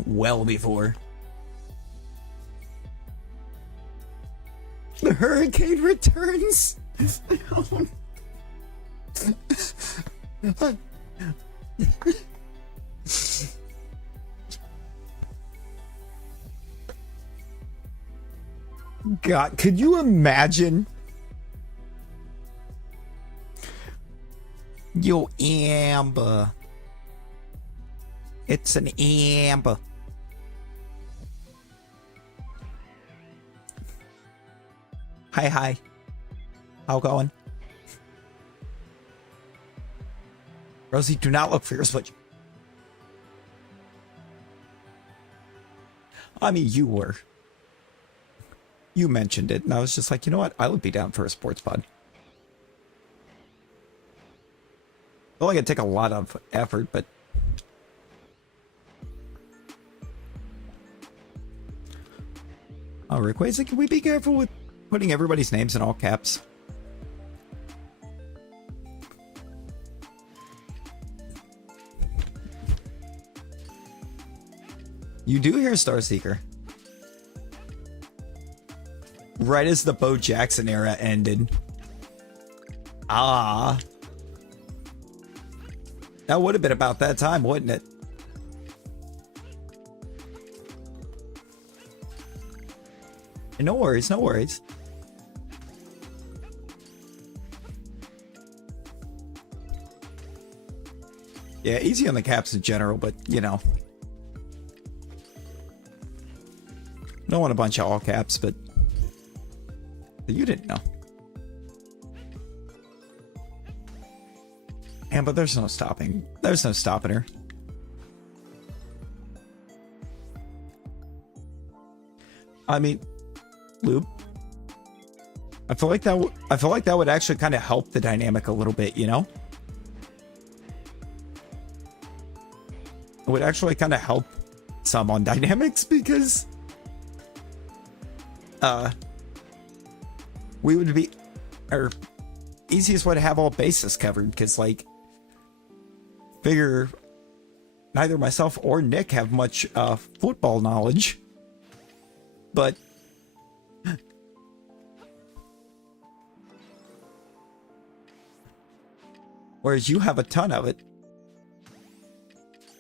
Well before. The hurricane returns. God, could you imagine? Yo, Amber. It's an Amber. Hi. How going? Rosie, do not look for your switch. I mean, you were. You mentioned it, and I was just like, you know what? I would be down for a sports pod. I feel like it'd take a lot of effort, but... Oh, Rayquaza, can we be careful with putting everybody's names in all caps? You do hear Starseeker. Right as the Bo Jackson era ended. Ah. That would have been about that time, wouldn't it? No worries, no worries. Yeah, easy on the caps in general, but, you know. Don't want a bunch of all caps, but you didn't know. And but there's no stopping. There's no stopping her. I mean, Loop. I feel like that would actually kind of help the dynamic a little bit, you know? It would actually kind of help some on dynamics because we would be our easiest way to have all bases covered because like figure neither myself or Nick have much football knowledge, but whereas you have a ton of it.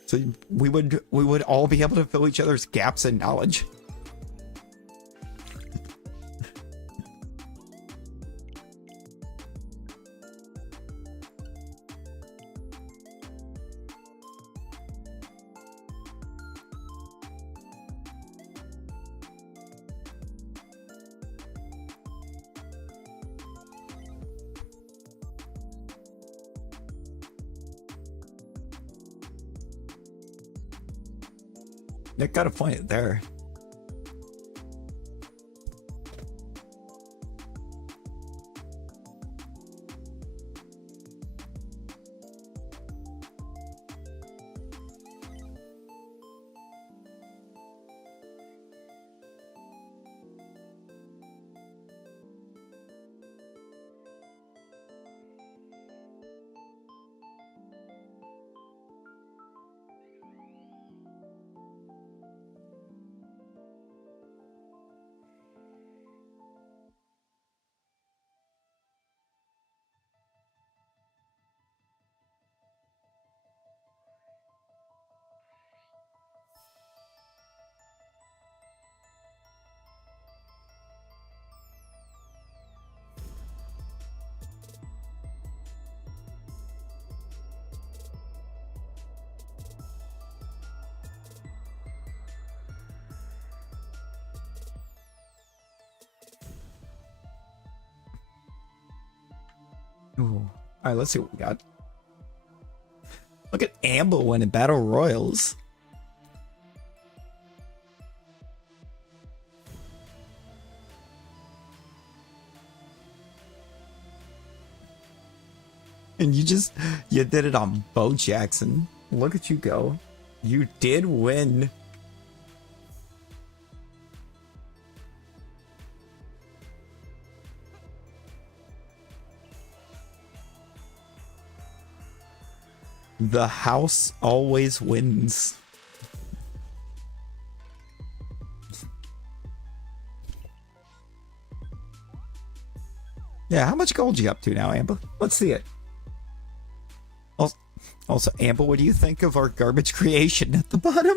So we would all be able to fill each other's gaps in knowledge. Nick got a point there. Ooh. All right, let's see what we got. Look at Amber winning Battle Royals. And you did it on Bo Jackson. Look at you go. You did win. The house always wins. Yeah, how much gold you up to now, Amber? Let's see it. Also, Amber, what do you think of our garbage creation at the bottom?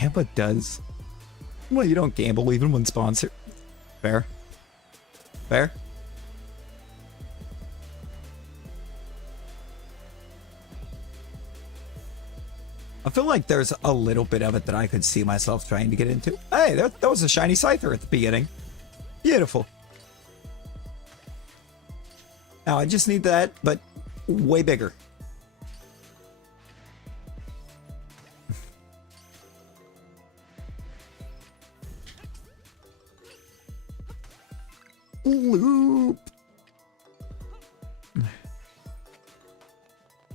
Amber does. Well, you don't gamble even when sponsored. Fair. Fair. I feel like there's a little bit of it that I could see myself trying to get into. Hey, that was a shiny Scyther at the beginning. Beautiful. Now, I just need that, but way bigger. Loop.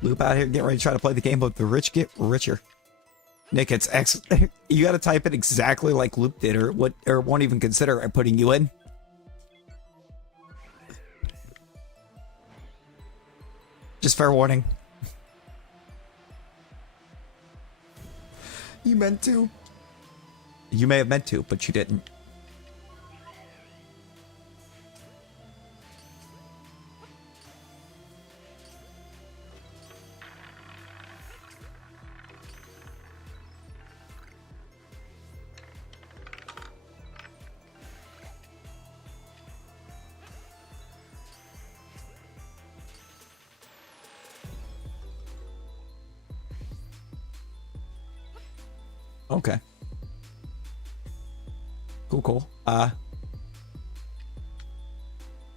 Loop out here getting ready to try to play the game, but the rich get richer. Nick, it's you got to type it exactly like Loop did, or won't even consider putting you in. Just fair warning. You meant to. You may have meant to, but you didn't. Okay. Cool.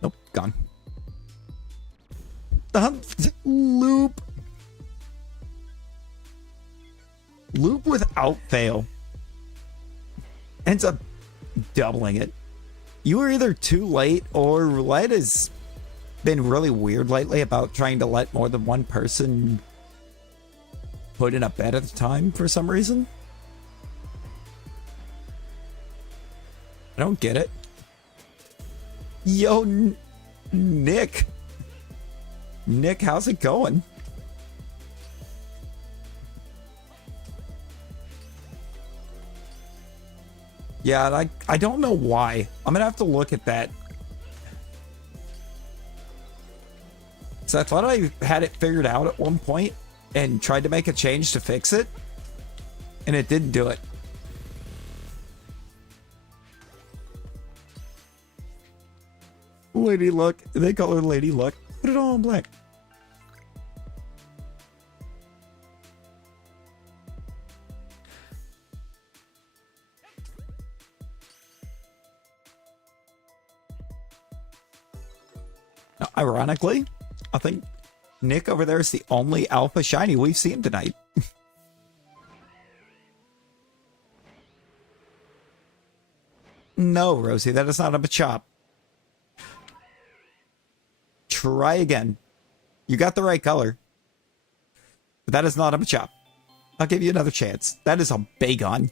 Nope, gone. Loop. Loop without fail. Ends up doubling it. You were either too late, or Roulette has been really weird lately about trying to let more than one person put in a bet at a time for some reason. I don't get it. Yo, Nick. Nick, how's it going? Yeah, I don't know why. I'm gonna have to look at that. So I thought I had it figured out at one point and tried to make a change to fix it, and it didn't do it. Lady Luck. They call her Lady Luck. Put it all in black. Now, ironically, I think Nick over there is the only alpha shiny we've seen tonight. No, Rosie, that is not a Machop. Try again. You got the right color. But that is not a Machop. I'll give you another chance. That is a Bagon.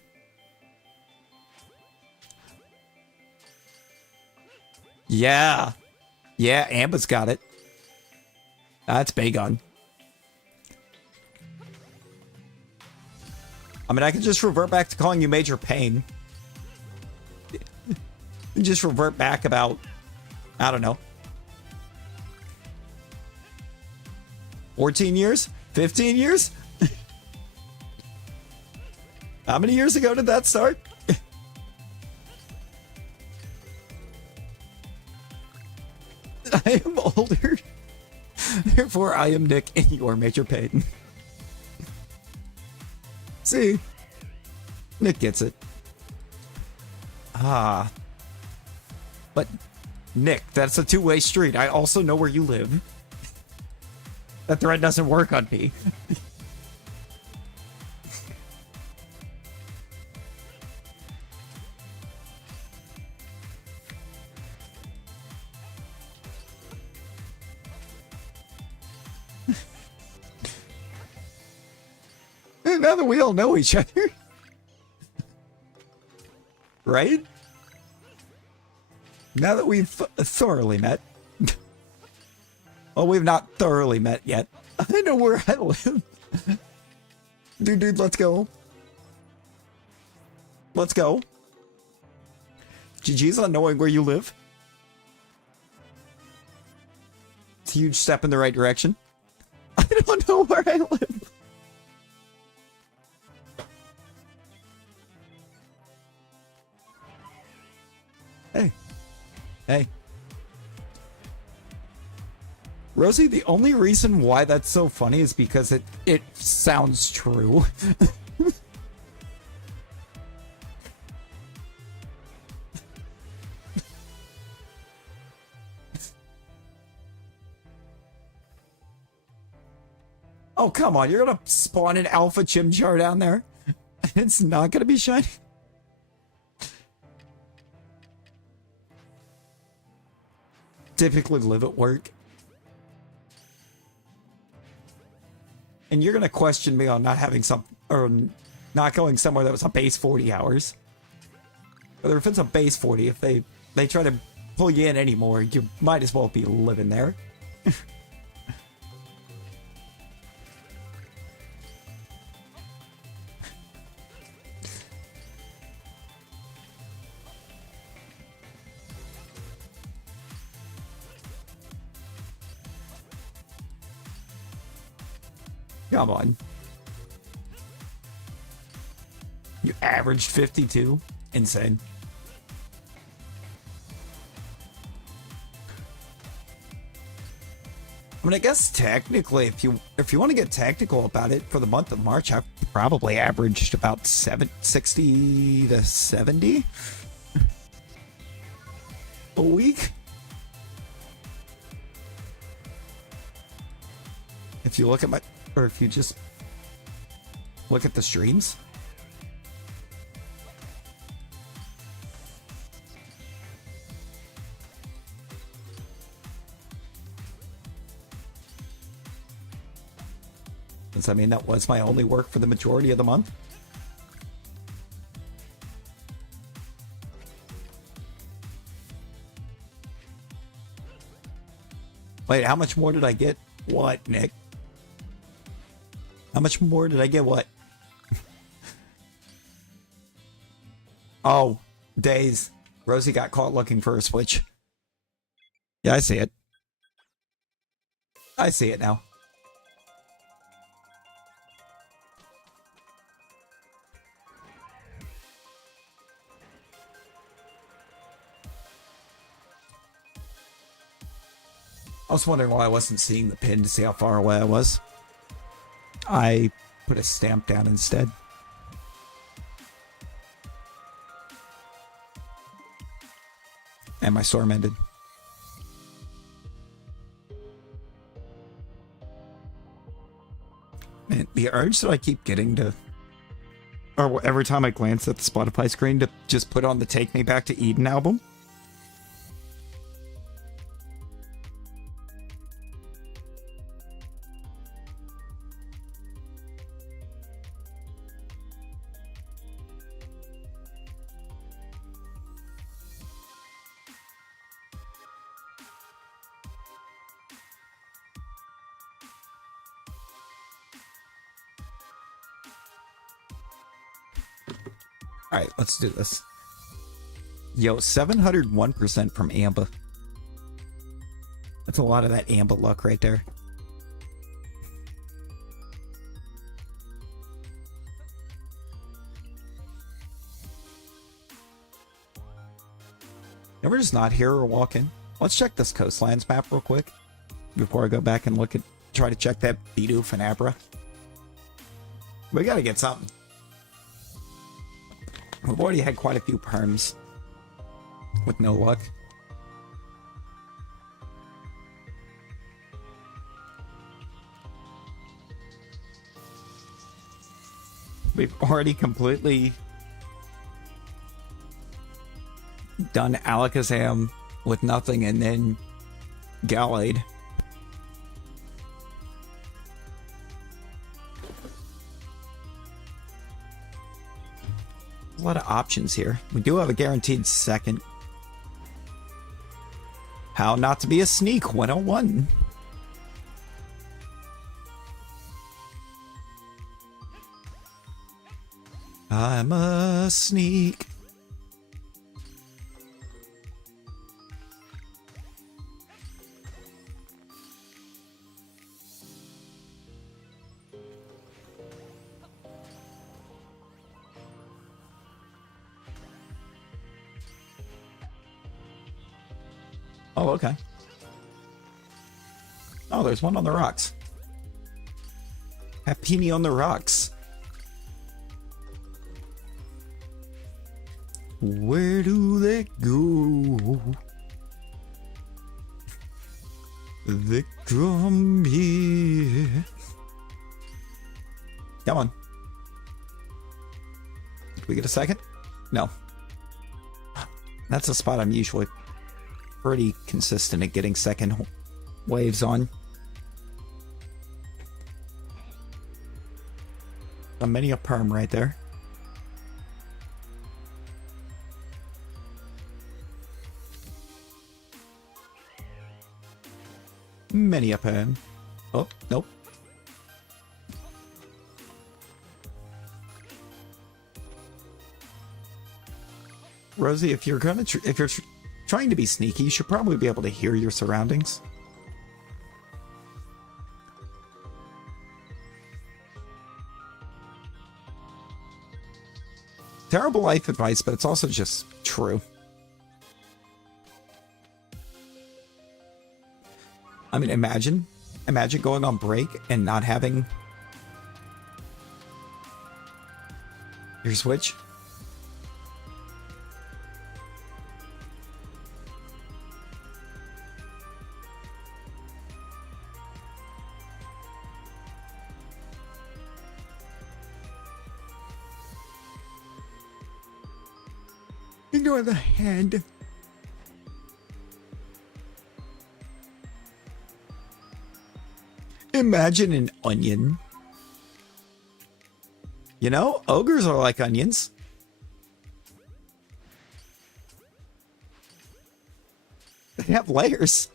Yeah. Yeah, Amber's got it. That's Bagon. I mean, I can just revert back to calling you Major Pain. And just revert back about, I don't know, 14 years? 15 years? How many years ago did that start? I am older. Therefore, I am Nick and you are Major Payton. See? Nick gets it. Ah. But, Nick, that's a two-way street. I also know where you live. That thread doesn't work on me. Now that we all know each other. Right? Now that we've thoroughly met. Well, we've not thoroughly met yet. I know where I live. Dude, let's go. Let's go. GG's on knowing where you live. It's a huge step in the right direction. I don't know where I live. Hey. Rosie, the only reason why that's so funny is because it sounds true. Oh, come on. You're gonna spawn an alpha Chimchar down there? It's not gonna be shiny? Typically live at work. And you're gonna question me on not having some, or not going somewhere that was a base 40 hours. Whether if it's a base 40, if they try to pull you in anymore, you might as well be living there. Come on. You averaged 52? Insane. I mean, I guess technically, if you want to get technical about it, for the month of March, I've probably averaged about 60 to 70 a week. If you look at my, or if you just look at the streams. Does that mean that was my only work for the majority of the month? Wait, how much more did I get? What, Nick? How much more did I get? What? Oh, days. Rosie got caught looking for a Switch. Yeah, I see it. I see it now. I was wondering why I wasn't seeing the pin to see how far away I was. I put a stamp down instead. And my storm ended. Man, the urge that I keep getting to, or every time I glance at the Spotify screen, to just put on the Take Me Back to Eden album. Alright, let's do this. Yo, 701% from Amba. That's a lot of that Amba luck right there. Ever just not hear her walk in? Let's check this coastlands map real quick before I go back and try to check that Bidoof and Abra. We gotta get something. We've already had quite a few perms with no luck. We've already completely done Alakazam with nothing and then Gallade. A lot of options here. We do have a guaranteed second. How not to be a sneak 101. I'm a sneak. Oh, okay. Oh, there's one on the rocks. Happini on the rocks. Where do they go? They come here. Come on. Did we get a second? No. That's a spot I'm usually pretty consistent at getting second waves on. Many a perm right there. Many a perm. Oh, nope. Rosie, if you're gonna trying to be sneaky, you should probably be able to hear your surroundings. Terrible life advice, but it's also just true. I mean, imagine going on break and not having your Switch. Ignore the hand. Imagine an onion. You know, ogres are like onions. They have layers.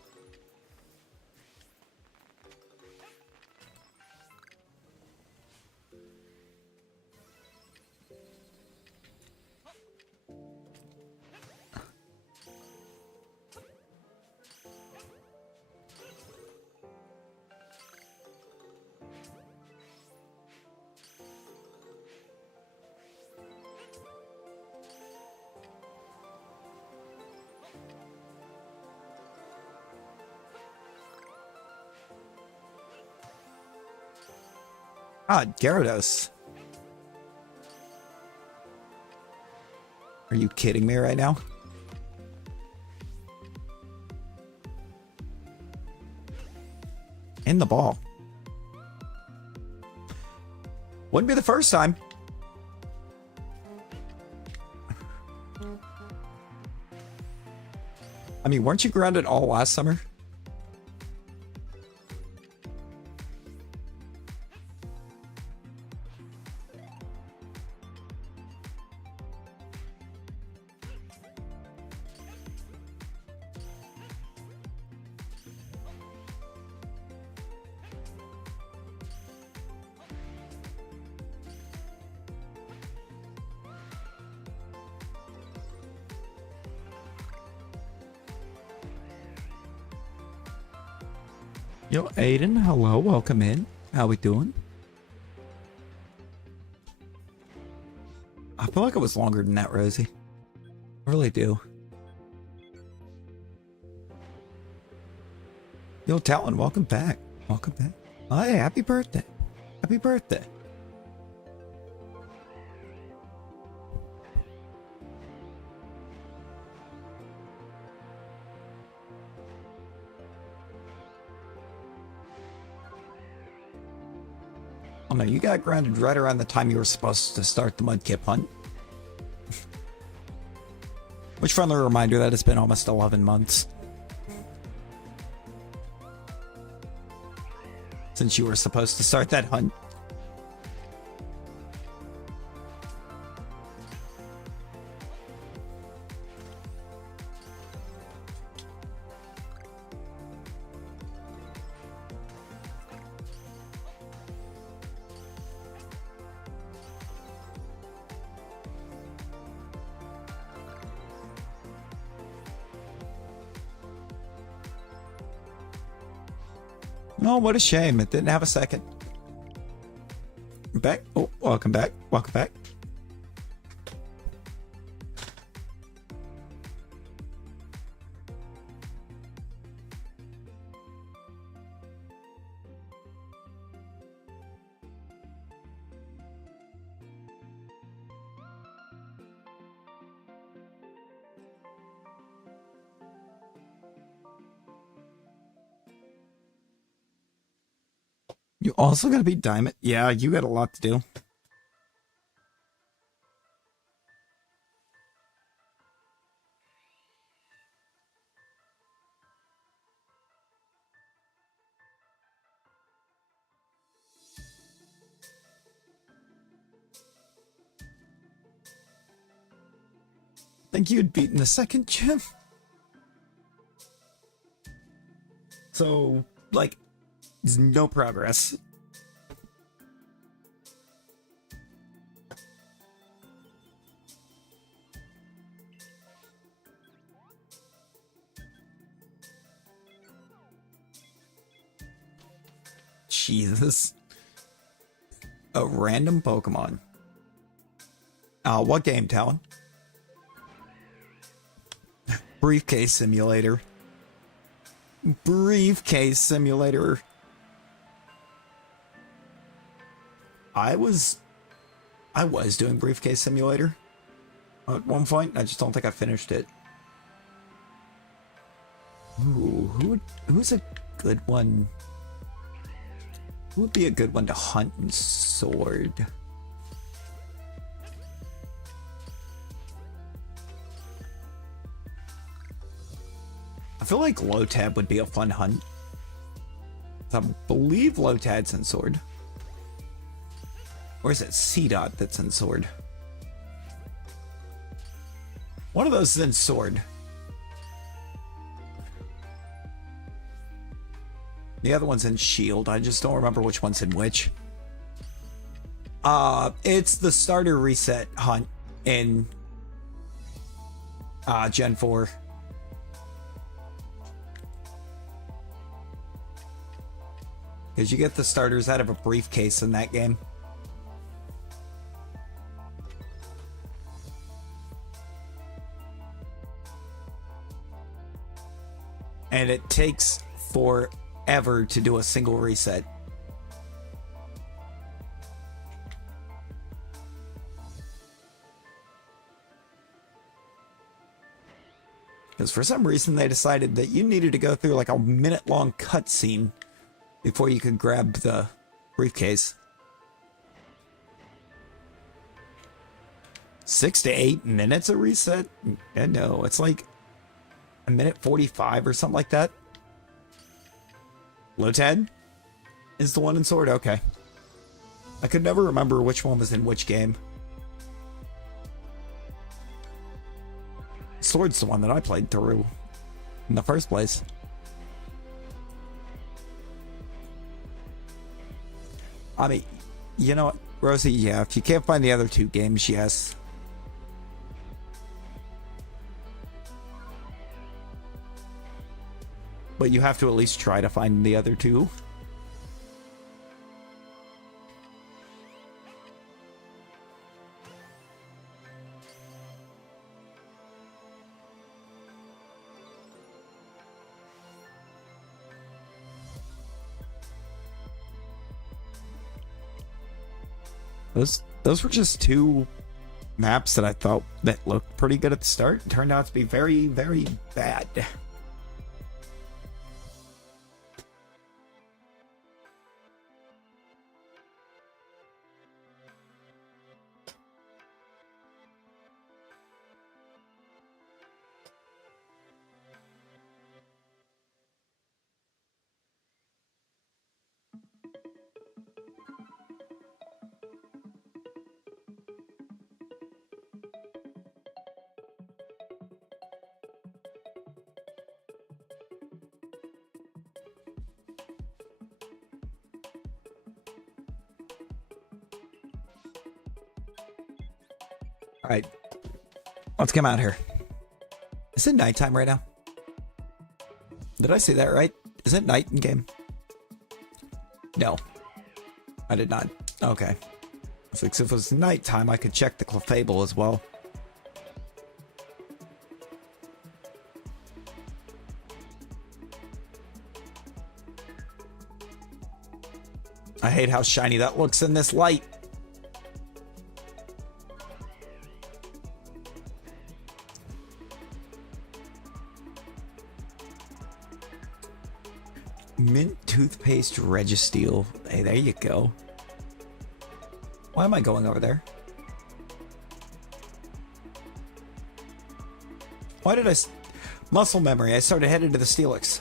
Ah, Gyarados. Are you kidding me right now? In the ball. Wouldn't be the first time. I mean, weren't you grounded all last summer? Yo, Aiden, hello, welcome in. How we doing? I feel like it was longer than that, Rosie. I really do. Yo, Talon, welcome back. Welcome back. Oh, hey, happy birthday. Happy birthday. Oh no, you got grounded right around the time you were supposed to start the Mudkip hunt. Which friendly reminder that it's been almost 11 months since you were supposed to start that hunt. Oh, what a shame. It didn't have a second. Back. Oh, welcome back. Welcome back. You also gotta be Diamond. Yeah, you got a lot to do. Think you had beaten the second gym? So, like, there's no progress. Jesus. A random Pokemon. What game, Talon? Briefcase Simulator. Briefcase Simulator. I was doing Briefcase Simulator at one point. I just don't think I finished it. Ooh, who's a good one? Who would be a good one to hunt and sword? I feel like Lotad would be a fun hunt. I believe Lotad's in sword. Or is it C-Dot that's in sword? One of those is in sword. The other one's in shield. I just don't remember which one's in which. It's the starter reset hunt in Gen 4. Because you get the starters out of a briefcase in that game. And it takes forever to do a single reset. Because for some reason they decided that you needed to go through like a minute-long cutscene before you could grab the briefcase. 6 to 8 minutes a reset? No, it's like a minute 45 or something like that. Lotad is the one in sword? Okay. I could never remember which one was in which game. Sword's the one that I played through in the first place. I mean, you know what, Rosie? Yeah, if you can't find the other two games, yes. But you have to at least try to find the other two. Those were just two maps that I thought that looked pretty good at the start and turned out to be very, very bad. All right, let's come out here. Is it nighttime right now? Did I say that right? Is it night in game? No, I did not. Okay. So if it was nighttime, I could check the Clefable as well. I hate how shiny that looks in this light. Mint toothpaste Registeel. Hey, there you go. Why am I going over there? Why did muscle memory? I started headed to the Steelix.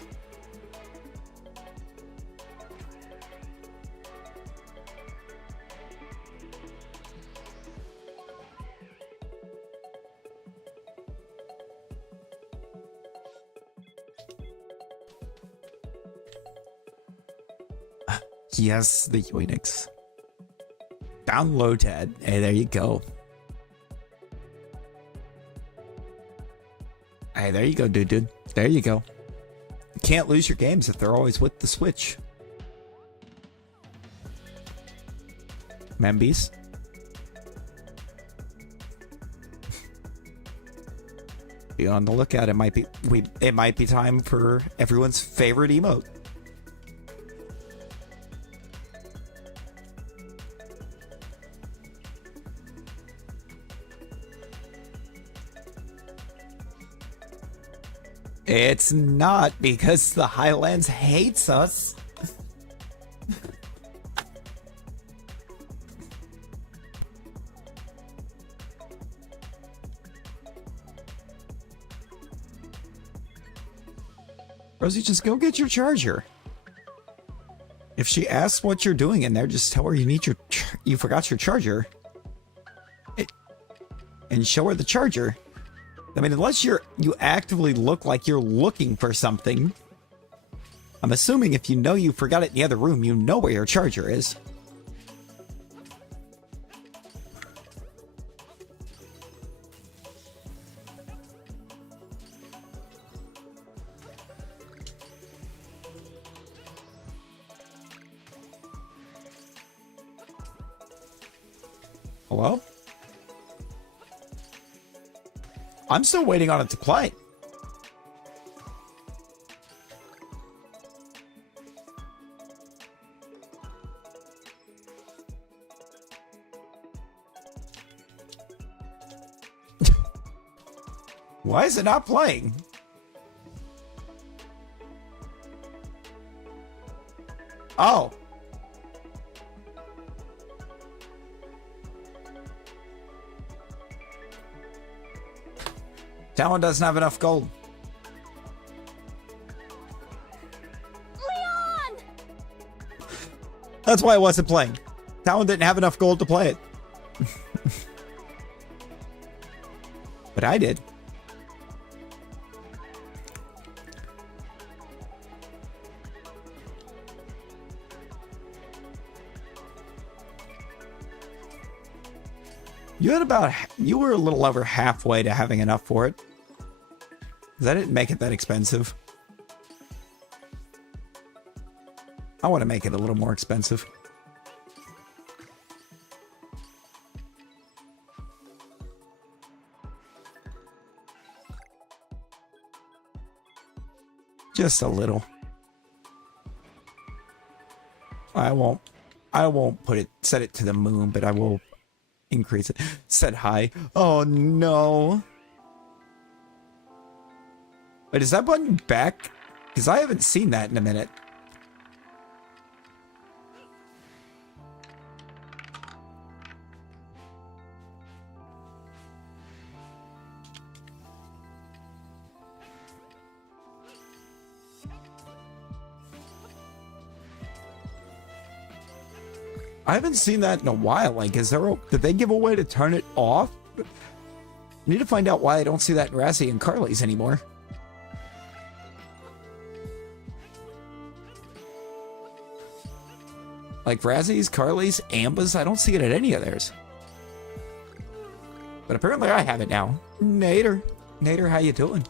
Yes, the Unix. Downloaded. Hey, there you go. Hey, there you go, dude. There you go. You can't lose your games if they're always with the Switch. Membies. Be on the lookout. It might be time for everyone's favorite emote. It's not, because the Highlands hates us. Rosie, just go get your charger. If she asks what you're doing in there, just tell her you need you forgot your charger. And show her the charger. I mean, unless you actively look like you're looking for something. I'm assuming if you know you forgot it in the other room, you know where your charger is. Hello? I'm still waiting on it to play. Why is it not playing? Oh. Talon doesn't have enough gold. Leon! That's why I wasn't playing. Talon didn't have enough gold to play it. But I did. You were a little over halfway to having enough for it. 'Cause I didn't make it that expensive. I want to make it a little more expensive. Just a little. I won't. I won't set it to the moon, but I will increase it. Set high. Oh no. Wait, is that button back? Because I haven't seen that in a minute. I haven't seen that in a while. Like, did they give a way to turn it off? I need to find out why I don't see that in Razzie and Carly's anymore. Like Razzie's, Carly's, Amba's, I don't see it at any of theirs. But apparently I have it now. Nader, how you doing?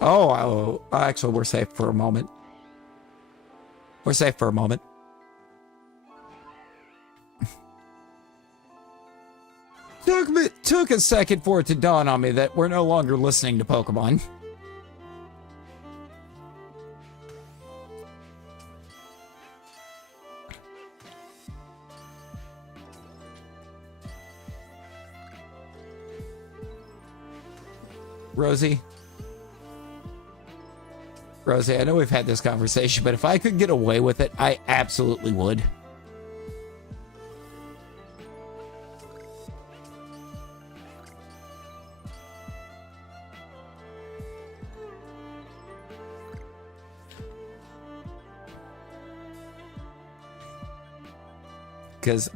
Oh, actually, we're safe for a moment. We're safe for a moment. Took a second for it to dawn on me that we're no longer listening to Pokemon. Rosie, I know we've had this conversation, but if I could get away with it, I absolutely would. Because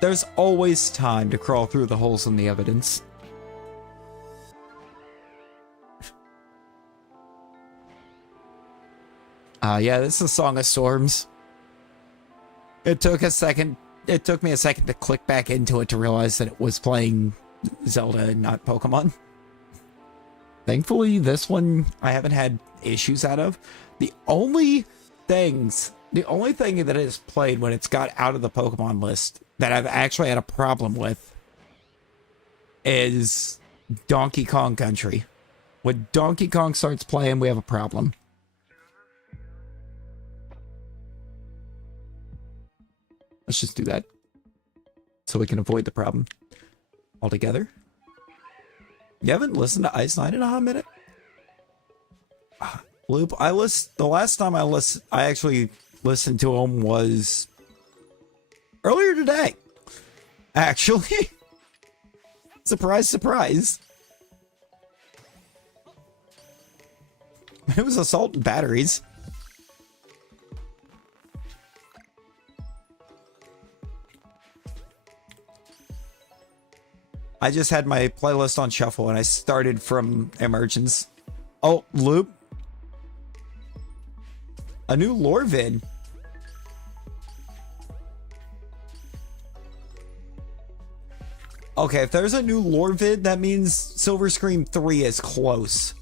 there's always time to crawl through the holes in the evidence. Yeah, this is a Song of Storms. It took me a second to click back into it to realize that it was playing Zelda and not Pokemon. Thankfully, this one I haven't had issues out of. The only thing that it has played when it's got out of the Pokemon list that I've actually had a problem with is Donkey Kong Country. When Donkey Kong starts playing, we have a problem. Let's just do that so we can avoid the problem altogether. You haven't listened to Ice Nine in a hot minute? Loop, the last time I actually listened to him was earlier today. Actually. Surprise, surprise. It was Assault and Batteries. I just had my playlist on shuffle and I started from Emergence. Oh, Loop. A new lore vid. Okay, if there's a new lore vid, that means Silver Scream 3 is close.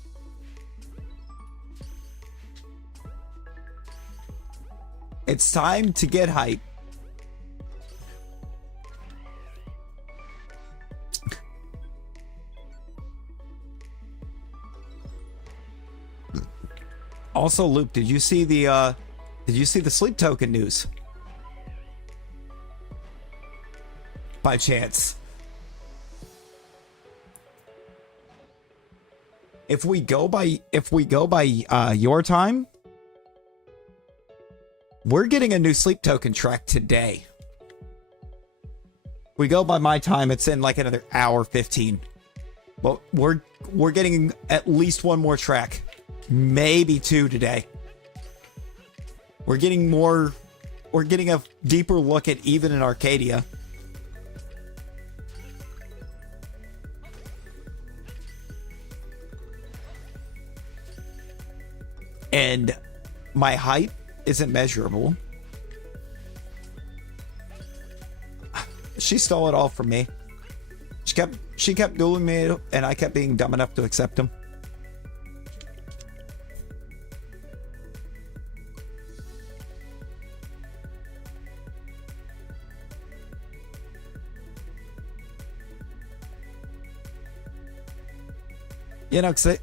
It's time to get hype. Also, Luke, did you see the sleep token news? By chance. If we go by your time, we're getting a new sleep token track today. We go by my time, it's in like another hour 15. But we're getting at least one more track. Maybe 2 today. We're getting a deeper look at even in Arcadia. And my height isn't measurable. She stole it all from me. She kept dueling me and I kept being dumb enough to accept him. You know, 'cause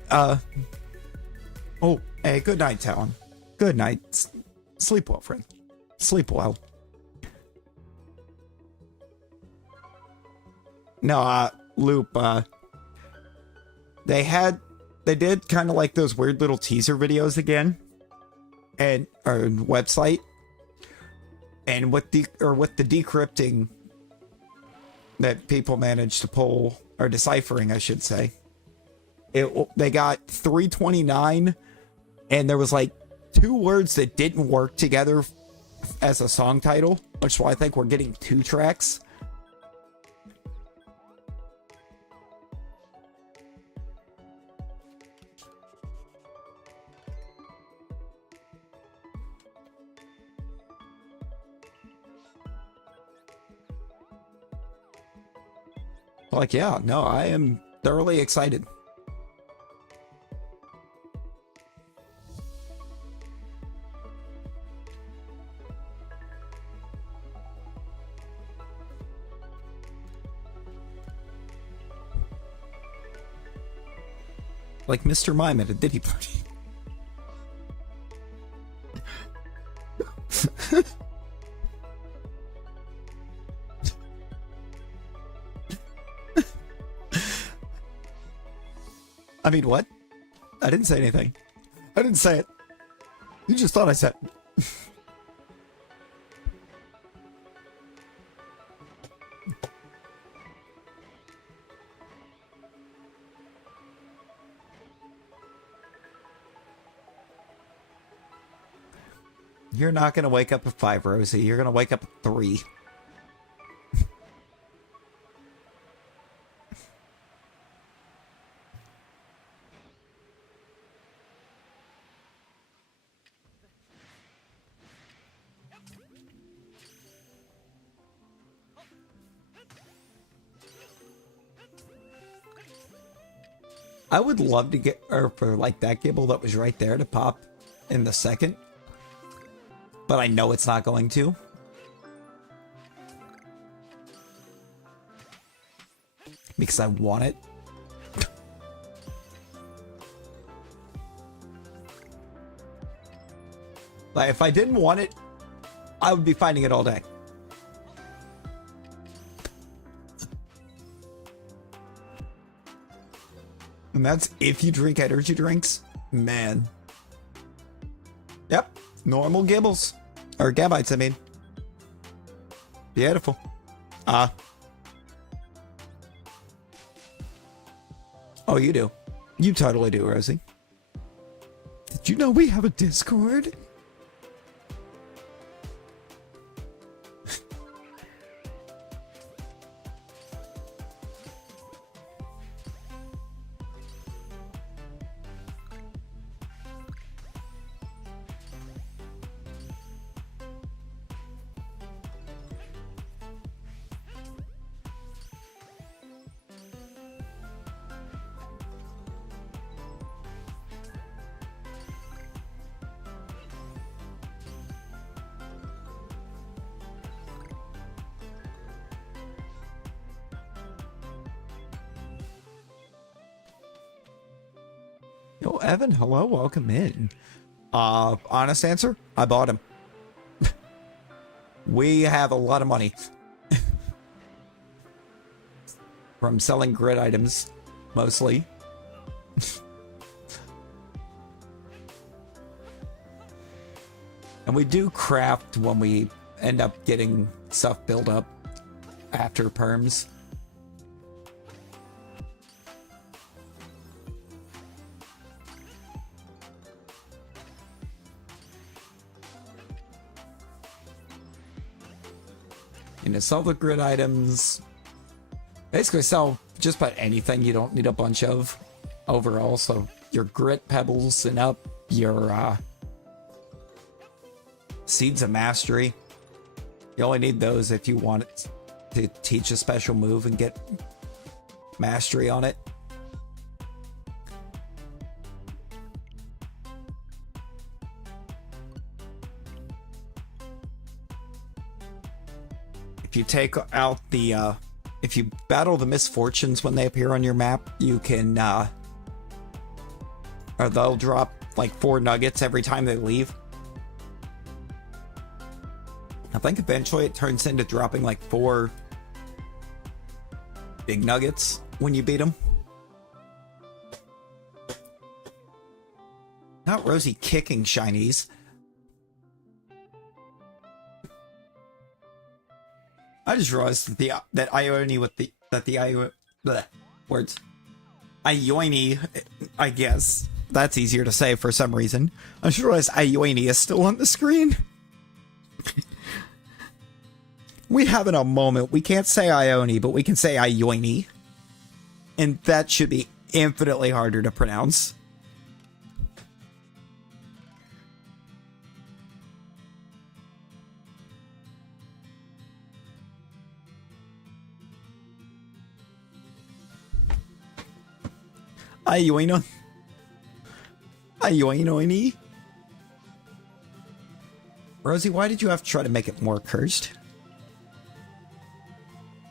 oh, hey, good night, Talon. Good night. Sleep well, friend. Sleep well. No, Loop, they did kind of like those weird little teaser videos again, and or website, and with the decrypting that people managed to pull, or deciphering, I should say, they got 329, and there was like 2 words that didn't work together as a song title, which is why I think we're getting 2 tracks. Like, yeah, no, I am thoroughly excited. Like Mr. Mime at a Diddy party. I mean, what? I didn't say anything. I didn't say it. You just thought I said it. You're not going to wake up at 5, Rosie. You're going to wake up at 3. I would love to get, or for like that Gibble that was right there to pop in the second. But I know it's not going to. Because I want it. Like, if I didn't want it, I would be finding it all day. And that's if you drink energy drinks. Man. Yep. Normal Gibbles. Or Gabites, I mean. Beautiful. Oh, you do. You totally do, Rosie. Did you know we have a Discord? Yo, Evan, hello, welcome in. Honest answer, I bought him. We have a lot of money. From selling grid items, mostly. And we do craft when we end up getting stuff built up after perms. You know, sell the grid items. Basically sell just about anything you don't need a bunch of overall. So your grit pebbles and up, your seeds of mastery. You only need those if you want it to teach a special move and get mastery on it. If you take out the, if you battle the misfortunes when they appear on your map, you can Or they'll drop like 4 nuggets every time they leave. I think eventually it turns into dropping like 4 big nuggets when you beat them. Not Rosie kicking shinies. I just realized that Ionie with the words. Ionie, I guess. That's easier to say for some reason. I just realized Ionie is still on the screen. We have in a moment. We can't say Ione, but we can say Ionie. And that should be infinitely harder to pronounce. Ioine. Ioine. Rosie, why did you have to try to make it more cursed?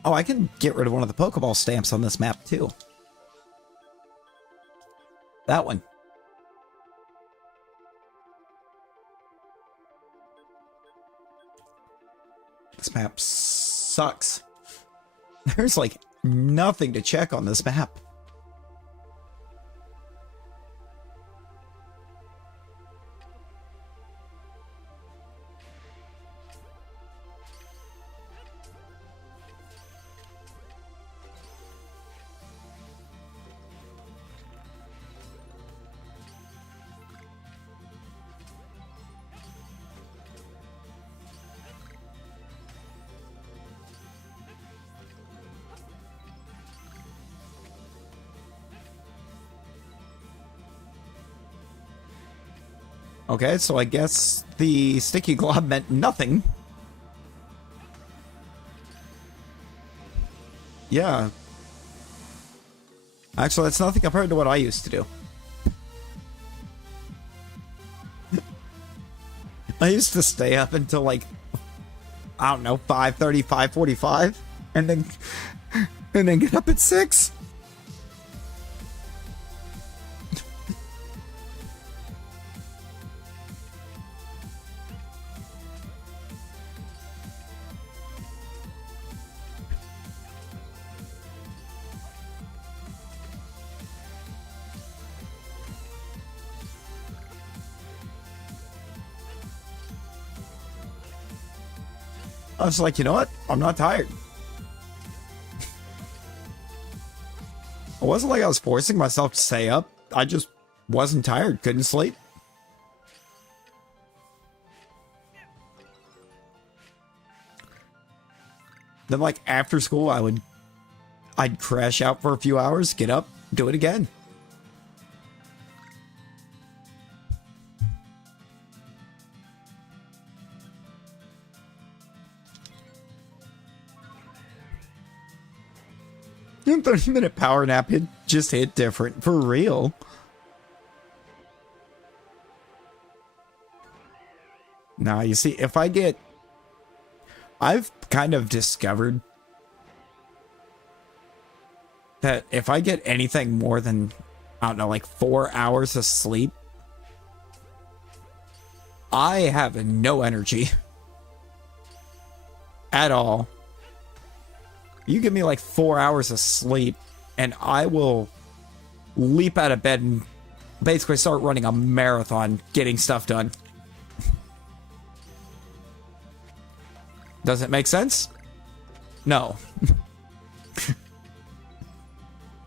Oh, I can get rid of one of the Pokeball stamps on this map, too. That one. This map sucks. There's, like, nothing to check on this map. Okay, so I guess the sticky glob meant nothing. Yeah. Actually, that's nothing compared to what I used to do. I used to stay up until like, I don't know, 5:30, 5:45, and then get up at 6. I was like, you know what? I'm not tired. It wasn't like I was forcing myself to stay up. I just wasn't tired. Couldn't sleep. Then, like, after school, I'd crash out for a few hours, get up, do it again. The 30-minute power nap just hit different, for real. Now, you see, if I get... I've kind of discovered that if I get anything more than, I don't know, like 4 hours of sleep, I have no energy at all. You give me like 4 hours of sleep, and I will leap out of bed and basically start running a marathon getting stuff done. Does it make sense? No.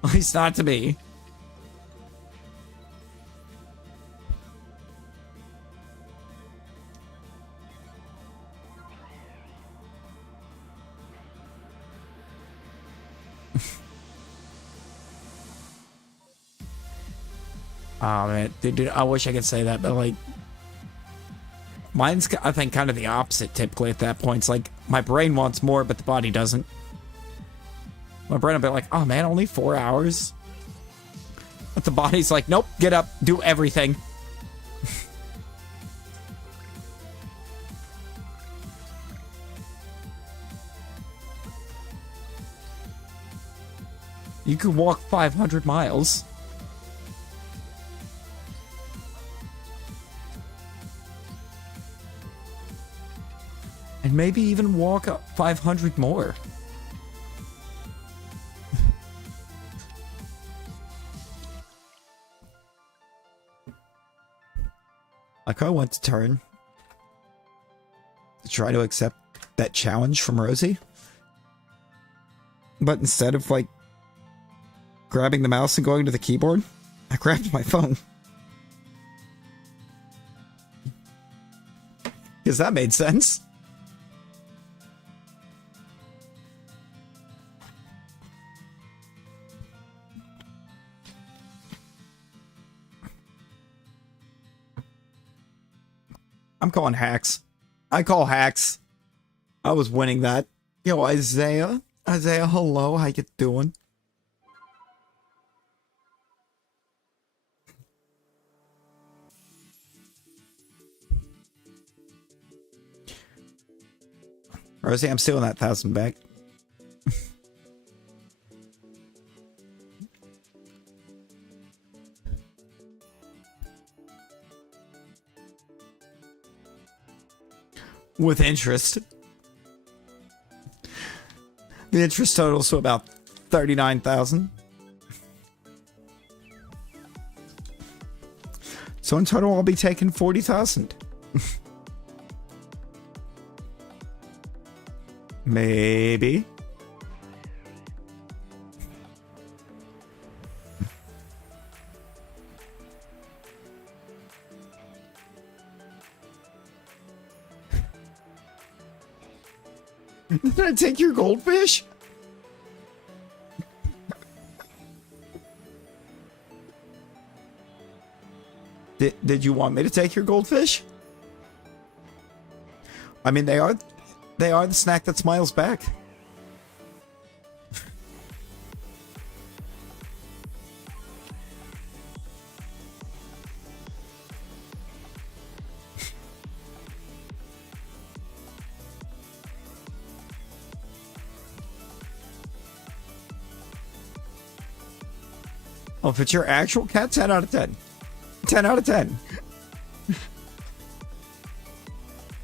At least not to me. Oh man, dude, I wish I could say that, but like, mine's, I think, kind of the opposite typically at that point. It's like, my brain wants more, but the body doesn't. My brain will be like, oh man, only 4 hours? But the body's like, nope, get up, do everything. You could walk 500 miles. And maybe even walk up 500 more. Like, I want to turn to try to accept that challenge from Rosie. But instead of, like, grabbing the mouse and going to the keyboard, I grabbed my phone. Because that made sense. I'm calling hacks. I call hacks. I was winning that. Yo, Isaiah. Isaiah, hello. How you doing? Rosie, I'm stealing that 1,000 back. With interest. The interest totals to about 39,000. So in total, I'll be taking 40,000. Maybe. Did I take your goldfish? Did you want me to take your goldfish? I mean, they are the snack that smiles back. Oh, if it's your actual cat, 10 out of 10. 10 out of 10.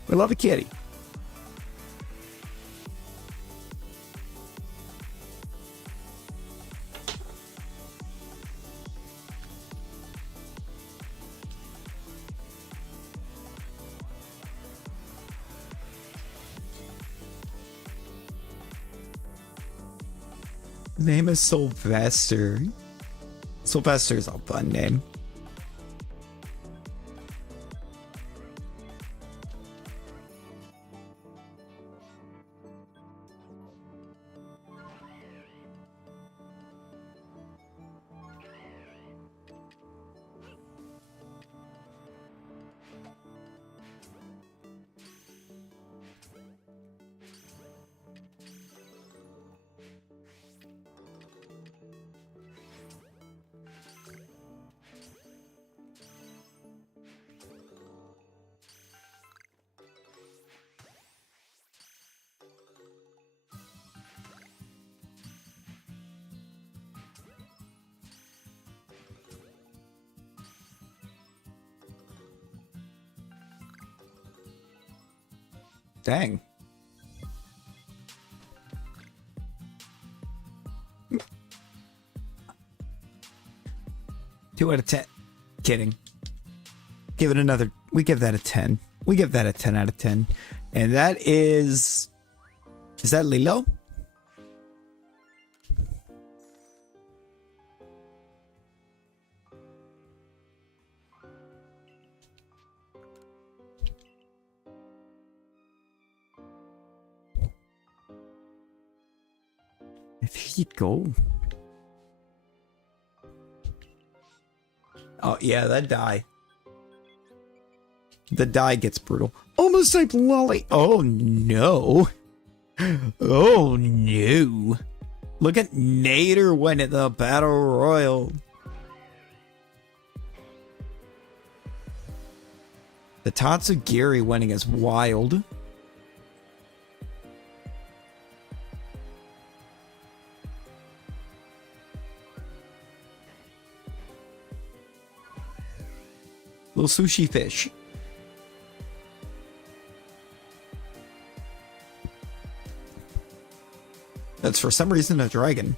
We love a kitty. Name is Sylvester. Sylvester's a fun name. Dang. Two out of 10. Kidding. Give it another. We give that a 10. We give that a 10 out of 10. And that is. Is that Lilo? There you go. Oh, yeah, that die. The die gets brutal. Almost like Lolly. Oh, no. Oh, no. Look at Nader winning the Battle Royal. The Tatsugiri winning is wild. Little sushi fish. That's for some reason a dragon.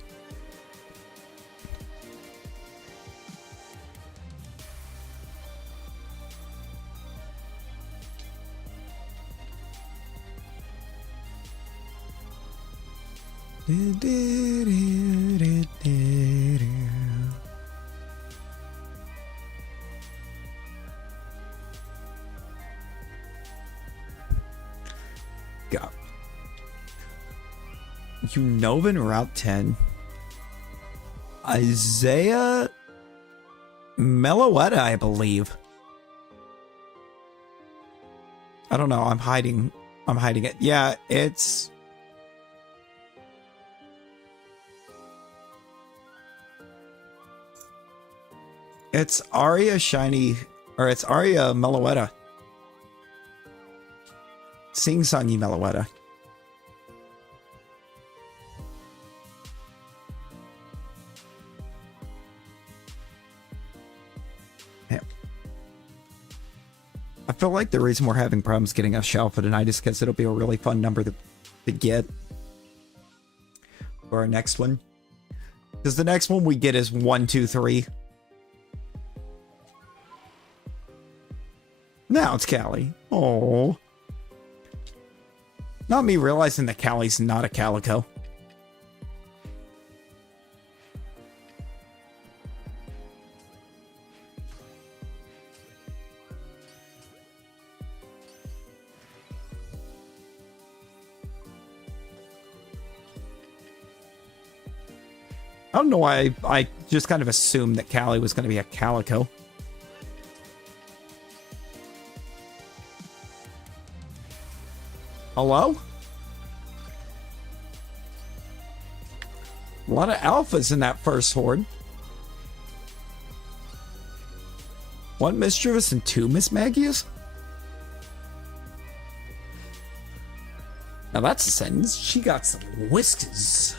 Go. Unova Route 10. Isaiah Meloetta, I believe. I don't know. I'm hiding it. Yeah, it's Aria Shiny, or it's Aria Meloetta. Sing Songy Meloetta. Yeah. I feel like the reason we're having problems getting a Shalpha tonight is because it'll be a really fun number to get for our next one. Because the next one we get is 1, 2, 3. Now it's Callie. Oh. Not me realizing that Callie's not a Calico. I don't know why I just kind of assumed that Callie was going to be a Calico. Hello? A lot of alphas in that first horde. 1 Mischievous and 2 Miss Maggies? Now that's a sentence. She got some whiskers.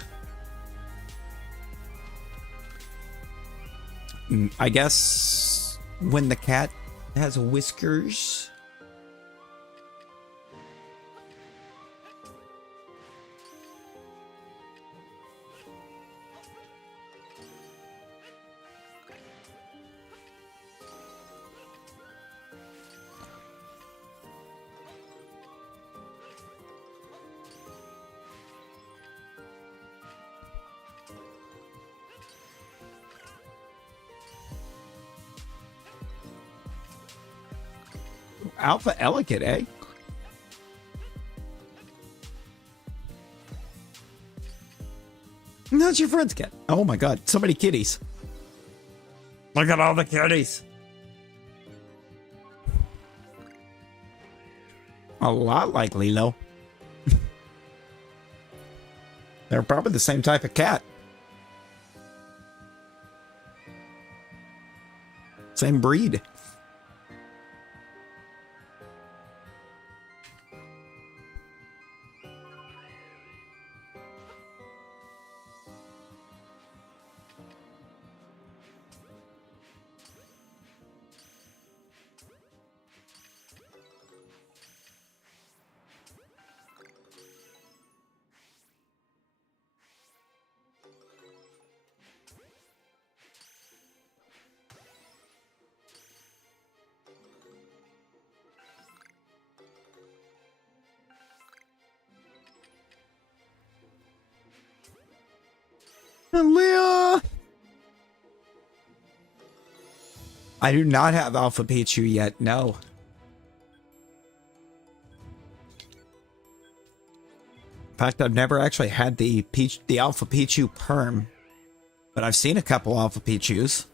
I guess when the cat has whiskers. Alpha Elegant, eh? That's your friend's cat. Oh my god, so many kitties. Look at all the kitties. A lot like Lilo. They're probably the same type of cat. Same breed. Leah! I do not have Alpha Pichu yet, no. In fact, I've never actually had the Alpha Pichu perm, but I've seen a couple Alpha Pichus.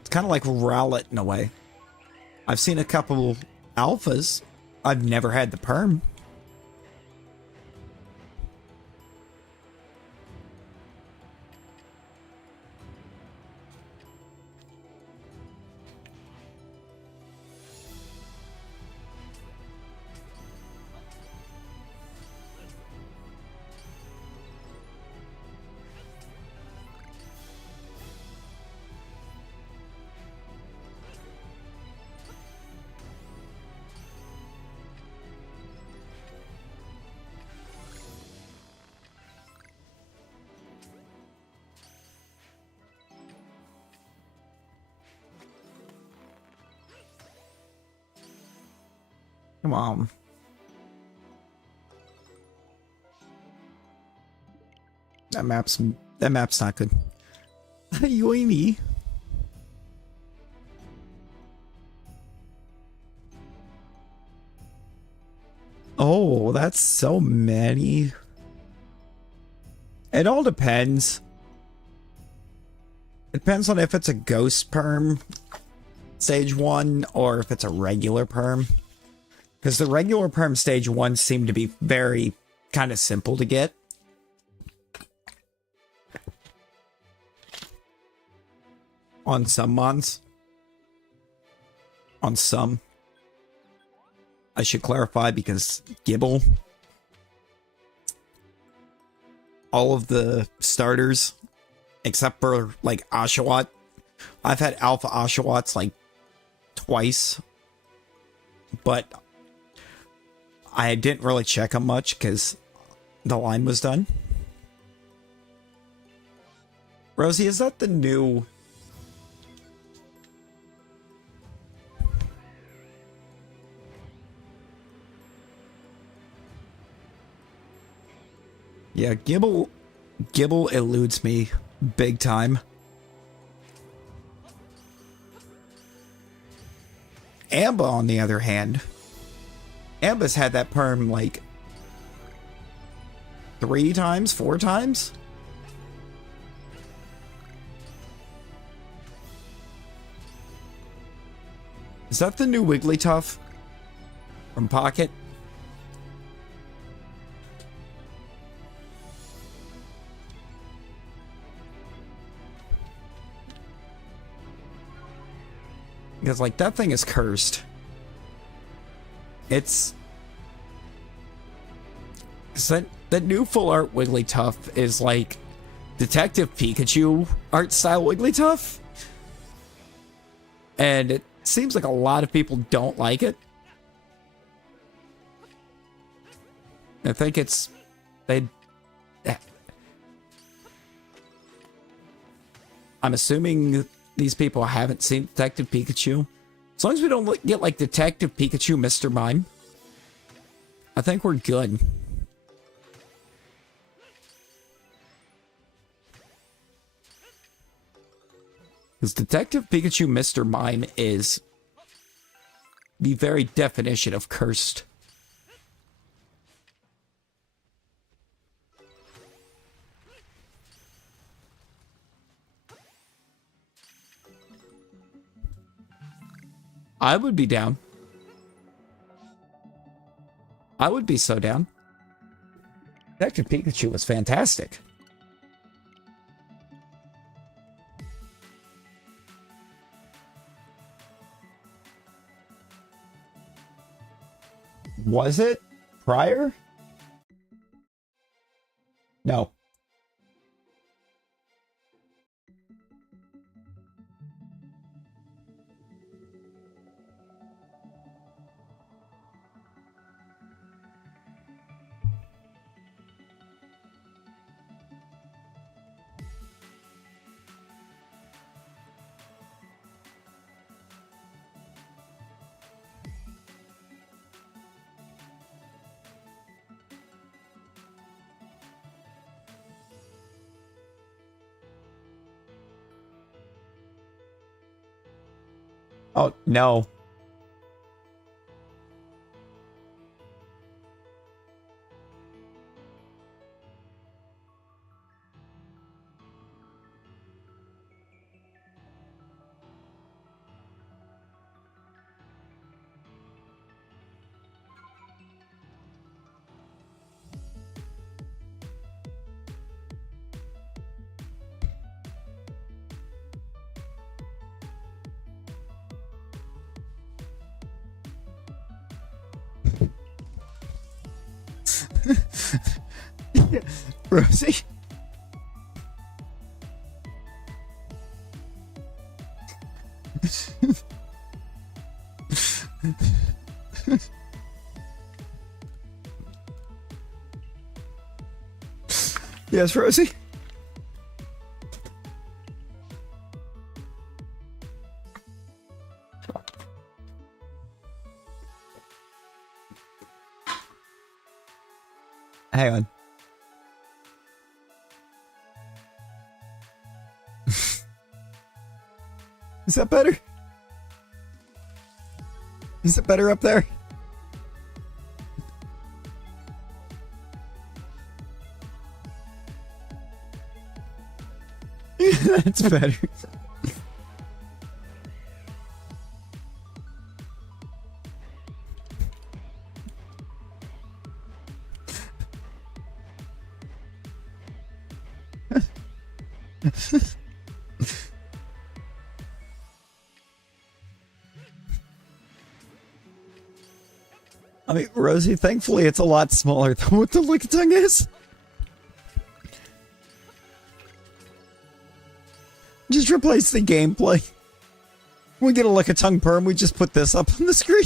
It's kind of like Rowlet in a way. I've seen a couple alphas. I've never had the perm. Come on. That map's not good. Eevee. Oh, that's so many. It all depends. It depends on if it's a ghost perm stage 1 or if it's a regular perm. Because the regular perm stage 1 seem to be very kind of simple to get. On some mons. On some. I should clarify because Gibble. All of the starters, except for like Oshawott. I've had Alpha Oshawotts like twice. But I didn't really check them much because the line was done. Rosie, is that the new... Yeah, Gibble eludes me big time. Amba, on the other hand, Amba's had that perm like 3 times, 4 times. Is that the new Wigglytuff from Pocket? Because, like, that thing is cursed. It's... That new full art Wigglytuff is, like, Detective Pikachu art style Wigglytuff. And it seems like a lot of people don't like it. I think it's... I'm assuming... These people haven't seen Detective Pikachu. As long as we don't get like Detective Pikachu Mr. Mime, I think we're good. Because Detective Pikachu Mr. Mime is the very definition of cursed. I would be down. I would be so down. Detective Pikachu was fantastic. Was it prior? No. Oh, no. Rosie? Yes, Rosie? Hang on. Is that better? Is it better up there? That's better. I mean, Rosie, thankfully it's a lot smaller than what the Lickitung is. Just replace the gameplay. When we get a Lickitung perm, we just put this up on the screen.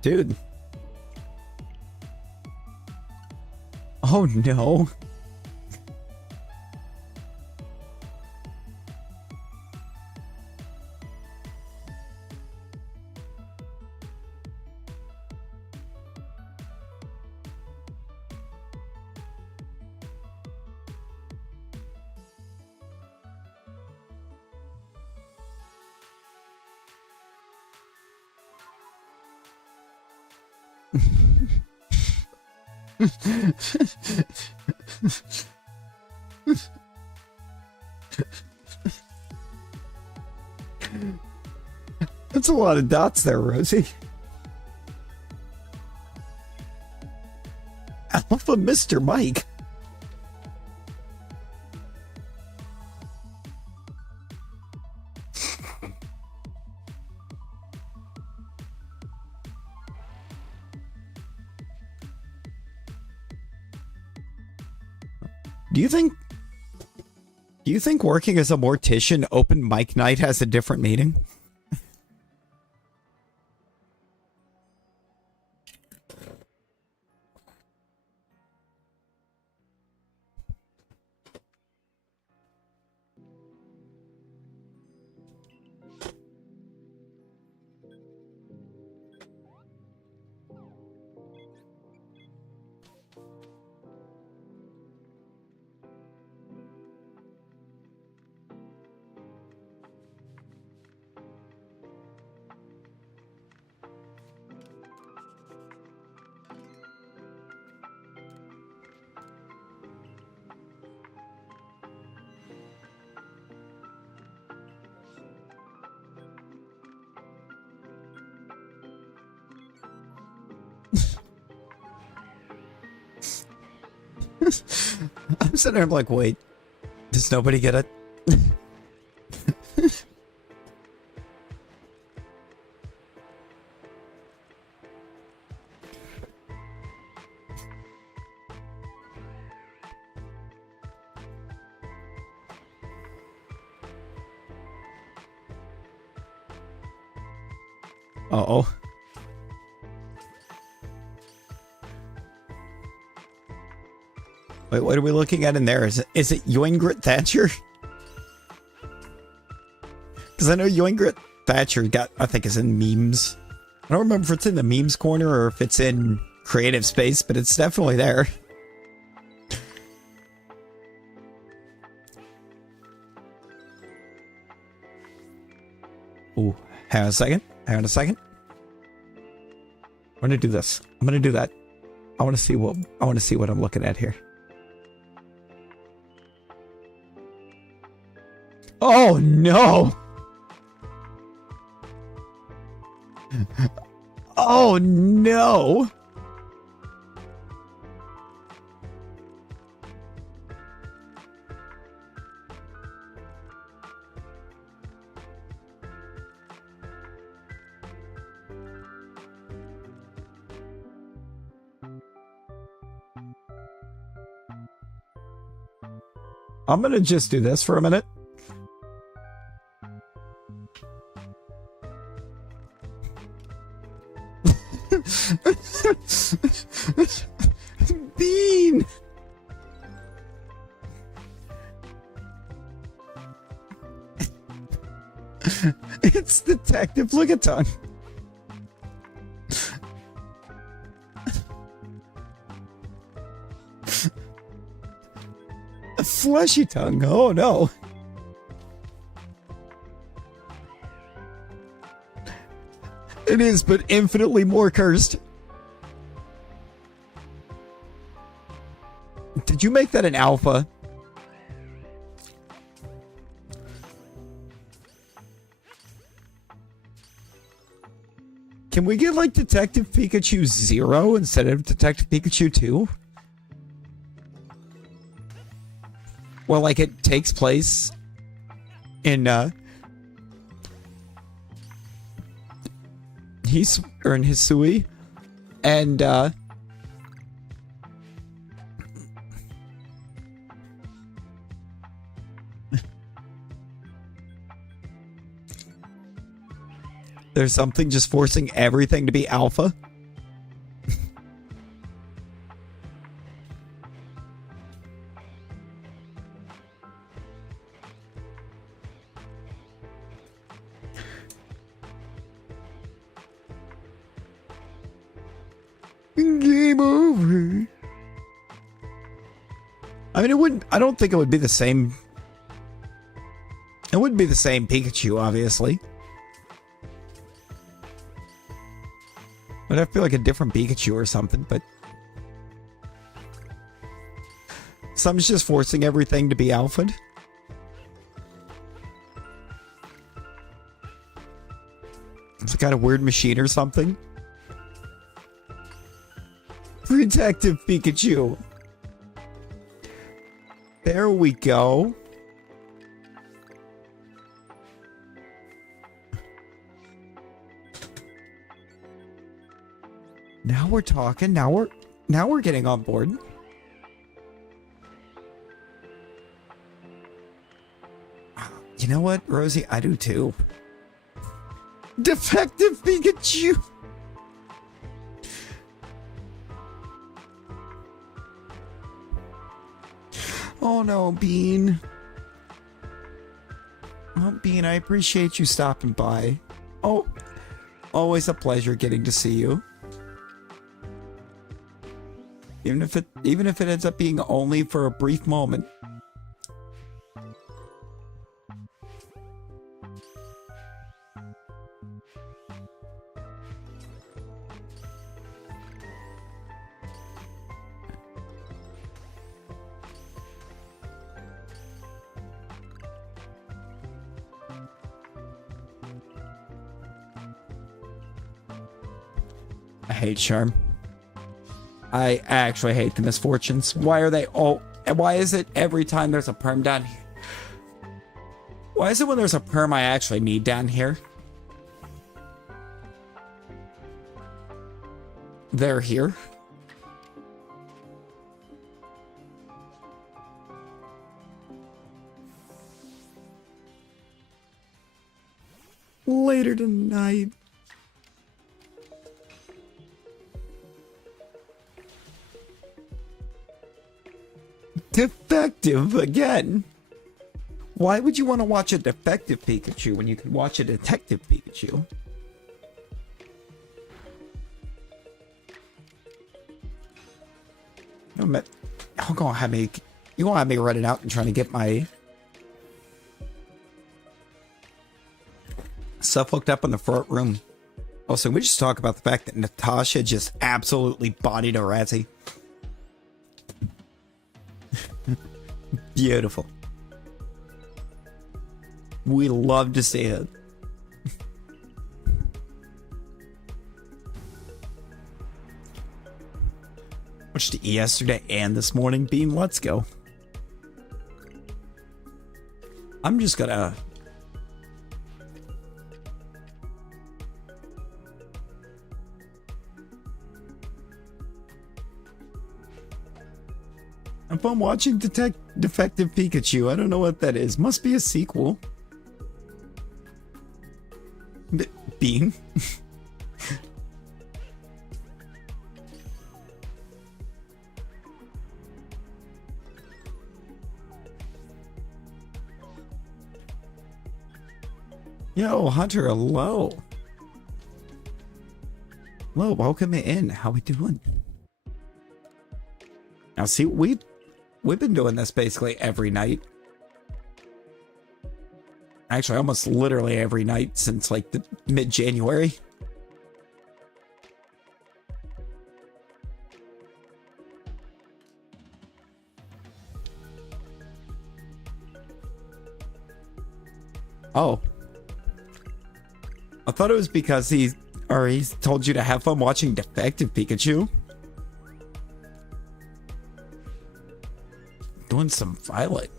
Dude. Oh no. That's a lot of dots there, Rosie. Alpha Mr. Mike. Do you think working as a mortician open mic night has a different meaning? I'm sitting there, I'm like, wait, does nobody get it? Uh-oh. Wait, what are we looking at in there? Is it Yoingrit Thatcher? Because I know Yoingrit Thatcher I think is in memes. I don't remember if it's in the memes corner or if it's in creative space, but it's definitely there. Ooh, hang on a second. Hang on a second. I'm gonna do this. I'm gonna do that. I want to see what I'm looking at here. Oh no! Oh no! I'm gonna just do this for a minute. It's Detective Ligaton. A fleshy tongue. Oh no. It is, but infinitely more cursed. Did you make that an alpha? Can we get like Detective Pikachu 0 instead of Detective Pikachu 2? Well, like it takes place in Hisui, and there's something just forcing everything to be alpha. Game over. I mean, I don't think it would be the same. It wouldn't be the same Pikachu, obviously. But I feel like a different Pikachu or something, but some's just forcing everything to be alpha'd. It's a kind of weird machine or something. Protective Pikachu. There we go. Now we're talking. Now we're getting on board. You know what, Rosie? I do too. Defective Pikachu. Oh no, Bean. Oh, Bean, I appreciate you stopping by. Oh, always a pleasure getting to see you. Even if it ends up being only for a brief moment. I hate Charm. I actually hate the misfortunes. Why are they all... Why is it every time there's a perm down here? Why is it when there's a perm I actually need down here? They're here. Later tonight. Defective again. Why would you want to watch a defective Pikachu when you can watch a detective Pikachu? You're gonna have me running out and trying to get my stuff hooked up in the front room. Also, we just talk about the fact that Natasha just absolutely bodied a Razzie. Beautiful. We love to see it. Watched it yesterday and this morning. Beam, let's go. I'm just gonna... If I'm watching Defective Pikachu, I don't know what that is. Must be a sequel. Bean. Yo, Hunter, hello. Hello, welcome in. How we doing? Now, see, we've been doing this basically every night. Actually, almost literally every night since like the mid-January. Oh. I thought it was because he told you to have fun watching Defective Pikachu. Doing some Violet.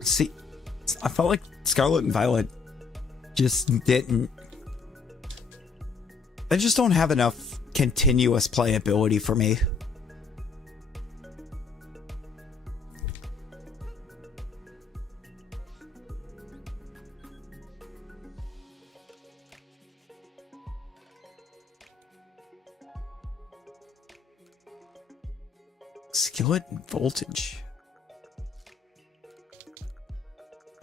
See, I felt like Scarlet and Violet just didn't. They just don't have enough continuous playability for me. Skillet and Voltage.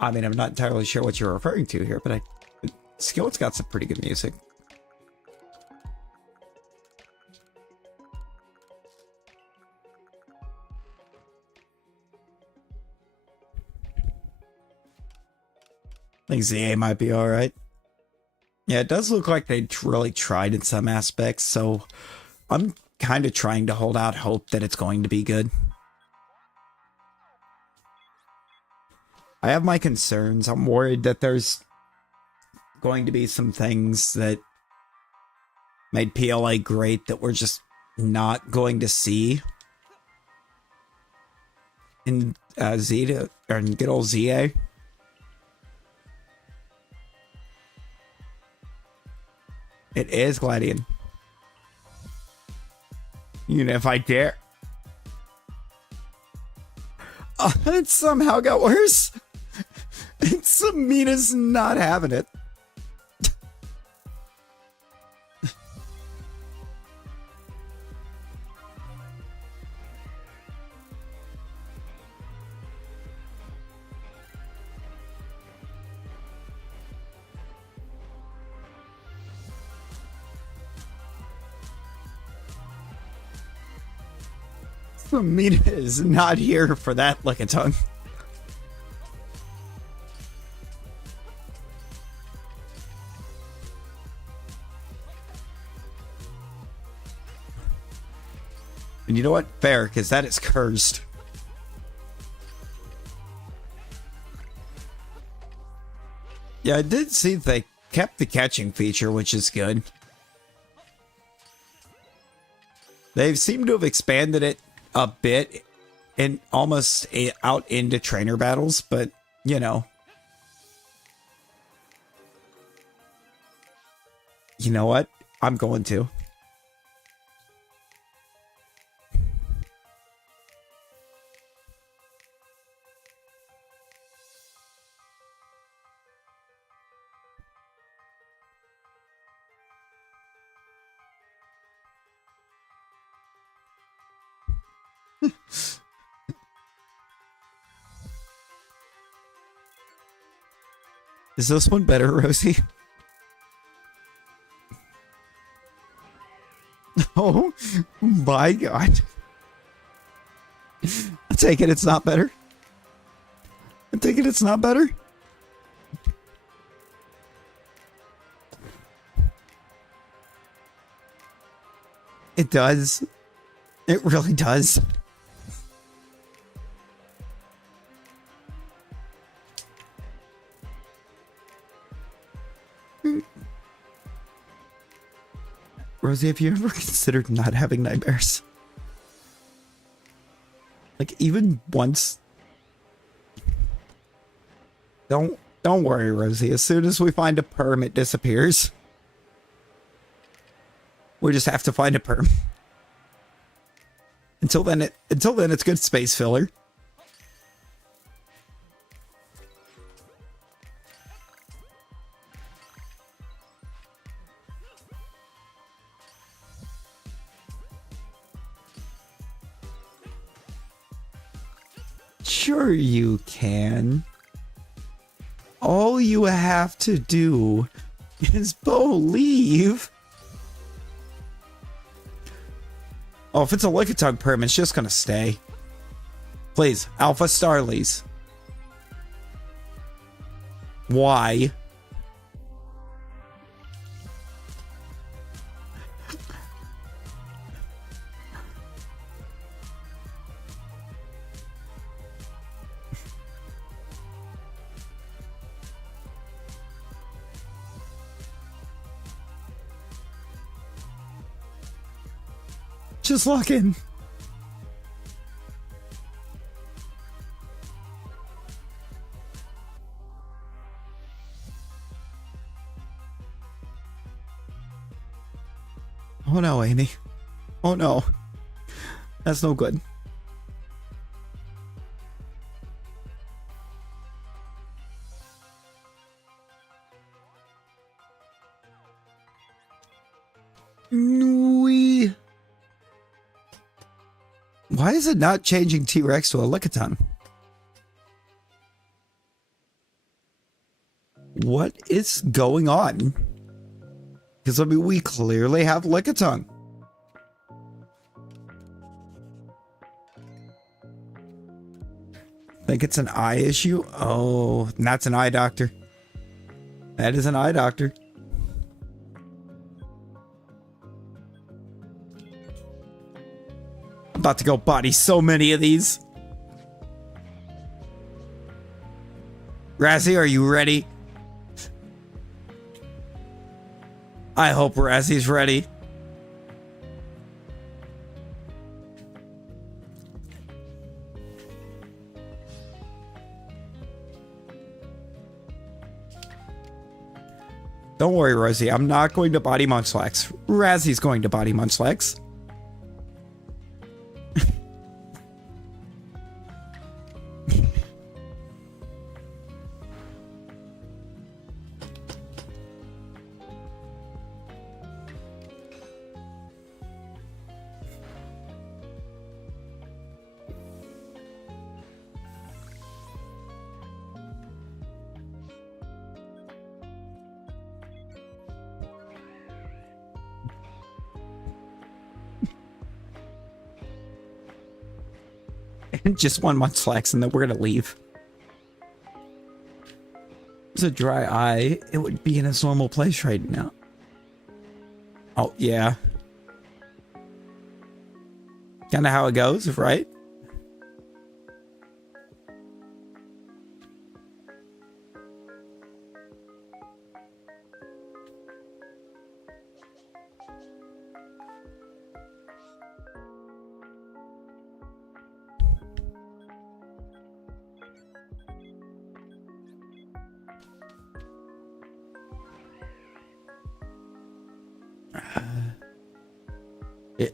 I mean, I'm not entirely sure what you're referring to here, but Skillet's got some pretty good music. I think ZA might be alright. Yeah, it does look like they really tried in some aspects, so I'm kind of trying to hold out hope that it's going to be good. I have my concerns. I'm worried that there's going to be some things that made PLA great that we're just not going to see in Zeta or in good old ZA. It is Gladian. Even if I dare. Oh, it somehow got worse. Samina's not having it. Samina is not here for that lick-a-tongue. And you know what? Fair, because that is cursed. Yeah, I did see they kept the catching feature, which is good. They've seemed to have expanded it a bit and almost out into trainer battles, but, you know. You know what? I'm going to. Is this one better, Rosie? Oh my god. I take it it's not better. I take it it's not better. It does. It really does. Rosie, have you ever considered not having nightmares? Like, even once? Don't worry, Rosie. As soon as we find a perm, it disappears. We just have to find a perm. Until then, it's good space filler. Sure you can. all you have to do is believe. Oh, if it's a Lickitung perm, it's just gonna stay. Please, Alpha Starlies. Why? Just lock in. Oh no, Amy. Oh no. That's no good. Nui. Why is it not changing T-Rex to a Lickitung? What is going on? Because, I mean, we clearly have Lickitung. Think it's an eye issue? Oh, that's an eye doctor. That is an eye doctor. I'm about to go body so many of these. Razzie, are you ready? I hope Razzie's ready. Don't worry, Rosie. I'm not going to body Munchlax. Razzie's going to body Munchlax. Just one Munchlax and then we're gonna leave. It's a dry eye. It would be in its normal place right now. Oh, yeah. Kind of how it goes, right?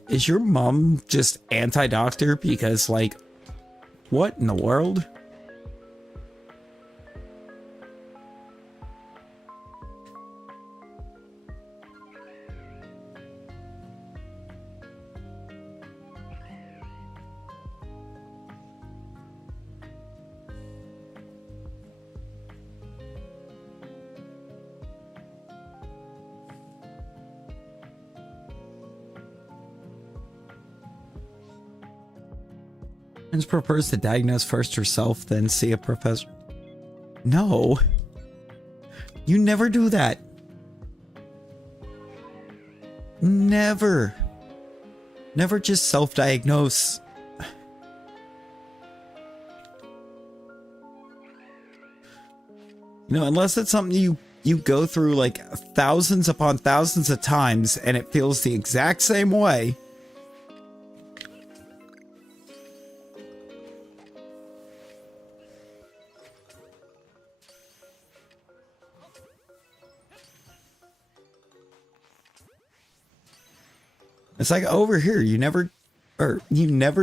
Is your mom just anti-doctor? Because, like, what in the world? Friends prefers to diagnose first herself, then see a professor. No. You never do that. Never. Never just self-diagnose. You know, unless it's something you go through like thousands upon thousands of times and it feels the exact same way. It's like over here, you never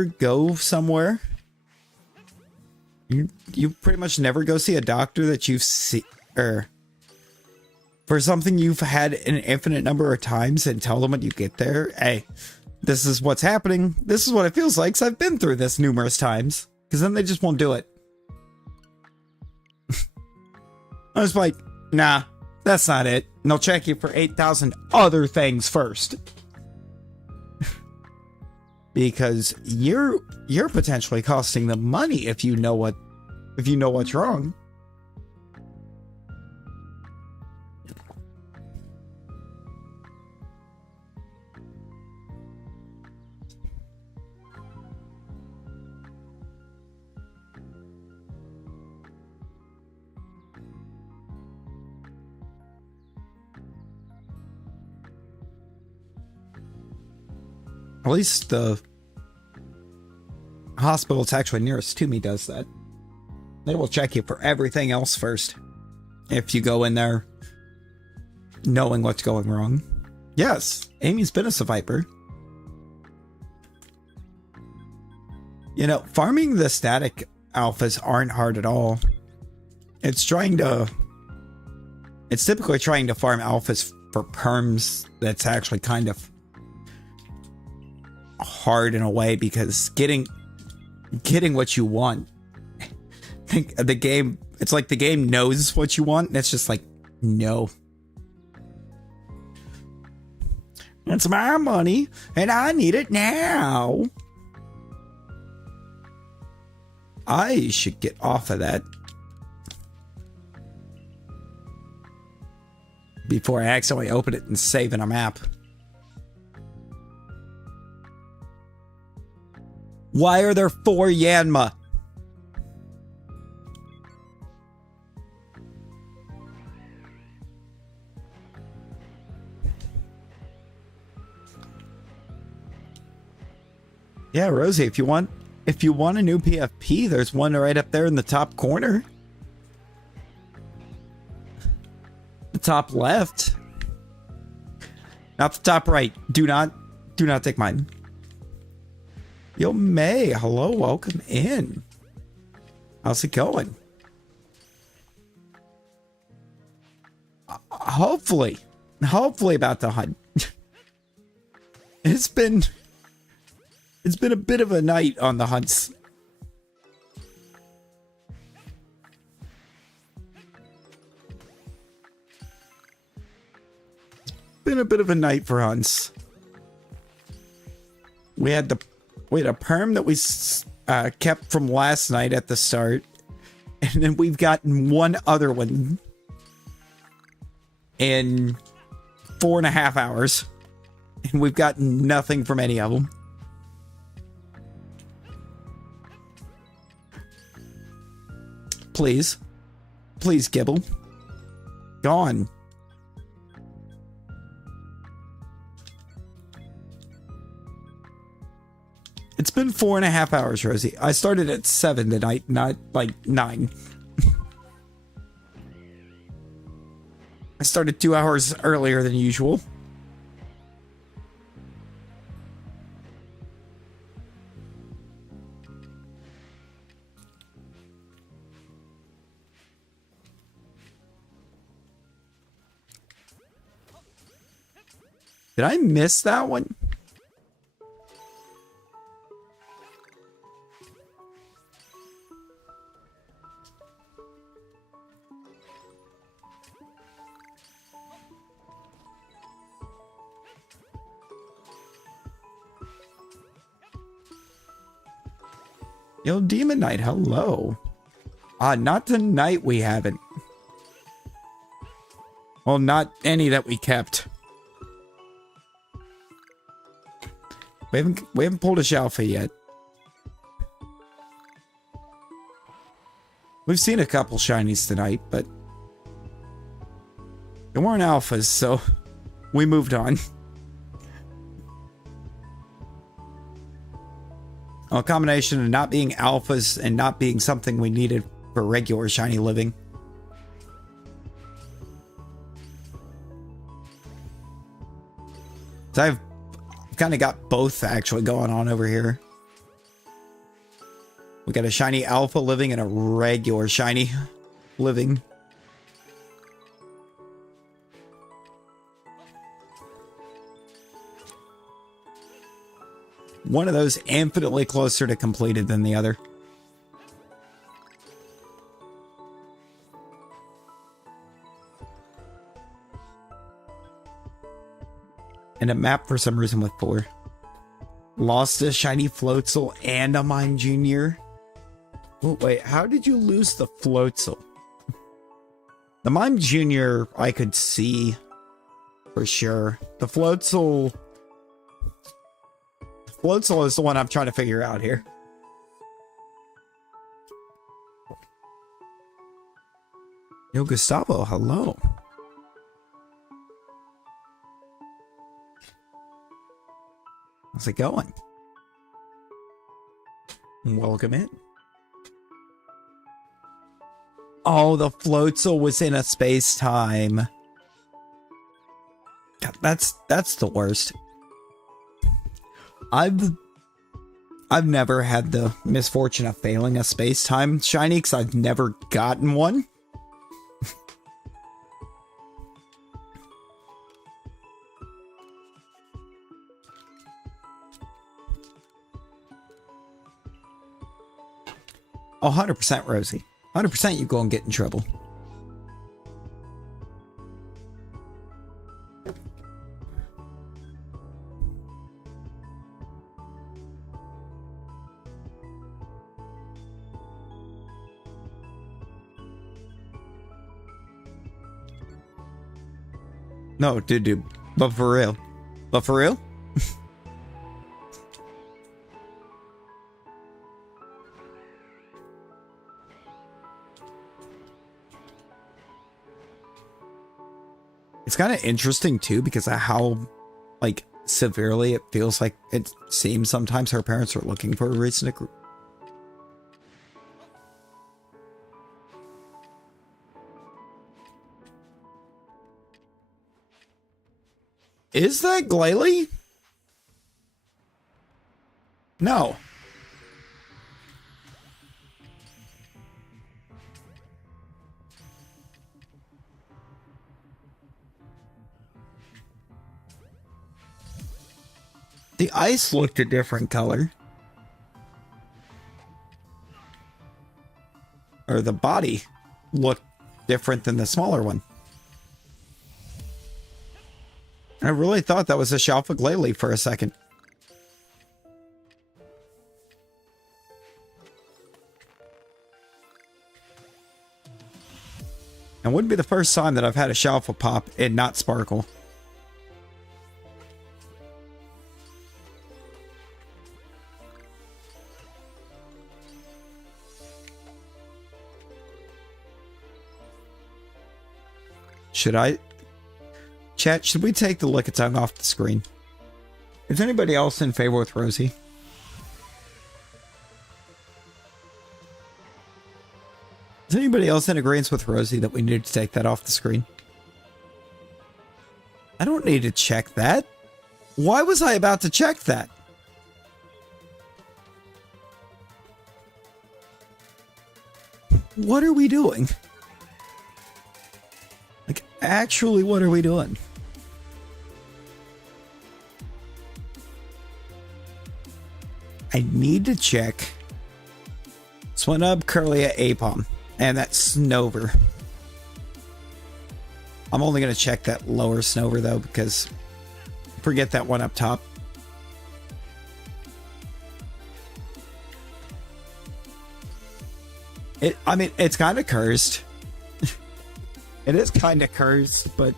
go somewhere. You pretty much never go see a doctor that you've seen, or for something you've had an infinite number of times and tell them when you get there, hey, this is what's happening. This is what it feels like, 'cause I've been through this numerous times. Because then they just won't do it. I was like, nah, that's not it. And they'll check you for 8,000 other things first. Because you're potentially costing them money if you know what's wrong. At least the hospital that's actually nearest to me does that. They will check you for everything else first. If you go in there knowing what's going wrong. Yes, Amy's been a survivor. You know, farming the static alphas aren't hard at all. It's typically trying to farm alphas for perms that's actually kind of hard in a way, because getting what you want, I think the game, it's like the game knows what you want and it's just like, no, it's my money and I need it now. I should get off of that before I accidentally open it and save in a map. Why are there 4 Yanma? Yeah, Rosie, if you want a new PFP, there's one right up there in the top corner. The top left. Not the top right. Do not take mine. Yo, May, hello, welcome in. How's it going? Hopefully about to hunt. It's been a bit of a night on the hunts. Been a bit of a night for hunts. We had a perm that we kept from last night at the start, and then we've gotten one other one in 4.5 hours, and we've gotten nothing from any of them. Please Gibble, gone. It's been 4.5 hours, Rosie. I started at 7 tonight, not like 9. I started 2 hours earlier than usual. Did I miss that one? Yo, Demon Knight, hello. Not tonight we haven't. Well, not any that we kept. We haven't pulled a Shalpha yet. We've seen a couple shinies tonight, but they weren't alphas, so we moved on. A combination of not being alphas and not being something we needed for regular shiny living. So I've kind of got both actually going on over here. We got a shiny alpha living and a regular shiny living. One of those infinitely closer to completed than the other. And a map for some reason with 4. Lost a shiny Floatzel and a Mime Junior. Oh, wait, how did you lose the Floatzel? The Mime Junior I could see for sure. The Floatzel is the one I'm trying to figure out here. Yo, Gustavo, hello. How's it going? Welcome in. Oh, the Floatzel was in a space-time. That's the worst. I've never had the misfortune of failing a space-time shiny because I've never gotten one. 100% Rosie. 100% you go and get in trouble. No, dude. But for real. But for real? It's kind of interesting too because of how, like, severely it feels like it seems sometimes her parents are looking for a reason to. Is that Glalie? No. The ice looked a different color. Or the body looked different than the smaller one. I really thought that was a Shalpha Glalie for a second. And wouldn't be the first time that I've had a Shalpha pop and not sparkle. Should I... Chat, should we take the Lickitung off the screen? Is anybody else in favor with Rosie? Is anybody else in agreement with Rosie that we need to take that off the screen? I don't need to check that. Why was I about to check that? What are we doing? Like, actually, what are we doing? I need to check Swinub, Curlia, Apom, and that Snover. I'm only going to check that lower Snover, though, because forget that one up top. I mean, it's kind of cursed. It is kind of cursed, but...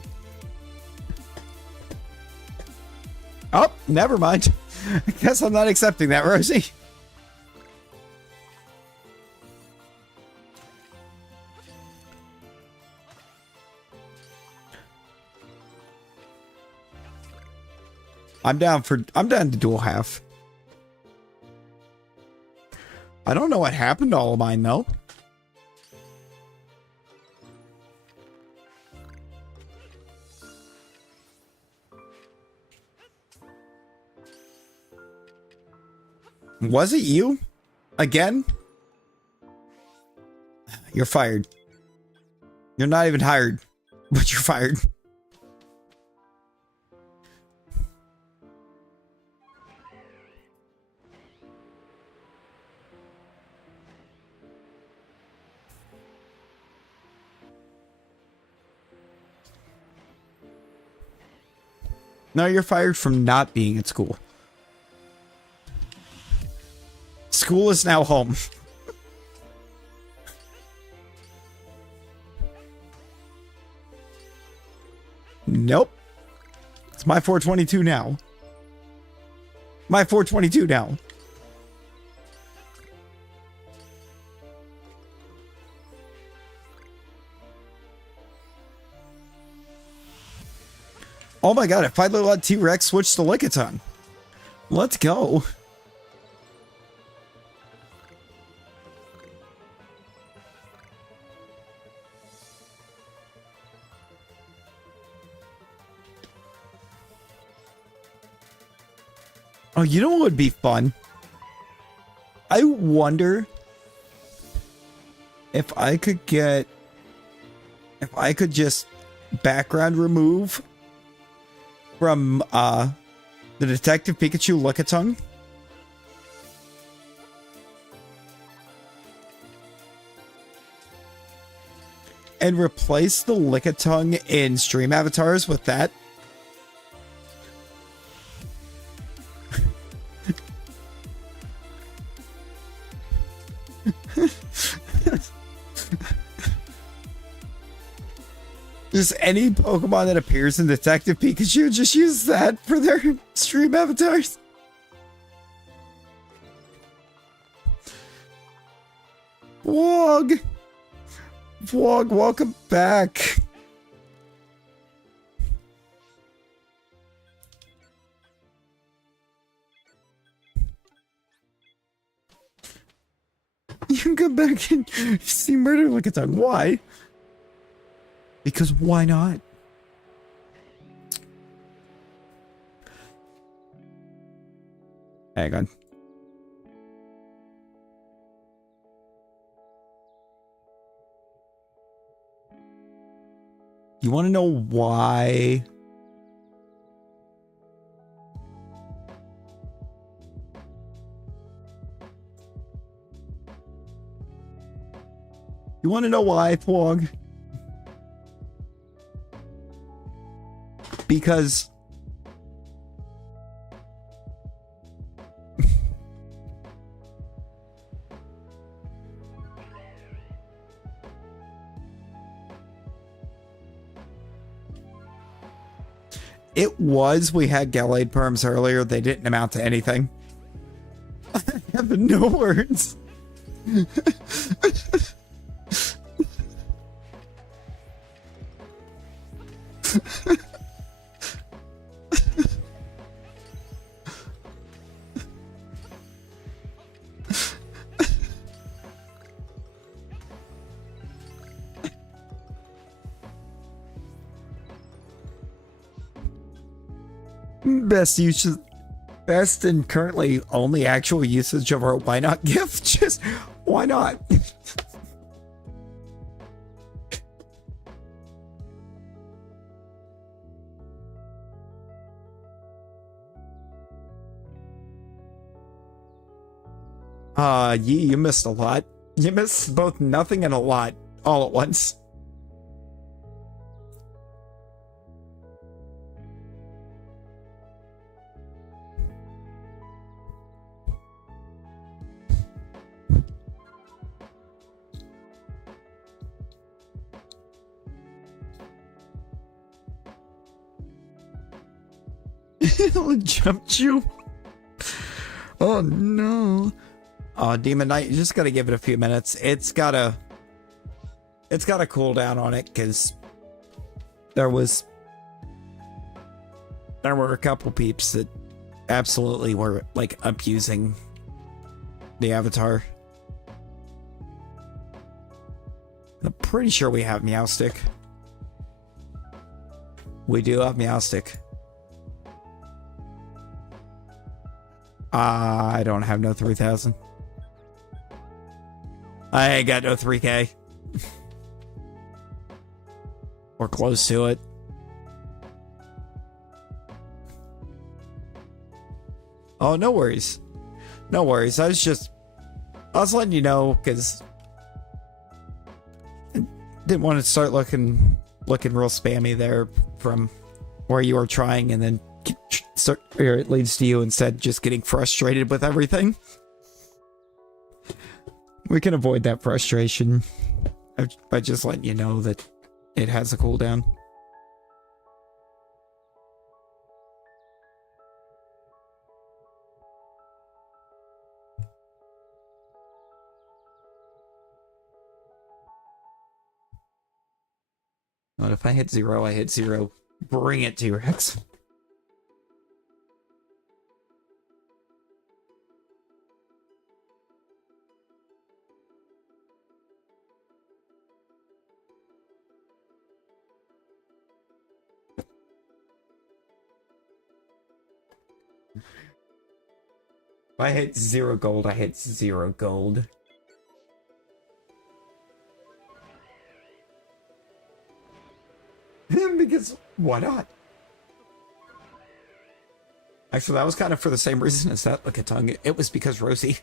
Oh, never mind. I guess I'm not accepting that, Rosie. I'm down to dual half. I don't know what happened to all of mine, though. Was it you? Again? You're fired. You're not even hired, but you're fired. No, you're fired from not being at school. School is now home. Nope. It's my 422 now. My 422 now. Oh my god, I finally let T-Rex switch to Lickitung. Let's go. Oh, you know what would be fun? I wonder if I could get... If I could just background remove from the Detective Pikachu Lickitung. And replace the Lickitung in stream avatars with that. Just any Pokemon that appears in Detective Pikachu, just use that for their stream avatars. Vlog! Vlog, welcome back. You can come back and see Murder Lickitung. Why? Because why not? Hang on. You want to know why? You want to know why, Pwog? Because we had Gallade perms earlier. They didn't amount to anything. I have no words. Best and currently only actual usage of our why not gift. Just why not? You missed a lot. You missed both nothing and a lot all at once. It'll jump you. Oh no. Oh, Demon Knight, you just gotta give it a few minutes. It's got a cooldown on it because there were a couple peeps that absolutely were like abusing the avatar. I'm pretty sure we have Meowstic. We do have Meowstic. I don't have no 3000. I ain't got no 3K. Or close to it. Oh, no worries. No worries. I was letting you know because I didn't want to start looking real spammy there from where you were trying and then or it leads to you instead just getting frustrated with everything. We can avoid that frustration by just letting you know that it has a cooldown. But if I hit 0, I hit 0. Bring it, T-Rex. If I hit 0 gold, I hit 0 gold. Because why not? Actually, that was kind of for the same reason as that Lickitung. It was because Rosie.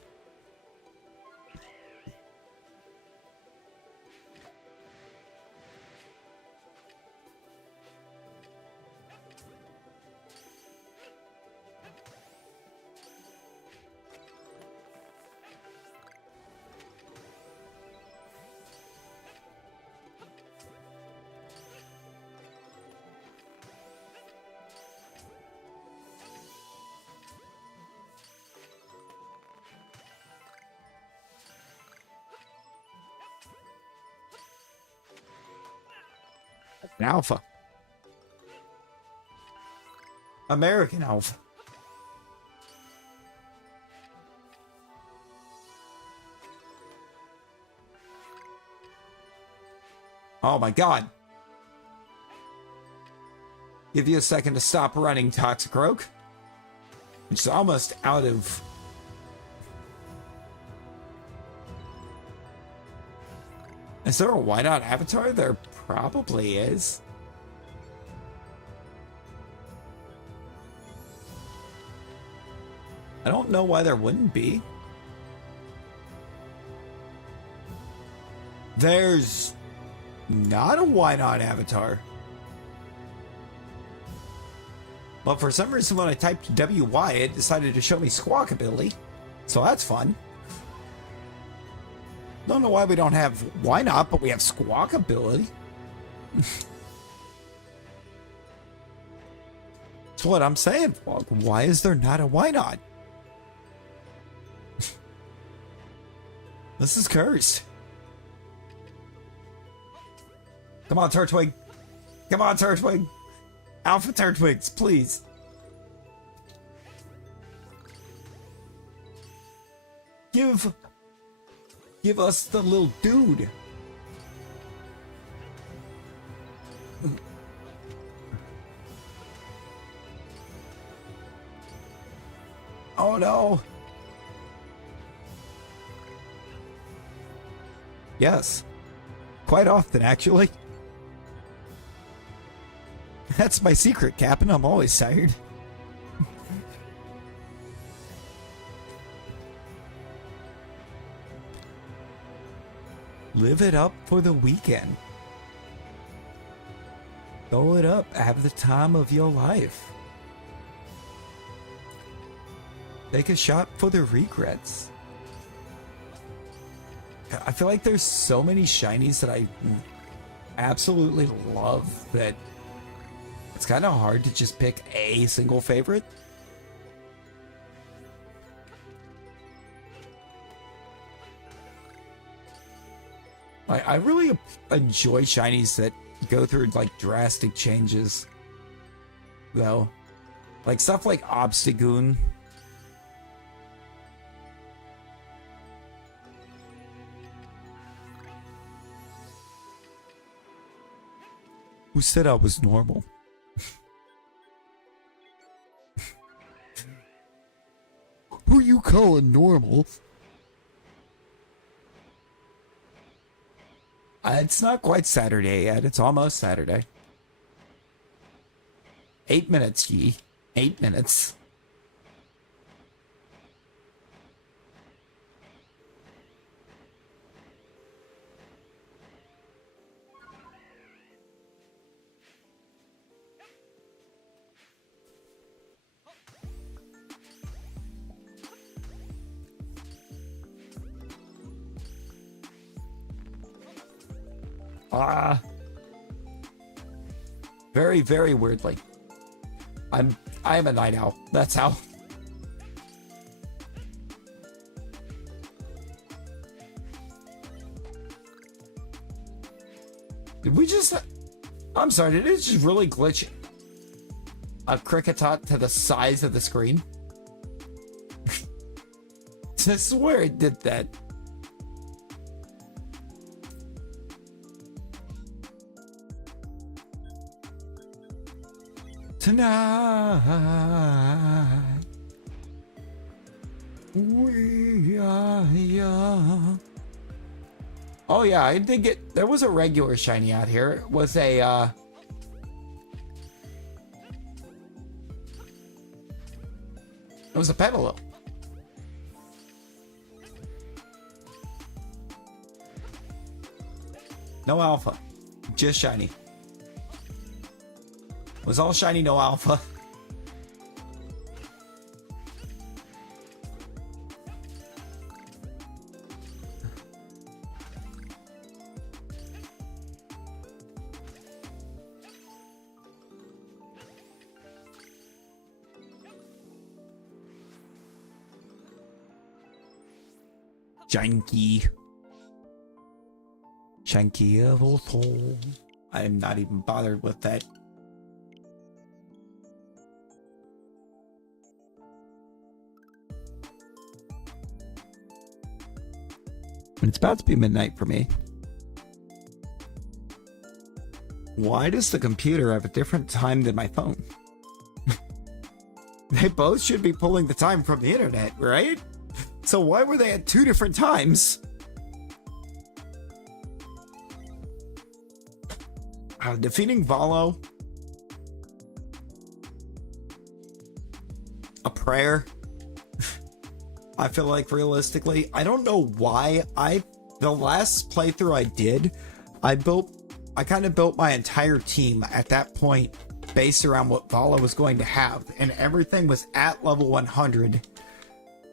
An alpha. American alpha. Oh my god. Give you a second to stop running, Toxicroak. Which is almost out of... Is there a why not avatar? There probably is. I don't know why there wouldn't be. There's not a why not avatar. But for some reason when I typed WY, it decided to show me squawk ability. So that's fun. Don't know why we don't have why not, but we have squawk ability. That's what I'm saying. Why is there not a why not? This is cursed. Come on, Turtwig. Come on, Turtwig. Alpha Turtwigs, please. Give us the little dude. Oh no. Yes. Quite often, actually. That's my secret, Captain. I'm always tired. Live it up for the weekend. Throw it up. Have the time of your life. Take a shot for the regrets. I feel like there's so many shinies that I absolutely love that it's kind of hard to just pick a single favorite. I really enjoy shinies that go through like drastic changes, though. Like stuff like Obstagoon. Who said I was normal? Who you calling normal? It's not quite Saturday yet. It's almost Saturday. 8 minutes, ye. 8 minutes. Very, very weirdly. I am a night owl. That's how. Did we just... I'm sorry, did it just really glitch a Cricketot to the size of the screen? I swear it did that. Tonight we are young. Oh yeah, I did get... There was a regular shiny out here. It was a, It was a Petalil. No alpha. Just shiny. It was all shiny, no alpha. Janky. Shanky of Othol. I am not even bothered with that. It's about to be midnight for me. Why does the computer have a different time than my phone? They both should be pulling the time from the internet, right? So why were they at two different times? Defeating Valo. A prayer. I feel like realistically, I don't know why the last playthrough I did, I kind of built my entire team at that point based around what Valo was going to have, and everything was at level 100,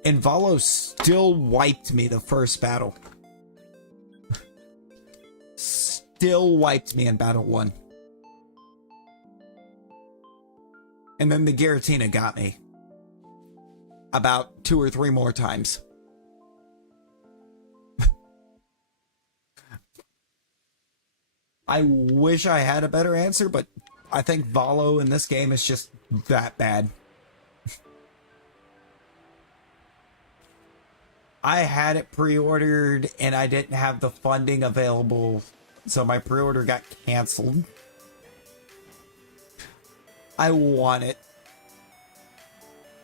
and Valo still wiped me the first battle. Still wiped me in battle 1. And then the Giratina got me about 2 or 3 more times. I wish I had a better answer, but I think Valo in this game is just that bad. I had it pre-ordered and I didn't have the funding available, so my pre-order got canceled. I want it.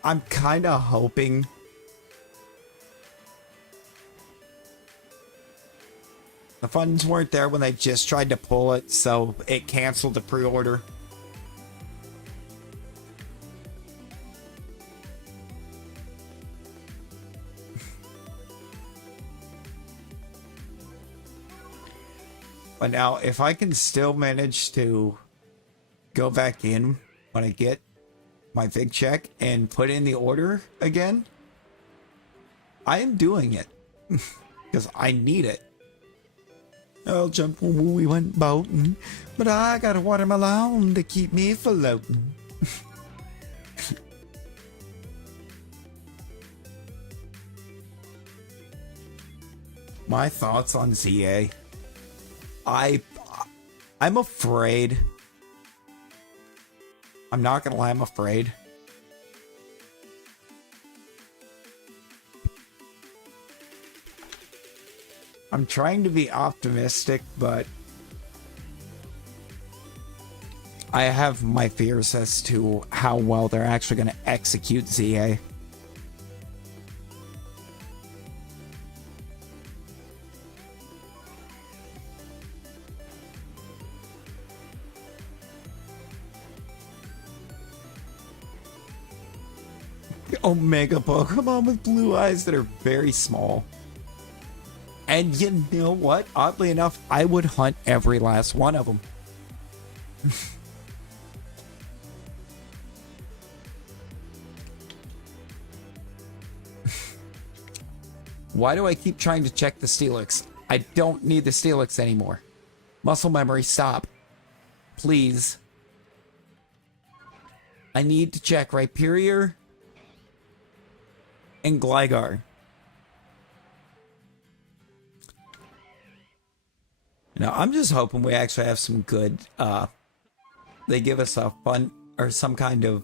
I'm kind of hoping the funds weren't there when they just tried to pull it, so it canceled the pre-order. But now, if I can still manage to go back in when I get my big check and put in the order again, I am doing it because I need it. I'll jump when we went boating, but I got a watermelon to keep me floating. My thoughts on ZA. I'm afraid. I'm not gonna lie, I'm afraid. I'm trying to be optimistic, but I have my fears as to how well they're actually going to execute ZA. Omega Pokemon with blue eyes that are very small. And you know what? Oddly enough, I would hunt every last one of them. Why do I keep trying to check the Steelix? I don't need the Steelix anymore. Muscle memory, stop. Please. I need to check Rhyperior and Gligar. Now, I'm just hoping we actually have some good, they give us a fun, or some kind of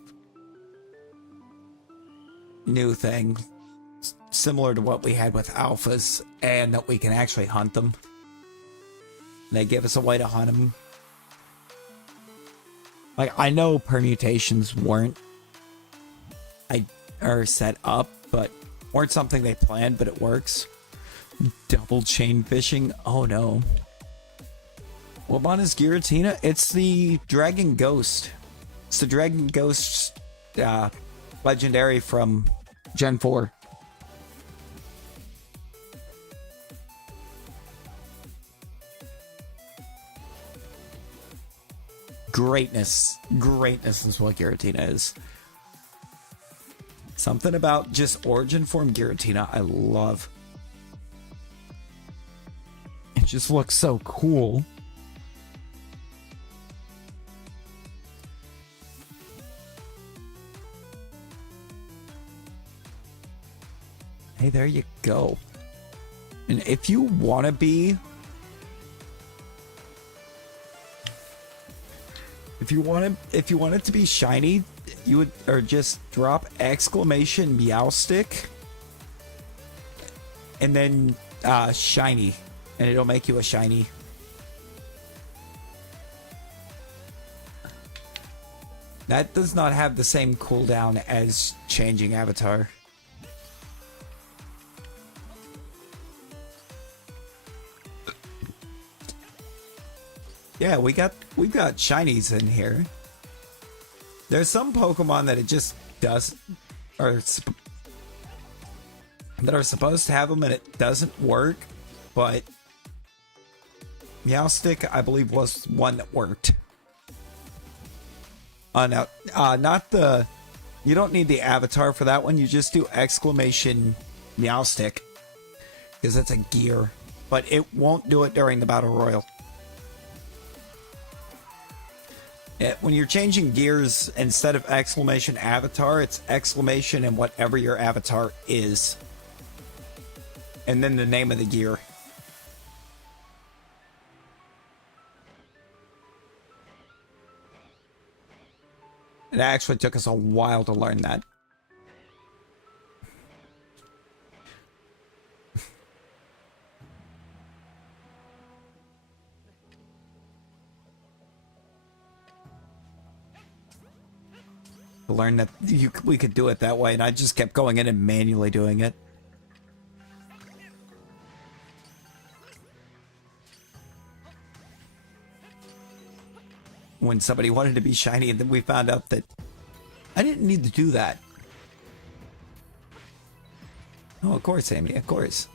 new thing, similar to what we had with alphas, and that we can actually hunt them. They give us a way to hunt them. Like, I know permutations weren't set up, but weren't something they planned, but it works. Double chain fishing. Oh no. What one is Giratina? It's the Dragon Ghost. It's the Dragon Ghost legendary from Gen 4. Greatness. Greatness is what Giratina is. Something about just origin form Giratina I love. It just looks so cool. Hey, there you go. And if you want to be... If you want it to be shiny, you would, or just drop exclamation Meowstic and then shiny, and it'll make you a shiny. That does not have the same cooldown as changing avatar. Yeah, we've got shinies in here. There's some Pokemon that it just does, that are supposed to have them and it doesn't work, but Meowstic, I believe, was one that worked. Now, not the, you don't need the avatar for that one. You just do exclamation Meowstic, because it's a gear, but it won't do it during the Battle Royal. When you're changing gears, instead of exclamation avatar, it's exclamation and whatever your avatar is. And then the name of the gear. It actually took us a while to learn that. To learn that we could do it that way, and I just kept going in and manually doing it. When somebody wanted to be shiny, and then we found out that I didn't need to do that. Oh, of course, Amy, of course.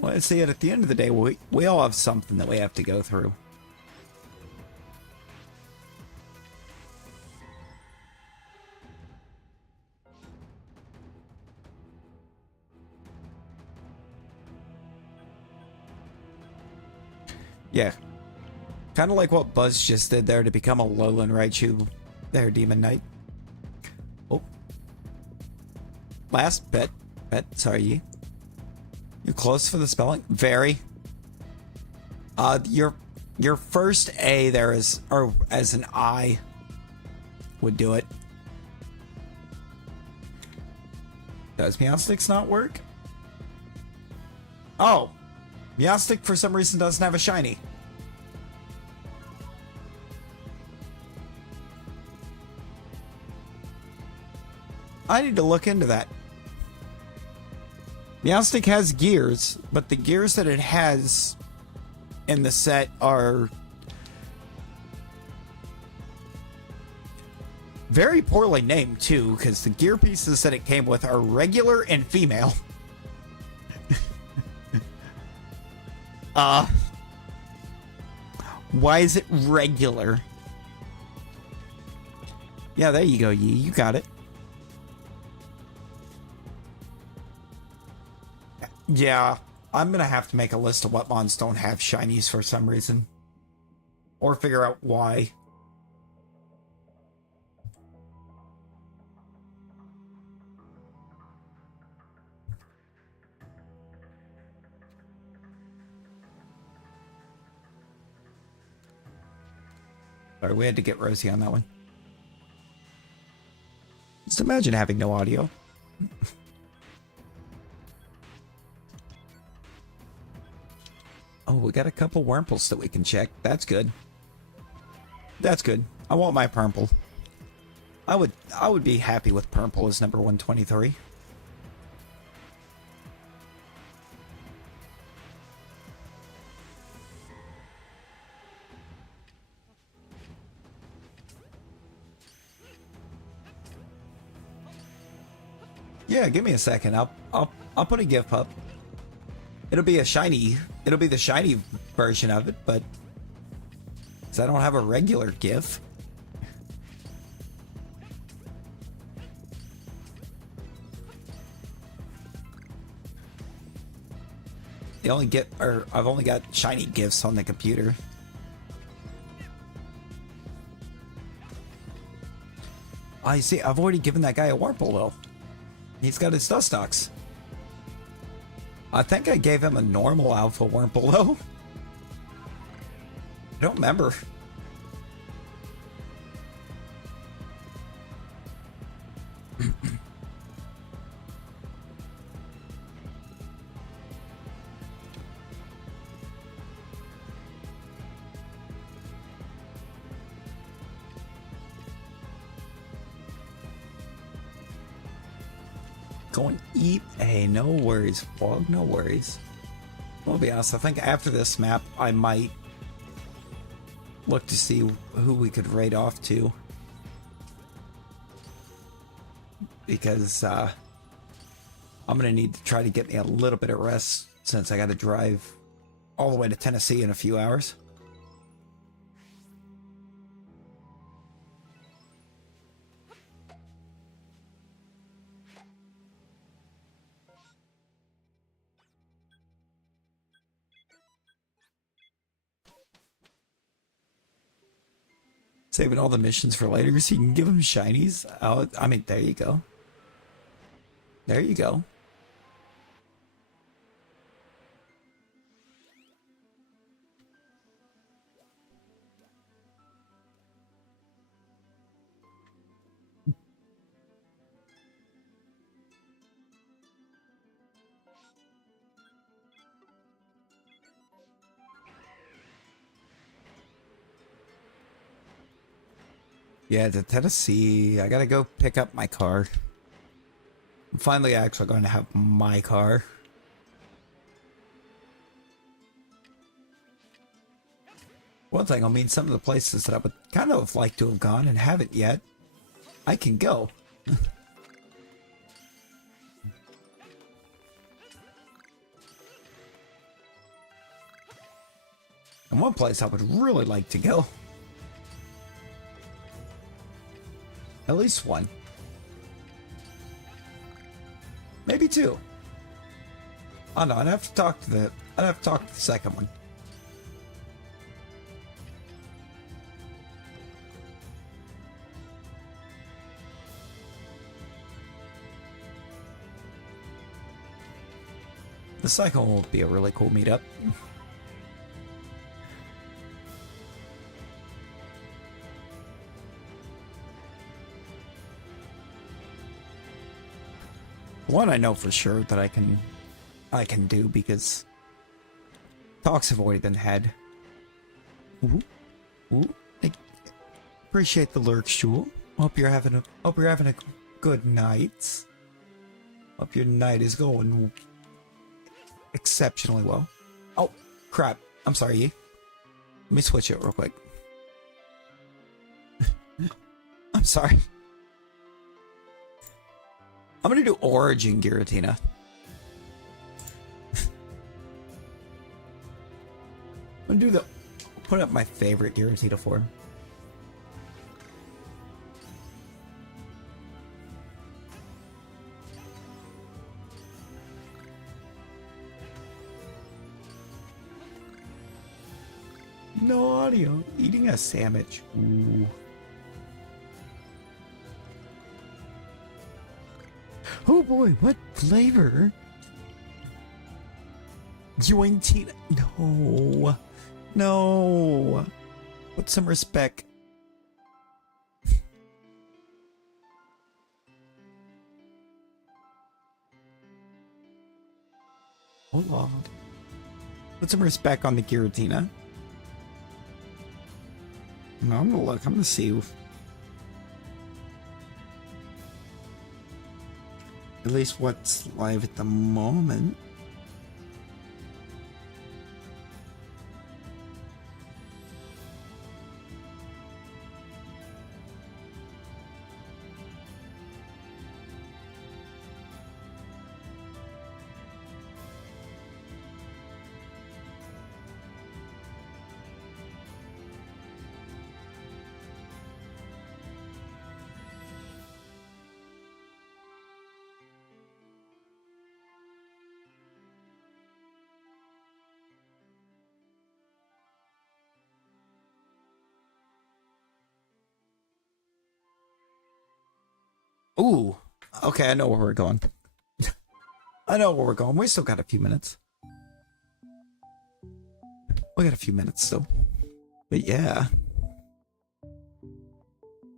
Well, see, at the end of the day, we all have something that we have to go through. Yeah. Kind of like what Buzz just did there to become a Lowland Raichu there, Demon Knight. Oh. Last bet. Sorry. You're close for the spelling? Very. Your first A there is, or as an I would do it. Does Meowstic's not work? Oh. Meowstic for some reason doesn't have a shiny. I need to look into that. Meowstic has gears, but the gears that it has in the set are very poorly named too, because the gear pieces that it came with are regular and female. Why is it regular? Yeah, there you go, Yee. You got it. Yeah, I'm gonna have to make a list of what mons don't have shinies for some reason. Or figure out why. Sorry, we had to get Rosie on that one. Just imagine having no audio. Oh, we got a couple Wurmples that we can check. That's good. That's good. I want my Purple. I would be happy with Purple as number 123. Yeah, give me a second. I'll put a gift up. It'll be a shiny. It'll be the shiny version of it, but because I don't have a regular GIF. I've only got shiny GIFs on the computer. I see. I've already given that guy a Warple though. He's got his Dustox. I think I gave him a normal Alpha Wurmple though. I don't remember. Going eat. Hey, no worries, Fog. No worries. I'll be honest. I think after this map, I might look to see who we could raid off to, because I'm gonna need to try to get me a little bit of rest since I got to drive all the way to Tennessee in a few hours. Saving all the missions for later so you can give them shinies. Oh, I mean, there you go. There you go. Yeah, to Tennessee. I gotta go pick up my car. I'm finally actually going to have my car. One thing, I mean, some of the places that I would kind of like to have gone and haven't yet, I can go. And one place I would really like to go. At least one. Maybe two. Oh no, I'd have to talk to the second one. The second one will be a really cool meetup. One I know for sure that I can do because talks have already been had. Ooh, ooh! I appreciate the lurks, Jewel. Hope you're having a good night. Hope your night is going exceptionally well. Oh crap! I'm sorry, Yi. Let me switch it real quick. I'm sorry. I'm gonna do Origin Giratina. I'm gonna put up my favorite Giratina form. No audio. Eating a sandwich. Ooh. Oh boy, what flavor? Join Tina. No. No. Put some respect. Hold on. Put some respect on the Giratina. No, I'm gonna look. I'm gonna see. At least what's live at the moment. Ooh. Okay, I know where we're going. I know where we're going. We still got a few minutes. We got a few minutes still. But yeah.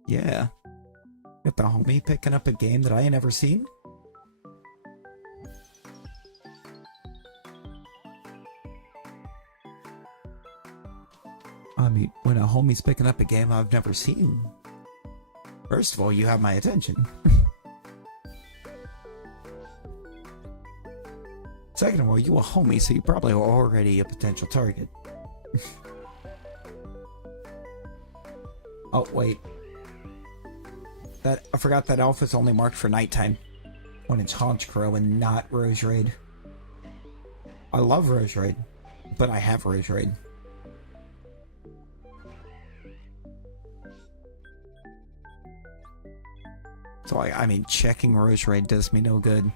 Yeah. Got the homie picking up a game that I ain't ever seen. I mean, when a homie's picking up a game I've never seen, first of all, you have my attention. Second of all, you a homie, so you probably are already a potential target. Oh, wait. I forgot that alpha's only marked for nighttime. When it's Honchkrow and not Rose Raid. I love Rose Raid, but I have Rose Raid. So I mean, checking Rose Raid does me no good.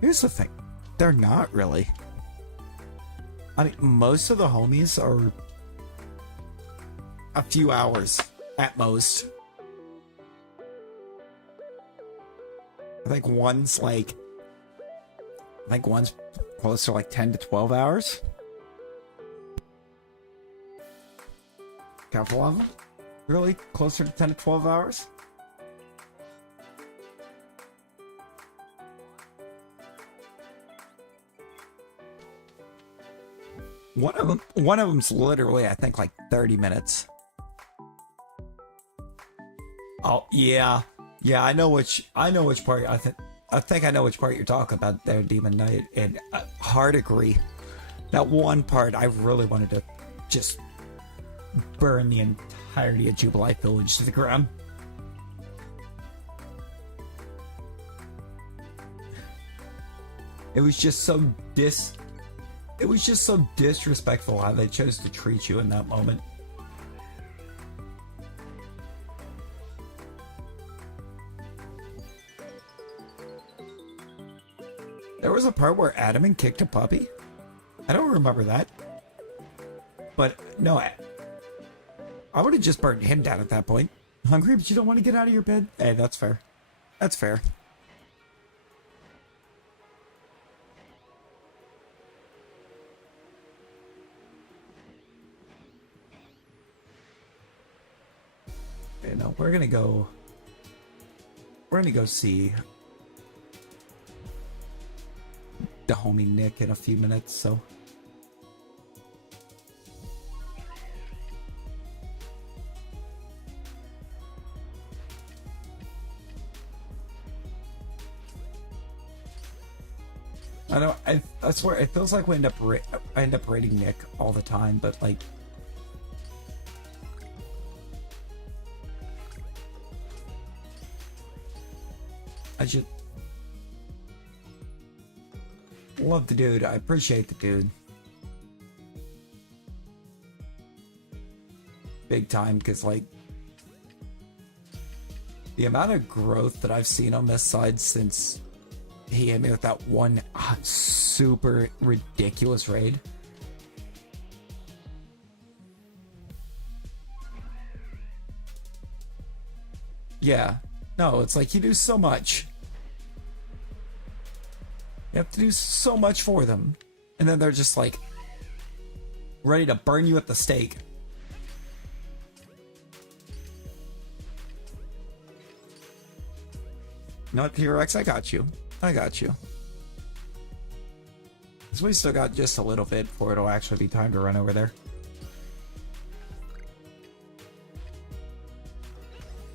Here's the thing. They're not really. I mean, most of the homies are a few hours at most. I think one's close to like 10 to 12 hours. Couple of them? Really? Closer to 10 to 12 hours? One of them's literally, I think, like 30 minutes. Oh, yeah. Yeah, I know which part. I think I know which part you're talking about there, Demon Knight, and hard agree. That one part, I really wanted to just burn the entirety of Jubilee Village to the ground. It was just so disrespectful how they chose to treat you in that moment. There was a part where Adamant kicked a puppy. I don't remember that. But no, I would have just burned him down at that point. Hungry, but you don't want to get out of your bed? Hey, that's fair. That's fair. Okay, no, we're gonna go see the homie Nick in a few minutes, so. I know, I swear, it feels like I end up rating Nick all the time, but like, I just love the dude. I appreciate the dude. Big time, because like, The amount of growth that I've seen on this side since he hit me with that one super ridiculous raid. Yeah. No, it's like you do so much. You have to do so much for them. And then they're just like ready to burn you at the stake. No, T-Rex, I got you. I got you. Because we still got just a little bit before it'll actually be time to run over there.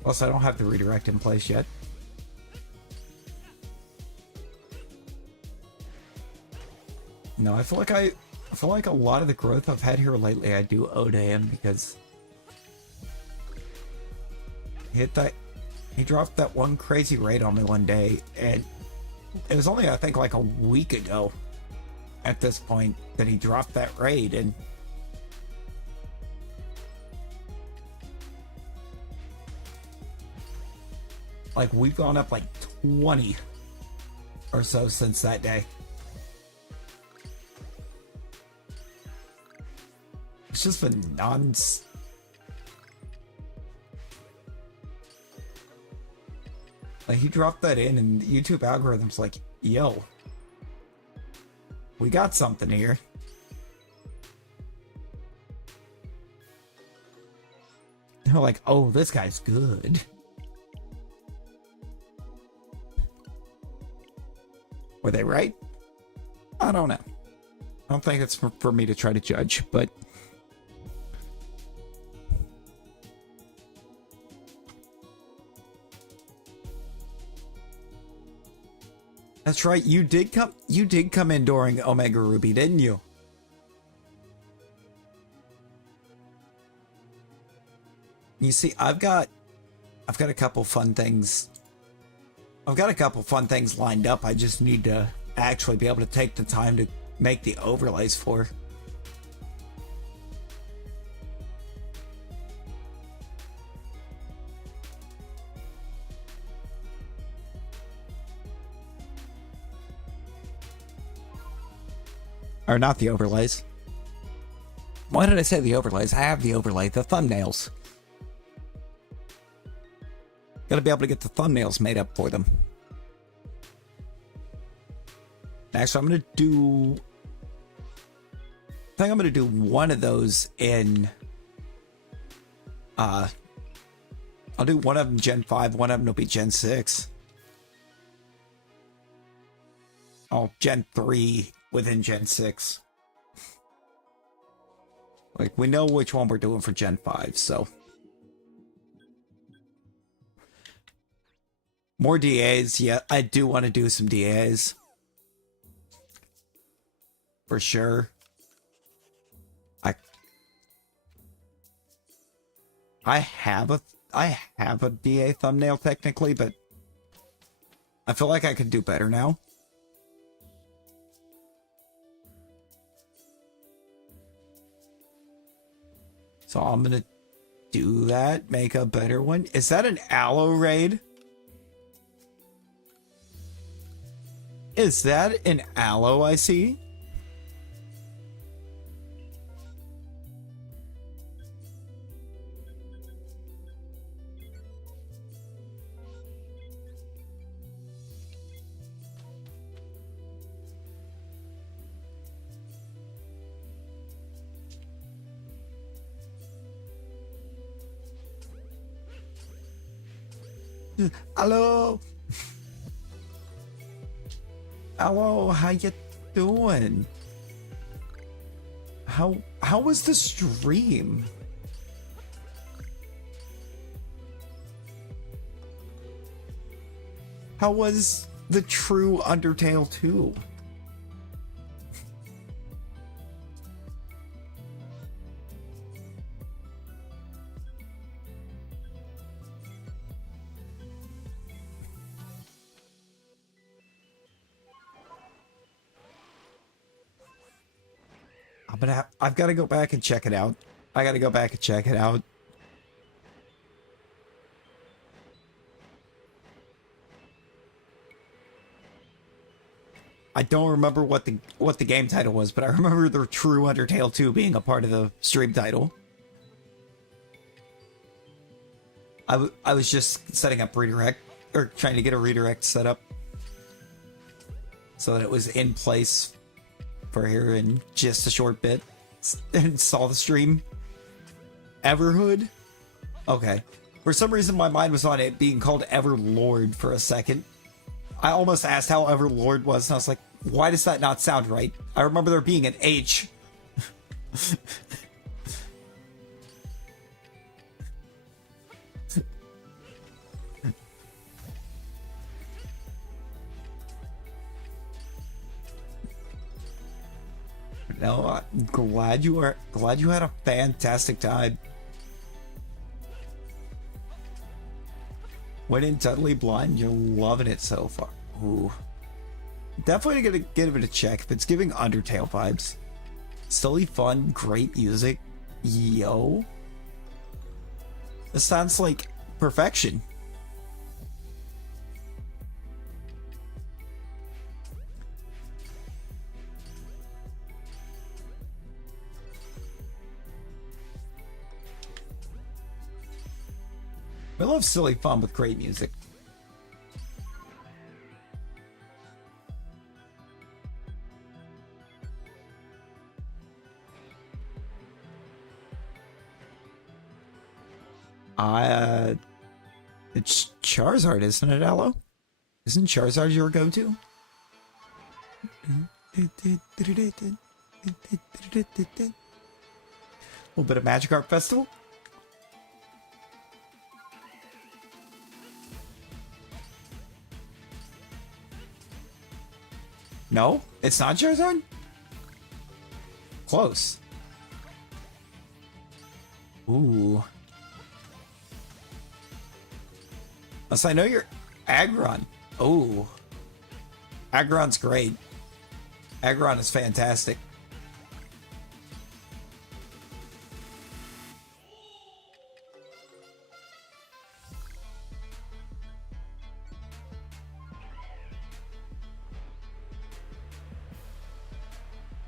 Also, I don't have the redirect in place yet. No, I feel like a lot of the growth I've had here lately I do owe to him because he dropped that one crazy raid on me one day, and it was only I think like a week ago at this point that he dropped that raid, and like we've gone up like 20 or so since that day. It's just been nonsense. Like he dropped that in and the YouTube algorithm's like, yo, we got something here. They're like, oh, this guy's good. Were they right? I don't know. I don't think it's for me to try to judge, but that's right. You did come in during Omega Ruby, didn't you? You see, I've got a couple fun things. I've got a couple fun things lined up. I just need to actually be able to take the time to make the overlays for. Or not the overlays. Why did I say the overlays? I have the overlay, the thumbnails. Gotta be able to get the thumbnails made up for them. Actually, I'm gonna do... I think I'm gonna do one of those in... I'll do one of them Gen 5, one of them will be Gen 6. Oh, Gen 3 within Gen 6. Like, we know which one we're doing for Gen 5, so... More DAs, yeah, I do want to do some DAs. For sure. I have a DA thumbnail technically, but I feel like I could do better now. So I'm gonna do that, make a better one. Is that an Aloe raid? Is that an Aloe I see? Hello. Hello, how you doing? How was the stream? How was the true Undertale 2? I've got to go back and check it out. I got to go back and check it out. I don't remember what the game title was, but I remember the True Undertale 2 being a part of the stream title. I was just setting up redirect, or trying to get a redirect set up so that it was in place for here in just a short bit, and saw the stream. Everhood? Okay. For some reason my mind was on it being called Everlord for a second. I almost asked how Everlord was, and I was like, why does that not sound right? I remember there being an H. No, I'm glad you had a fantastic time. Went in totally blind, you're loving it so far. Ooh. Definitely gonna give it a check if it's giving Undertale vibes. Silly fun, great music. Yo. This sounds like perfection. I love silly fun with great music. It's Charizard, isn't it, Aloe? Isn't Charizard your go-to? A little bit of Magikarp Festival. No, it's not Charizard? Close. Ooh. Unless I know you're Aggron. Oh. Aggron's great. Aggron is fantastic.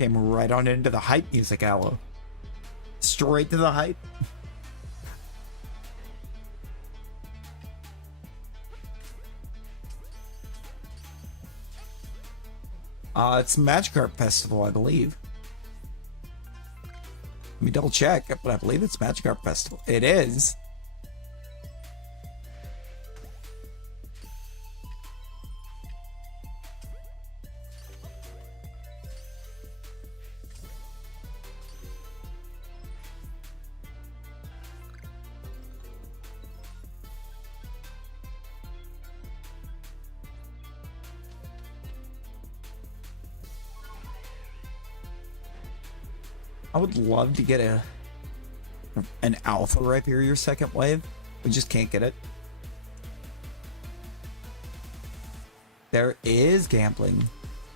Came right on into the hype music, Aloe. Straight to the hype. It's Magikarp Festival, I believe. Let me double check, but I believe it's Magikarp Festival. It is. I would love to get an alpha Rhyperior second wave. We just can't get it. There is gambling.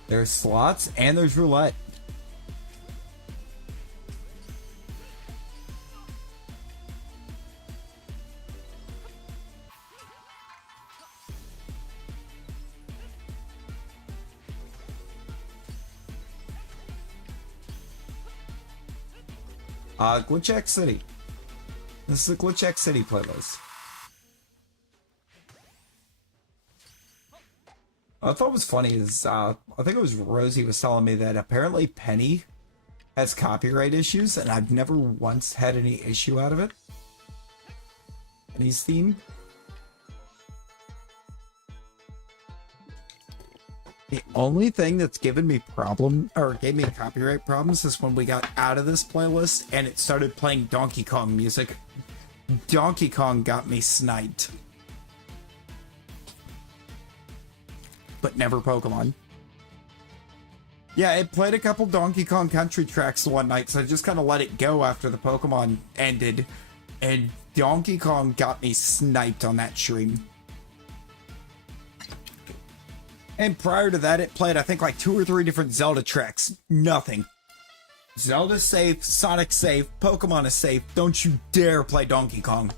There's slots and there's roulette. Glitch X City. This is the Glitch X City playlist. What I thought was funny is, I think it was Rosie was telling me that apparently Penny has copyright issues, and I've never once had any issue out of it. Penny's theme. The only thing that's given me gave me copyright problems is when we got out of this playlist and it started playing Donkey Kong music. Donkey Kong got me sniped. But never Pokemon. Yeah, it played a couple Donkey Kong Country tracks one night, so I just kind of let it go after the Pokemon ended. And Donkey Kong got me sniped on that stream. And prior to that, it played, I think, like 2 or 3 different Zelda tracks. Nothing. Zelda's safe, Sonic's safe, Pokemon is safe. Don't you dare play Donkey Kong.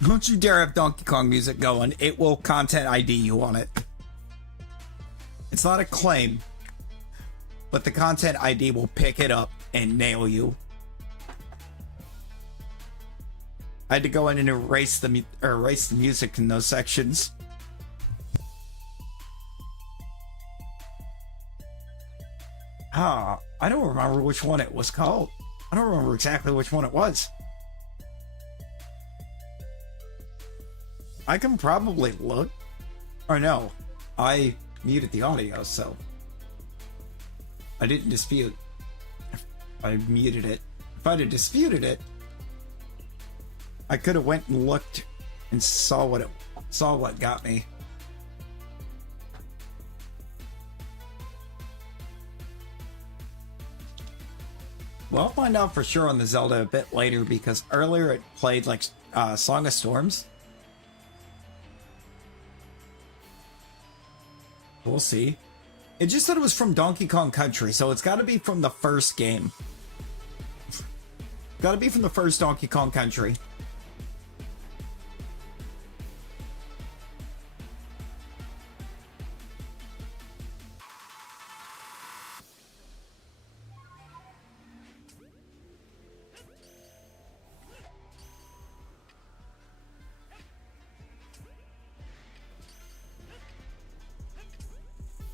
Don't you dare have Donkey Kong music going. It will content ID you on it. It's not a claim, but the content ID will pick it up and nail you. I had to go in and erase the music in those sections. I don't remember which one it was called. I don't remember exactly which one it was. I can probably look. Or no, I muted the audio, so I didn't dispute. I muted it. If I'd have disputed it, I could have went and looked and saw what got me. Well, I'll find out for sure on the Zelda a bit later, because earlier it played like Song of Storms. We'll see. It just said it was from Donkey Kong Country, so it's got to be from the first game. Got to be from the first Donkey Kong Country.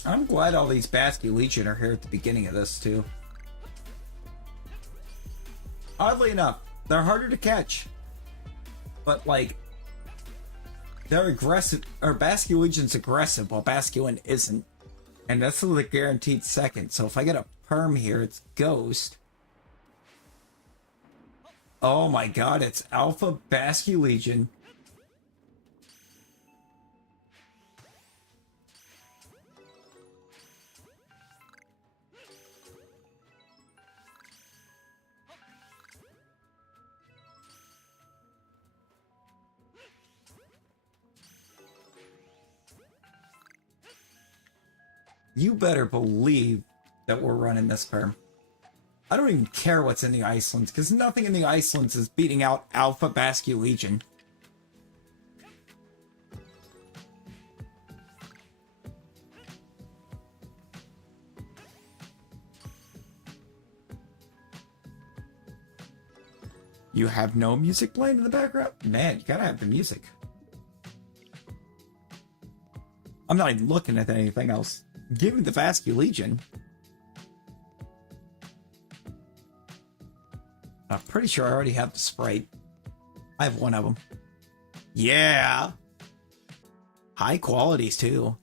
I'm glad all these Basque Legion are here at the beginning of this, too. Oddly enough, they're harder to catch. But, like, they're aggressive, or Basque Legion's aggressive, while Basculin isn't. And that's the guaranteed second. So if I get a perm here, it's Ghost. Oh my god, it's Alpha Basque Legion. You better believe that we're running this perm. I don't even care what's in the Icelands, because nothing in the Icelands is beating out Alpha Basque Legion. You have no music playing in the background? Man, you gotta have the music. I'm not even looking at anything else. Give me the Basque Legion. I'm pretty sure I already have the Sprite. I have one of them. Yeah! High qualities, too.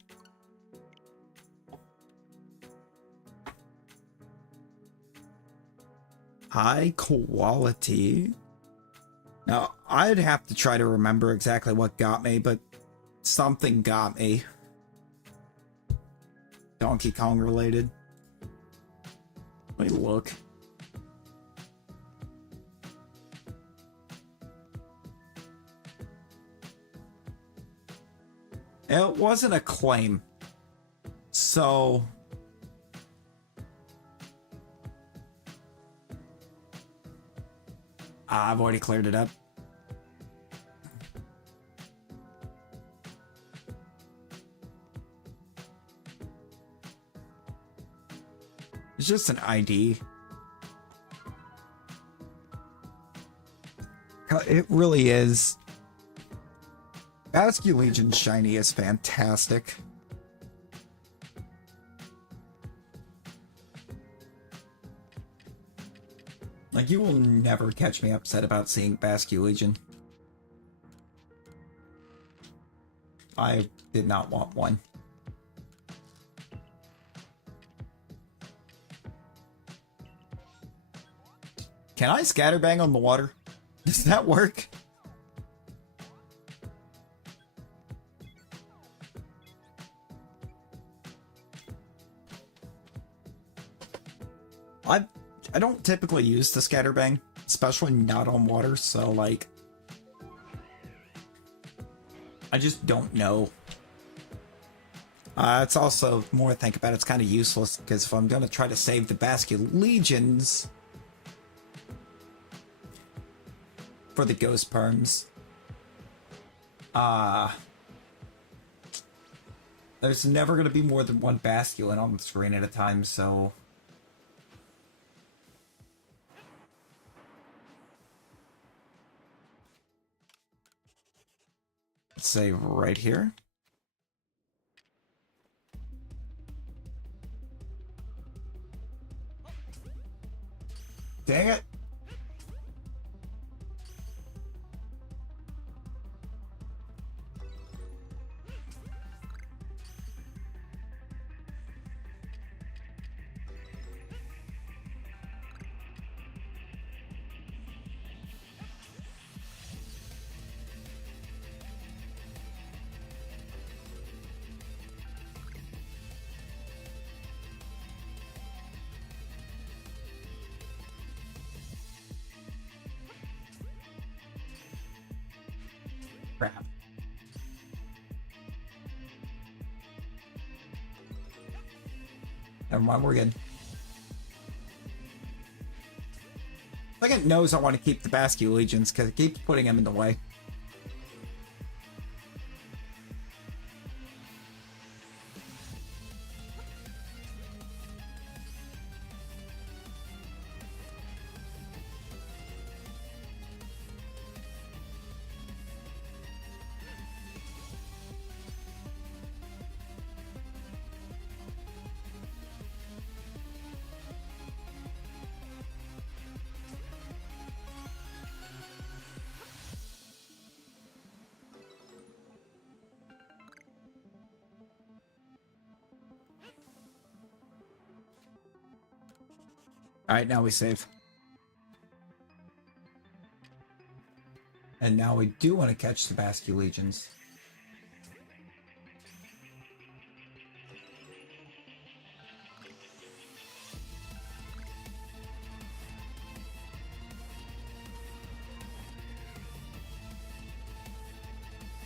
High quality. Now, I'd have to try to remember exactly what got me, but something got me. Donkey Kong related. Let me look. It wasn't a claim. So I've already cleared it up. It's just an ID. It really is. Basque Legion Shiny is fantastic. Like, you will never catch me upset about seeing Basque Legion. I did not want one. Can I scatterbang on the water? Does that work? I don't typically use the scatterbang, especially not on water, so like I just don't know. It's also, the more I think about it, it's kind of useless, because if I'm going to try to save the Basque Legions for the Ghost Perms, There's never going to be more than one basculin on the screen at a time, so... Let's say right here. Dang it! Crap. Never mind, we're good. I think it knows I want to keep the Basque Legions because it keeps putting them in the way. Alright, now we save. And now we do want to catch the Basque Legions.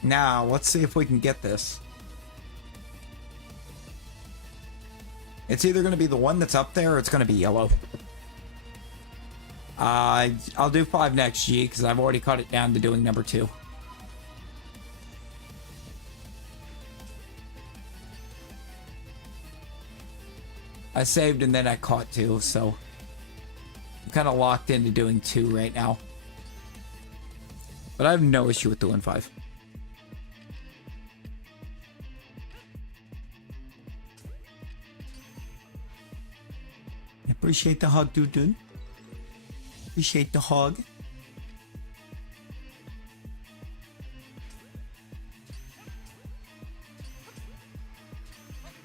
Now, let's see if we can get this. It's either going to be the one that's up there or it's going to be yellow. I'll do 5 next, G, because I've already cut it down to doing number 2. I saved and then I caught 2, so I'm kind of locked into doing 2 right now. But I have no issue with doing 5. Appreciate the hug, dude. Appreciate the hug.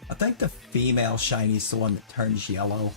I think the female shiny's the one that turns yellow.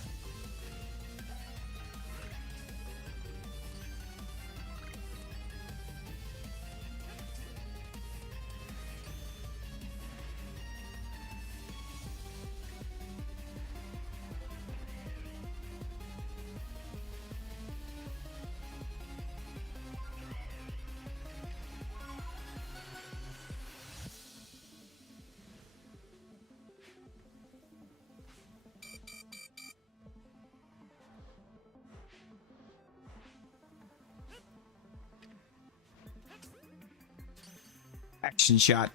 Action shot.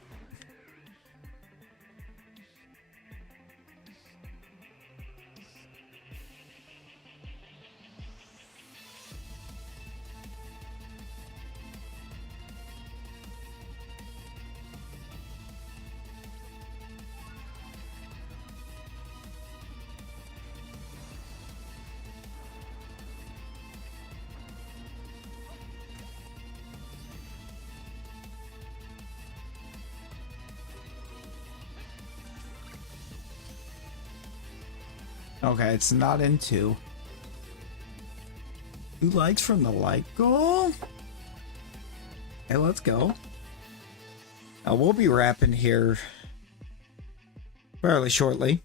Okay, it's not in 2. 2 likes from the like goal. Hey, let's go. We'll be wrapping here fairly shortly.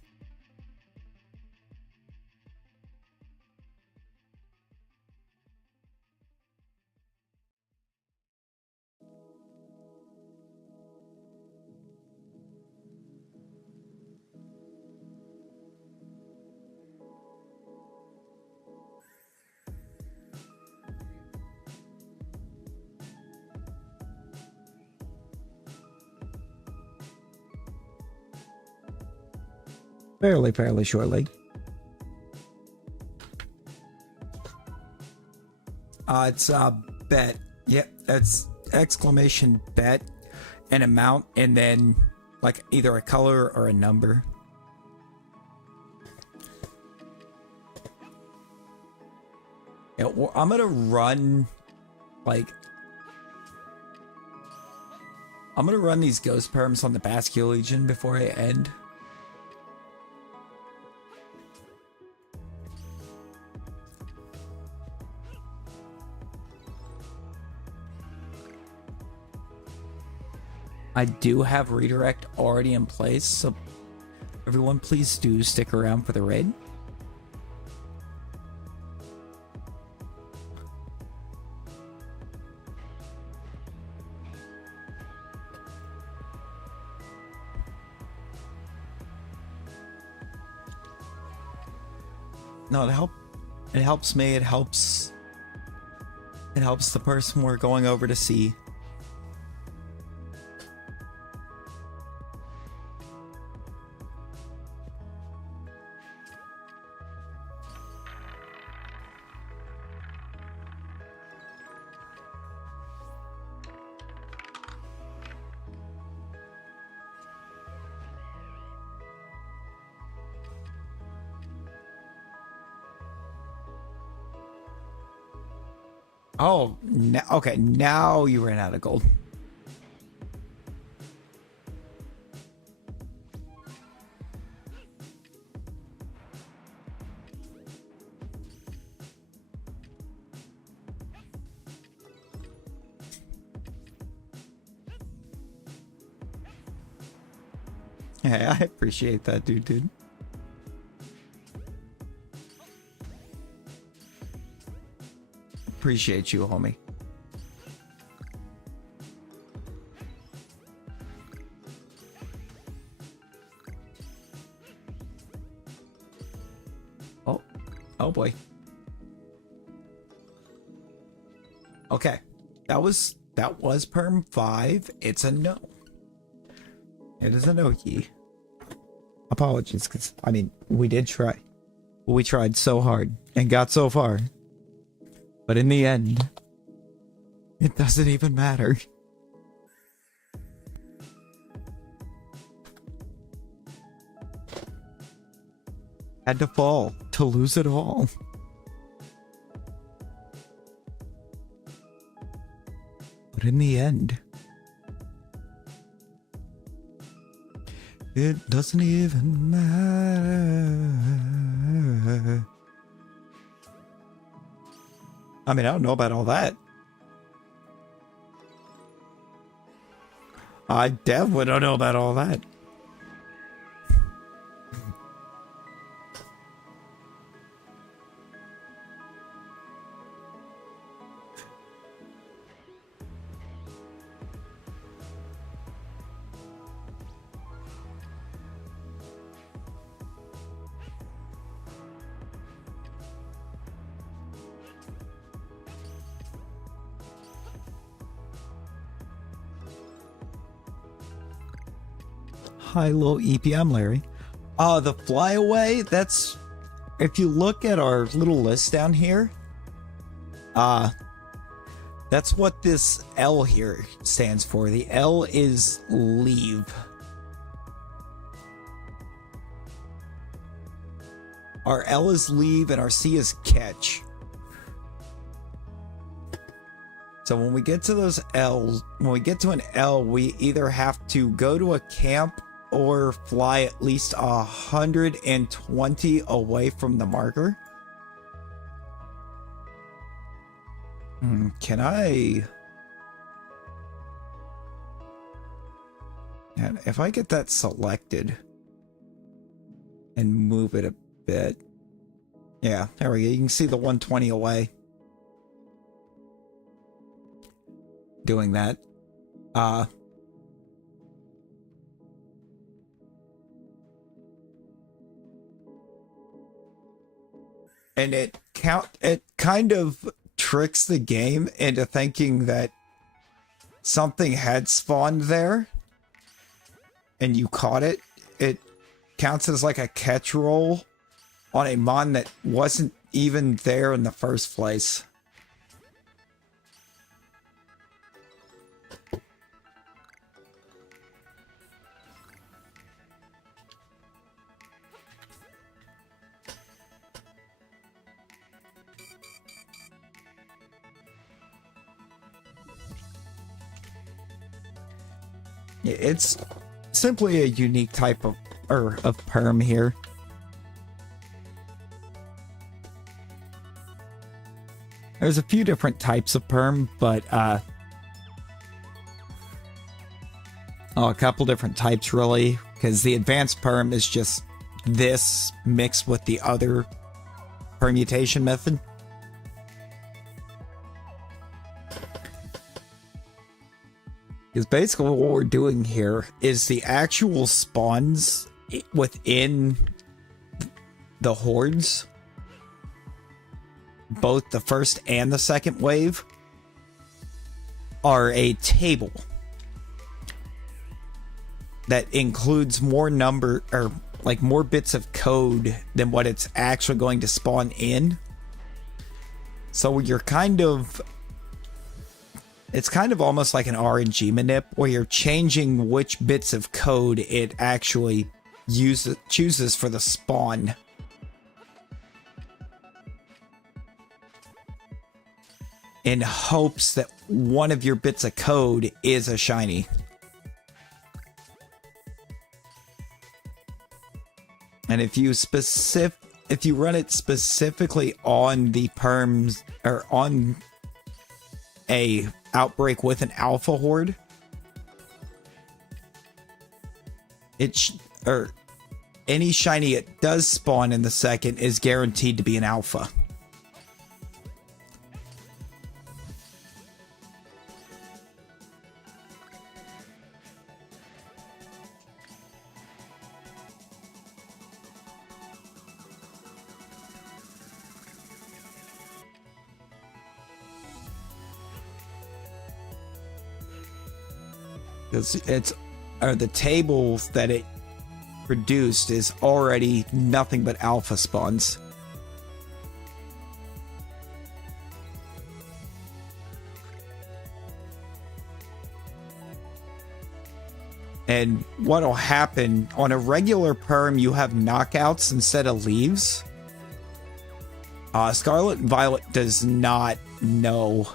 fairly shortly. It's bet. Yep, that's exclamation bet, an amount, and then like either a color or a number. Yeah, well, I'm gonna run like I'm gonna run these ghost perms on the Bascule Legion before I end. I do have redirect already in place, so everyone please do stick around for the raid. No, it helps me, it helps the person we're going over to see. Oh, okay, now you ran out of gold. Yeah, I appreciate that, dude. Appreciate you, homie. Oh boy. Okay, that was perm 5. It's a no. It is a no key. Apologies, because I mean we did try. We tried so hard and got so far. But in the end, it doesn't even matter. Had to fall to lose it all. But in the end, it doesn't even matter. I mean, I don't know about all that. I definitely don't know about all that. Hi, little EP. I'm Larry. The flyaway, that's... If you look at our little list down here, that's what this L here stands for. The L is leave. Our L is leave and our C is catch. So when we get to those L's, when we get to an L, we either have to go to a camp or fly at least 120 away from the marker. Can I... And if I get that selected and move it a bit. Yeah, there we go. You can see the 120 away. Doing that. And it kind of tricks the game into thinking that something had spawned there and you caught it. counts as like a catch roll on a mon that wasn't even there in the first place. It's simply a unique type of perm here. There's a few different types of perm, but a couple different types really, because the advanced perm is just this mixed with the other permutation method. Because basically what we're doing here is the actual spawns within the hordes, both the first and the second wave, are a table that includes more more bits of code than what it's actually going to spawn in. So you're it's kind of almost like an RNG manip, where you're changing which bits of code it actually chooses for the spawn. In hopes that one of your bits of code is a shiny. And if you run it specifically on the perms, or on a outbreak with an alpha horde, any shiny it does spawn in the second is guaranteed to be an alpha. The tables that it produced is already nothing but alpha spawns. And what'll happen on a regular perm, you have knockouts instead of leaves. Scarlet and Violet does not know.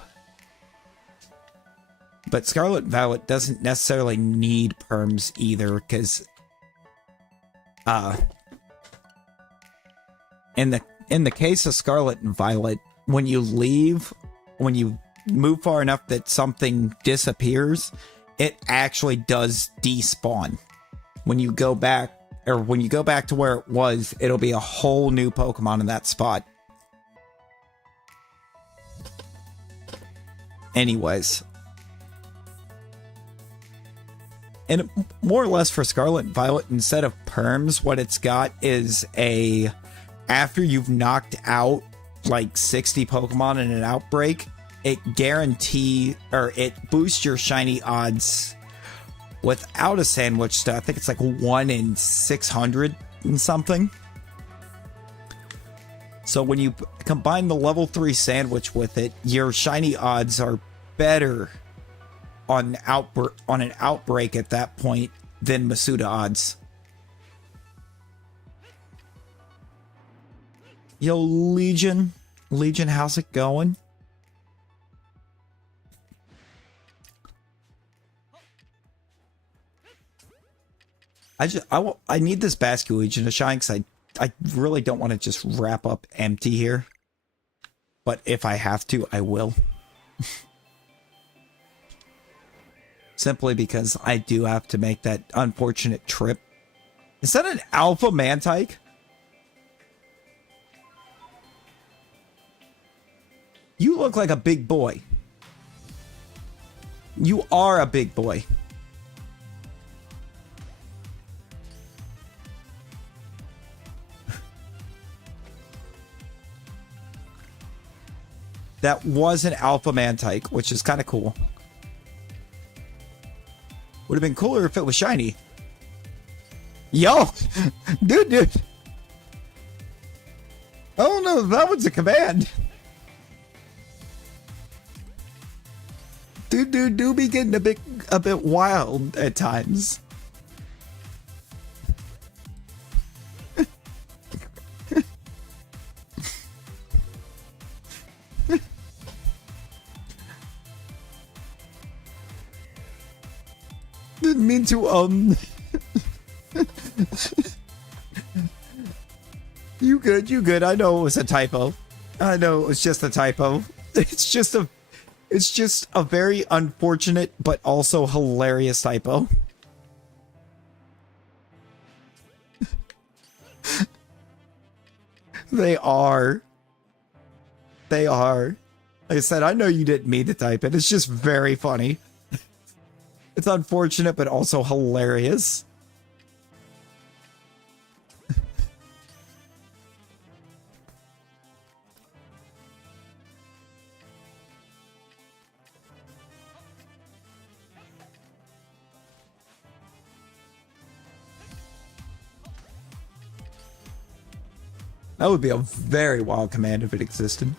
But Scarlet and Violet doesn't necessarily need perms either, because in the case of Scarlet and Violet, when you move far enough that something disappears, it actually does despawn. When you go back to where it was, it'll be a whole new Pokemon in that spot. Anyways. And more or less for Scarlet and Violet, instead of perms, what it's got is after you've knocked out like 60 Pokemon in an outbreak, it boosts your shiny odds without a sandwich stat. I think it's like 1 in 600 and something. So when you combine the level 3 sandwich with it, your shiny odds are better on an outbreak at that point than Masuda odds. Yo, Legion, how's it going? I need this Basque Legion to shine, because I really don't want to just wrap up empty here. But if I have to, I will. Simply because I do have to make that unfortunate trip. Is that an alpha Mantike? You look like a big boy. You are a big boy. That was an alpha Mantike, which is kind of cool. Would have been cooler if it was shiny. Yo! Dude. Oh no, that one's a command. Dude, do be getting a bit wild at times. Didn't mean to, You good. I know it was a typo. I know it was just a typo. It's just a very unfortunate but also hilarious typo. They are. Like I said, I know you didn't mean to type it. It's just very funny. It's unfortunate but also hilarious. That would be a very wild command if it existed.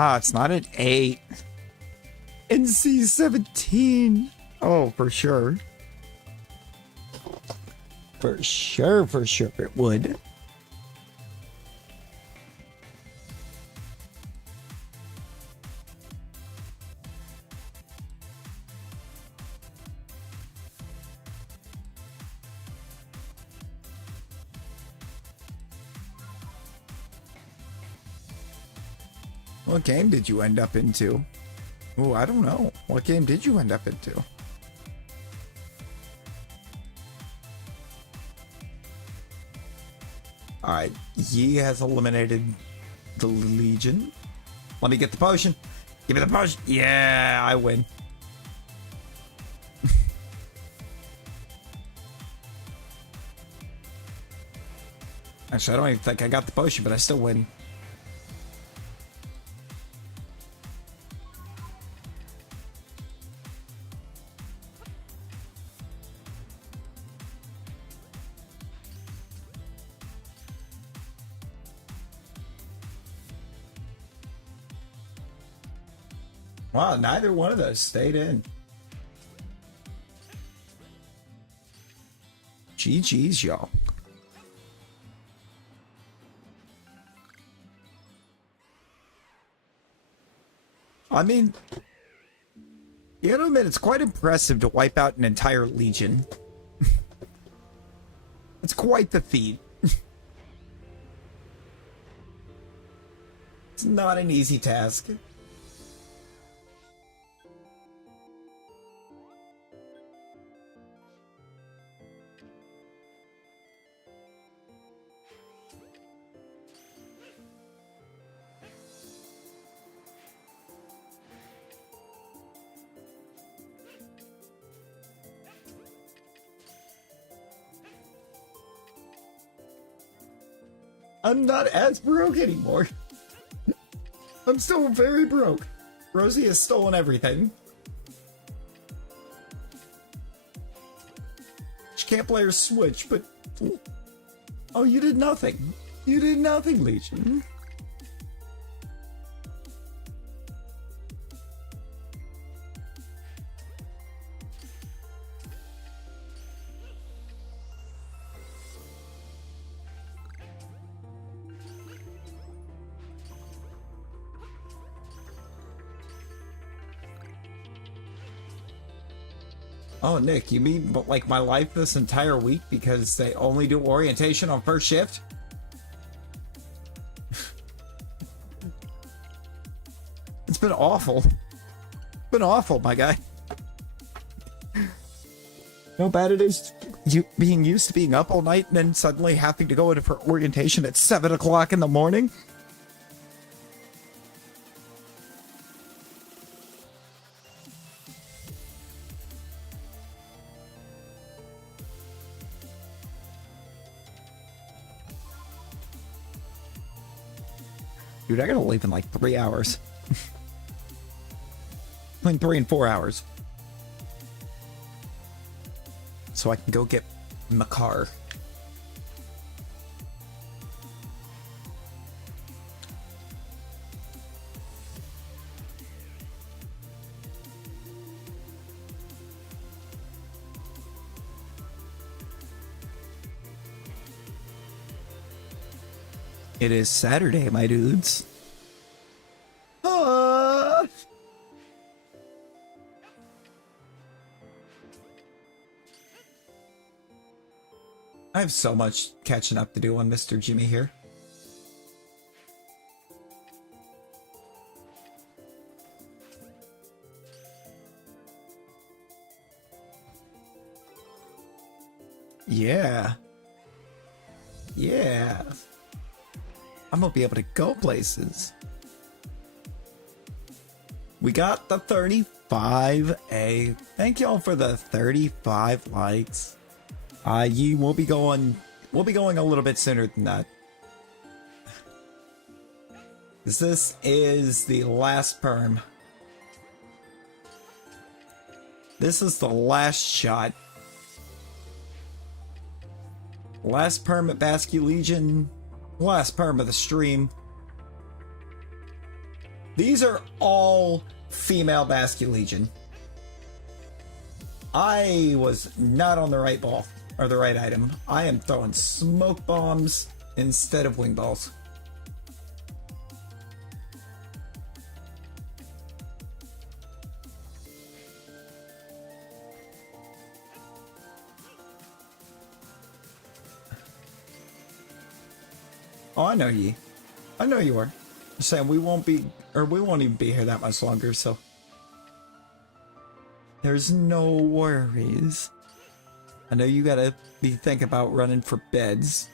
It's not an 8. NC-17. Oh, for sure. For sure it would. What game did you end up into? Oh, I don't know. What game did you end up into? Alright, Yi has eliminated the Legion. Let me get the potion. Give me the potion. Yeah, I win. Actually, I don't even think I got the potion, but I still win. Wow, neither one of those stayed in. GG's, y'all. I mean, you gotta admit, it's quite impressive to wipe out an entire Legion. It's quite the feat. It's not an easy task. I'm not as broke anymore. I'm still very broke. Rosie has stolen everything. She can't play her Switch, but... Oh, you did nothing. You did nothing, Legion. Oh, Nick, you mean like my life this entire week because they only do orientation on first shift? been awful. Been awful, my guy. How bad it is you being used to being up all night and then suddenly having to go in for orientation at 7 o'clock in the morning. Dude, I gotta leave in like 3 hours. Between 3 and 4 hours. So I can go get my car. It is Saturday, my dudes. I have so much catching up to do on Mr. Jimmy here. Yeah. Yeah. I'm gonna be able to go places. We got the 35A. Thank y'all for the 35 likes. We'll be going a little bit sooner than that. This is the last perm. This is the last shot. Last perm at Basque Legion. Last perm of the stream. These are all female Basque Legion. I was not on the right ball. Or the right item. I am throwing smoke bombs instead of wing balls. Oh, I know ye. I know you are. I'm saying we won't even be here that much longer, so there's no worries. I know you gotta be thinking about running for beds.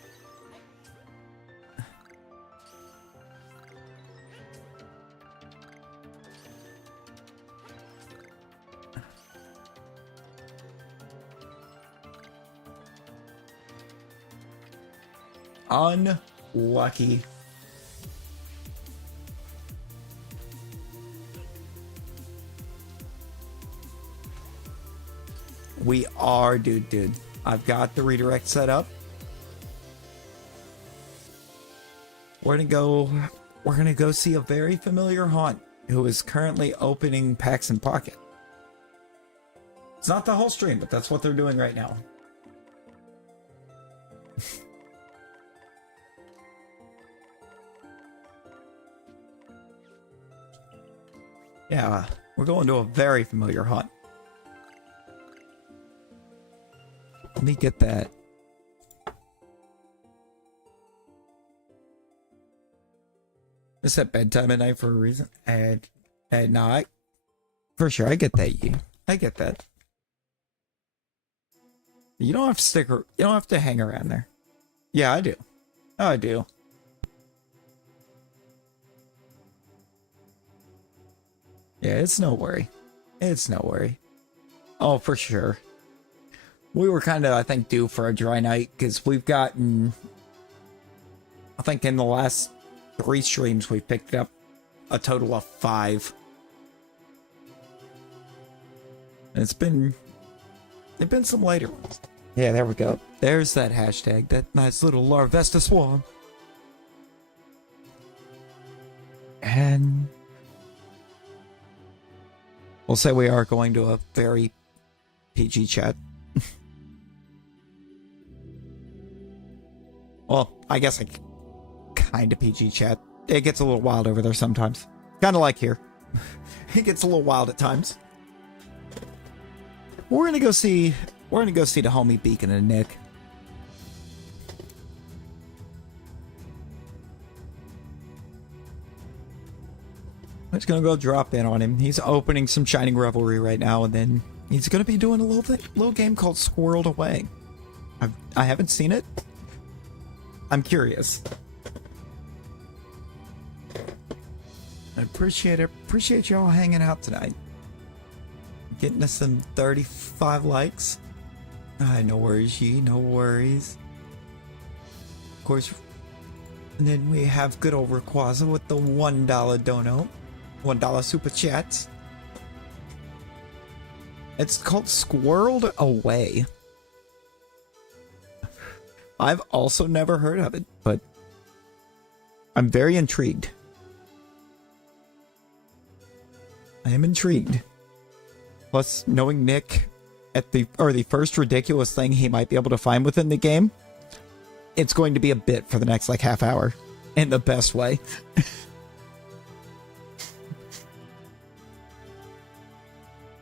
Unlucky. We are, dude. I've got the redirect set up. We're gonna go see a very familiar haunt who is currently opening packs in pocket. It's not the whole stream, but that's what they're doing right now. Yeah, we're going to a very familiar haunt. Let me get that. I set bedtime at night for a reason. And no, for sure, I get that. I get that. You don't have to you don't have to hang around there. Yeah, I do. Oh, I do. Yeah, it's no worry. It's no worry. Oh, for sure. We were kind of, I think, due for a dry night because we've gotten, I think in the last 3 streams, we've picked up a total of 5. And there've been some later ones. Yeah, there we go. There's that hashtag, that nice little Larvesta swan. And we'll say we are going to a very PG chat. Well, I guess I kind of PG chat. It gets a little wild over there sometimes. Kind of like here. It gets a little wild at times. We're gonna go see the homie Beacon and Nick. I'm just gonna go drop in on him. He's opening some Shining Revelry right now, and then he's gonna be doing a little game called Squirreled Away. I haven't seen it. I'm curious. I appreciate y'all hanging out tonight. Getting us some 35 likes. No worries, Yi, no worries. Of course, and then we have good old Rayquaza with the $1 dono. $1 super chats. It's called Squirreled Away. I've also never heard of it, but I'm very intrigued. I am intrigued. Plus, knowing Nick at the first ridiculous thing he might be able to find within the game, it's going to be a bit for the next like half hour in the best way.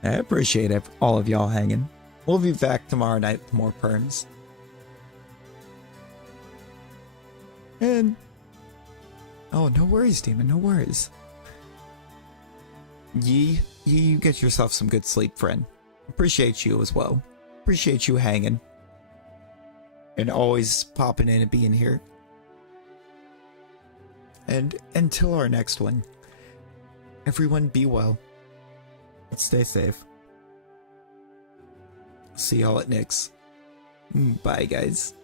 I appreciate all of y'all hanging. We'll be back tomorrow night with more perms. And oh, no worries, Demon, no worries. You get yourself some good sleep, friend. Appreciate you as well. Appreciate you hanging. And always popping in and being here. And until our next one, everyone be well. And stay safe. See y'all at Nick's. Bye, guys.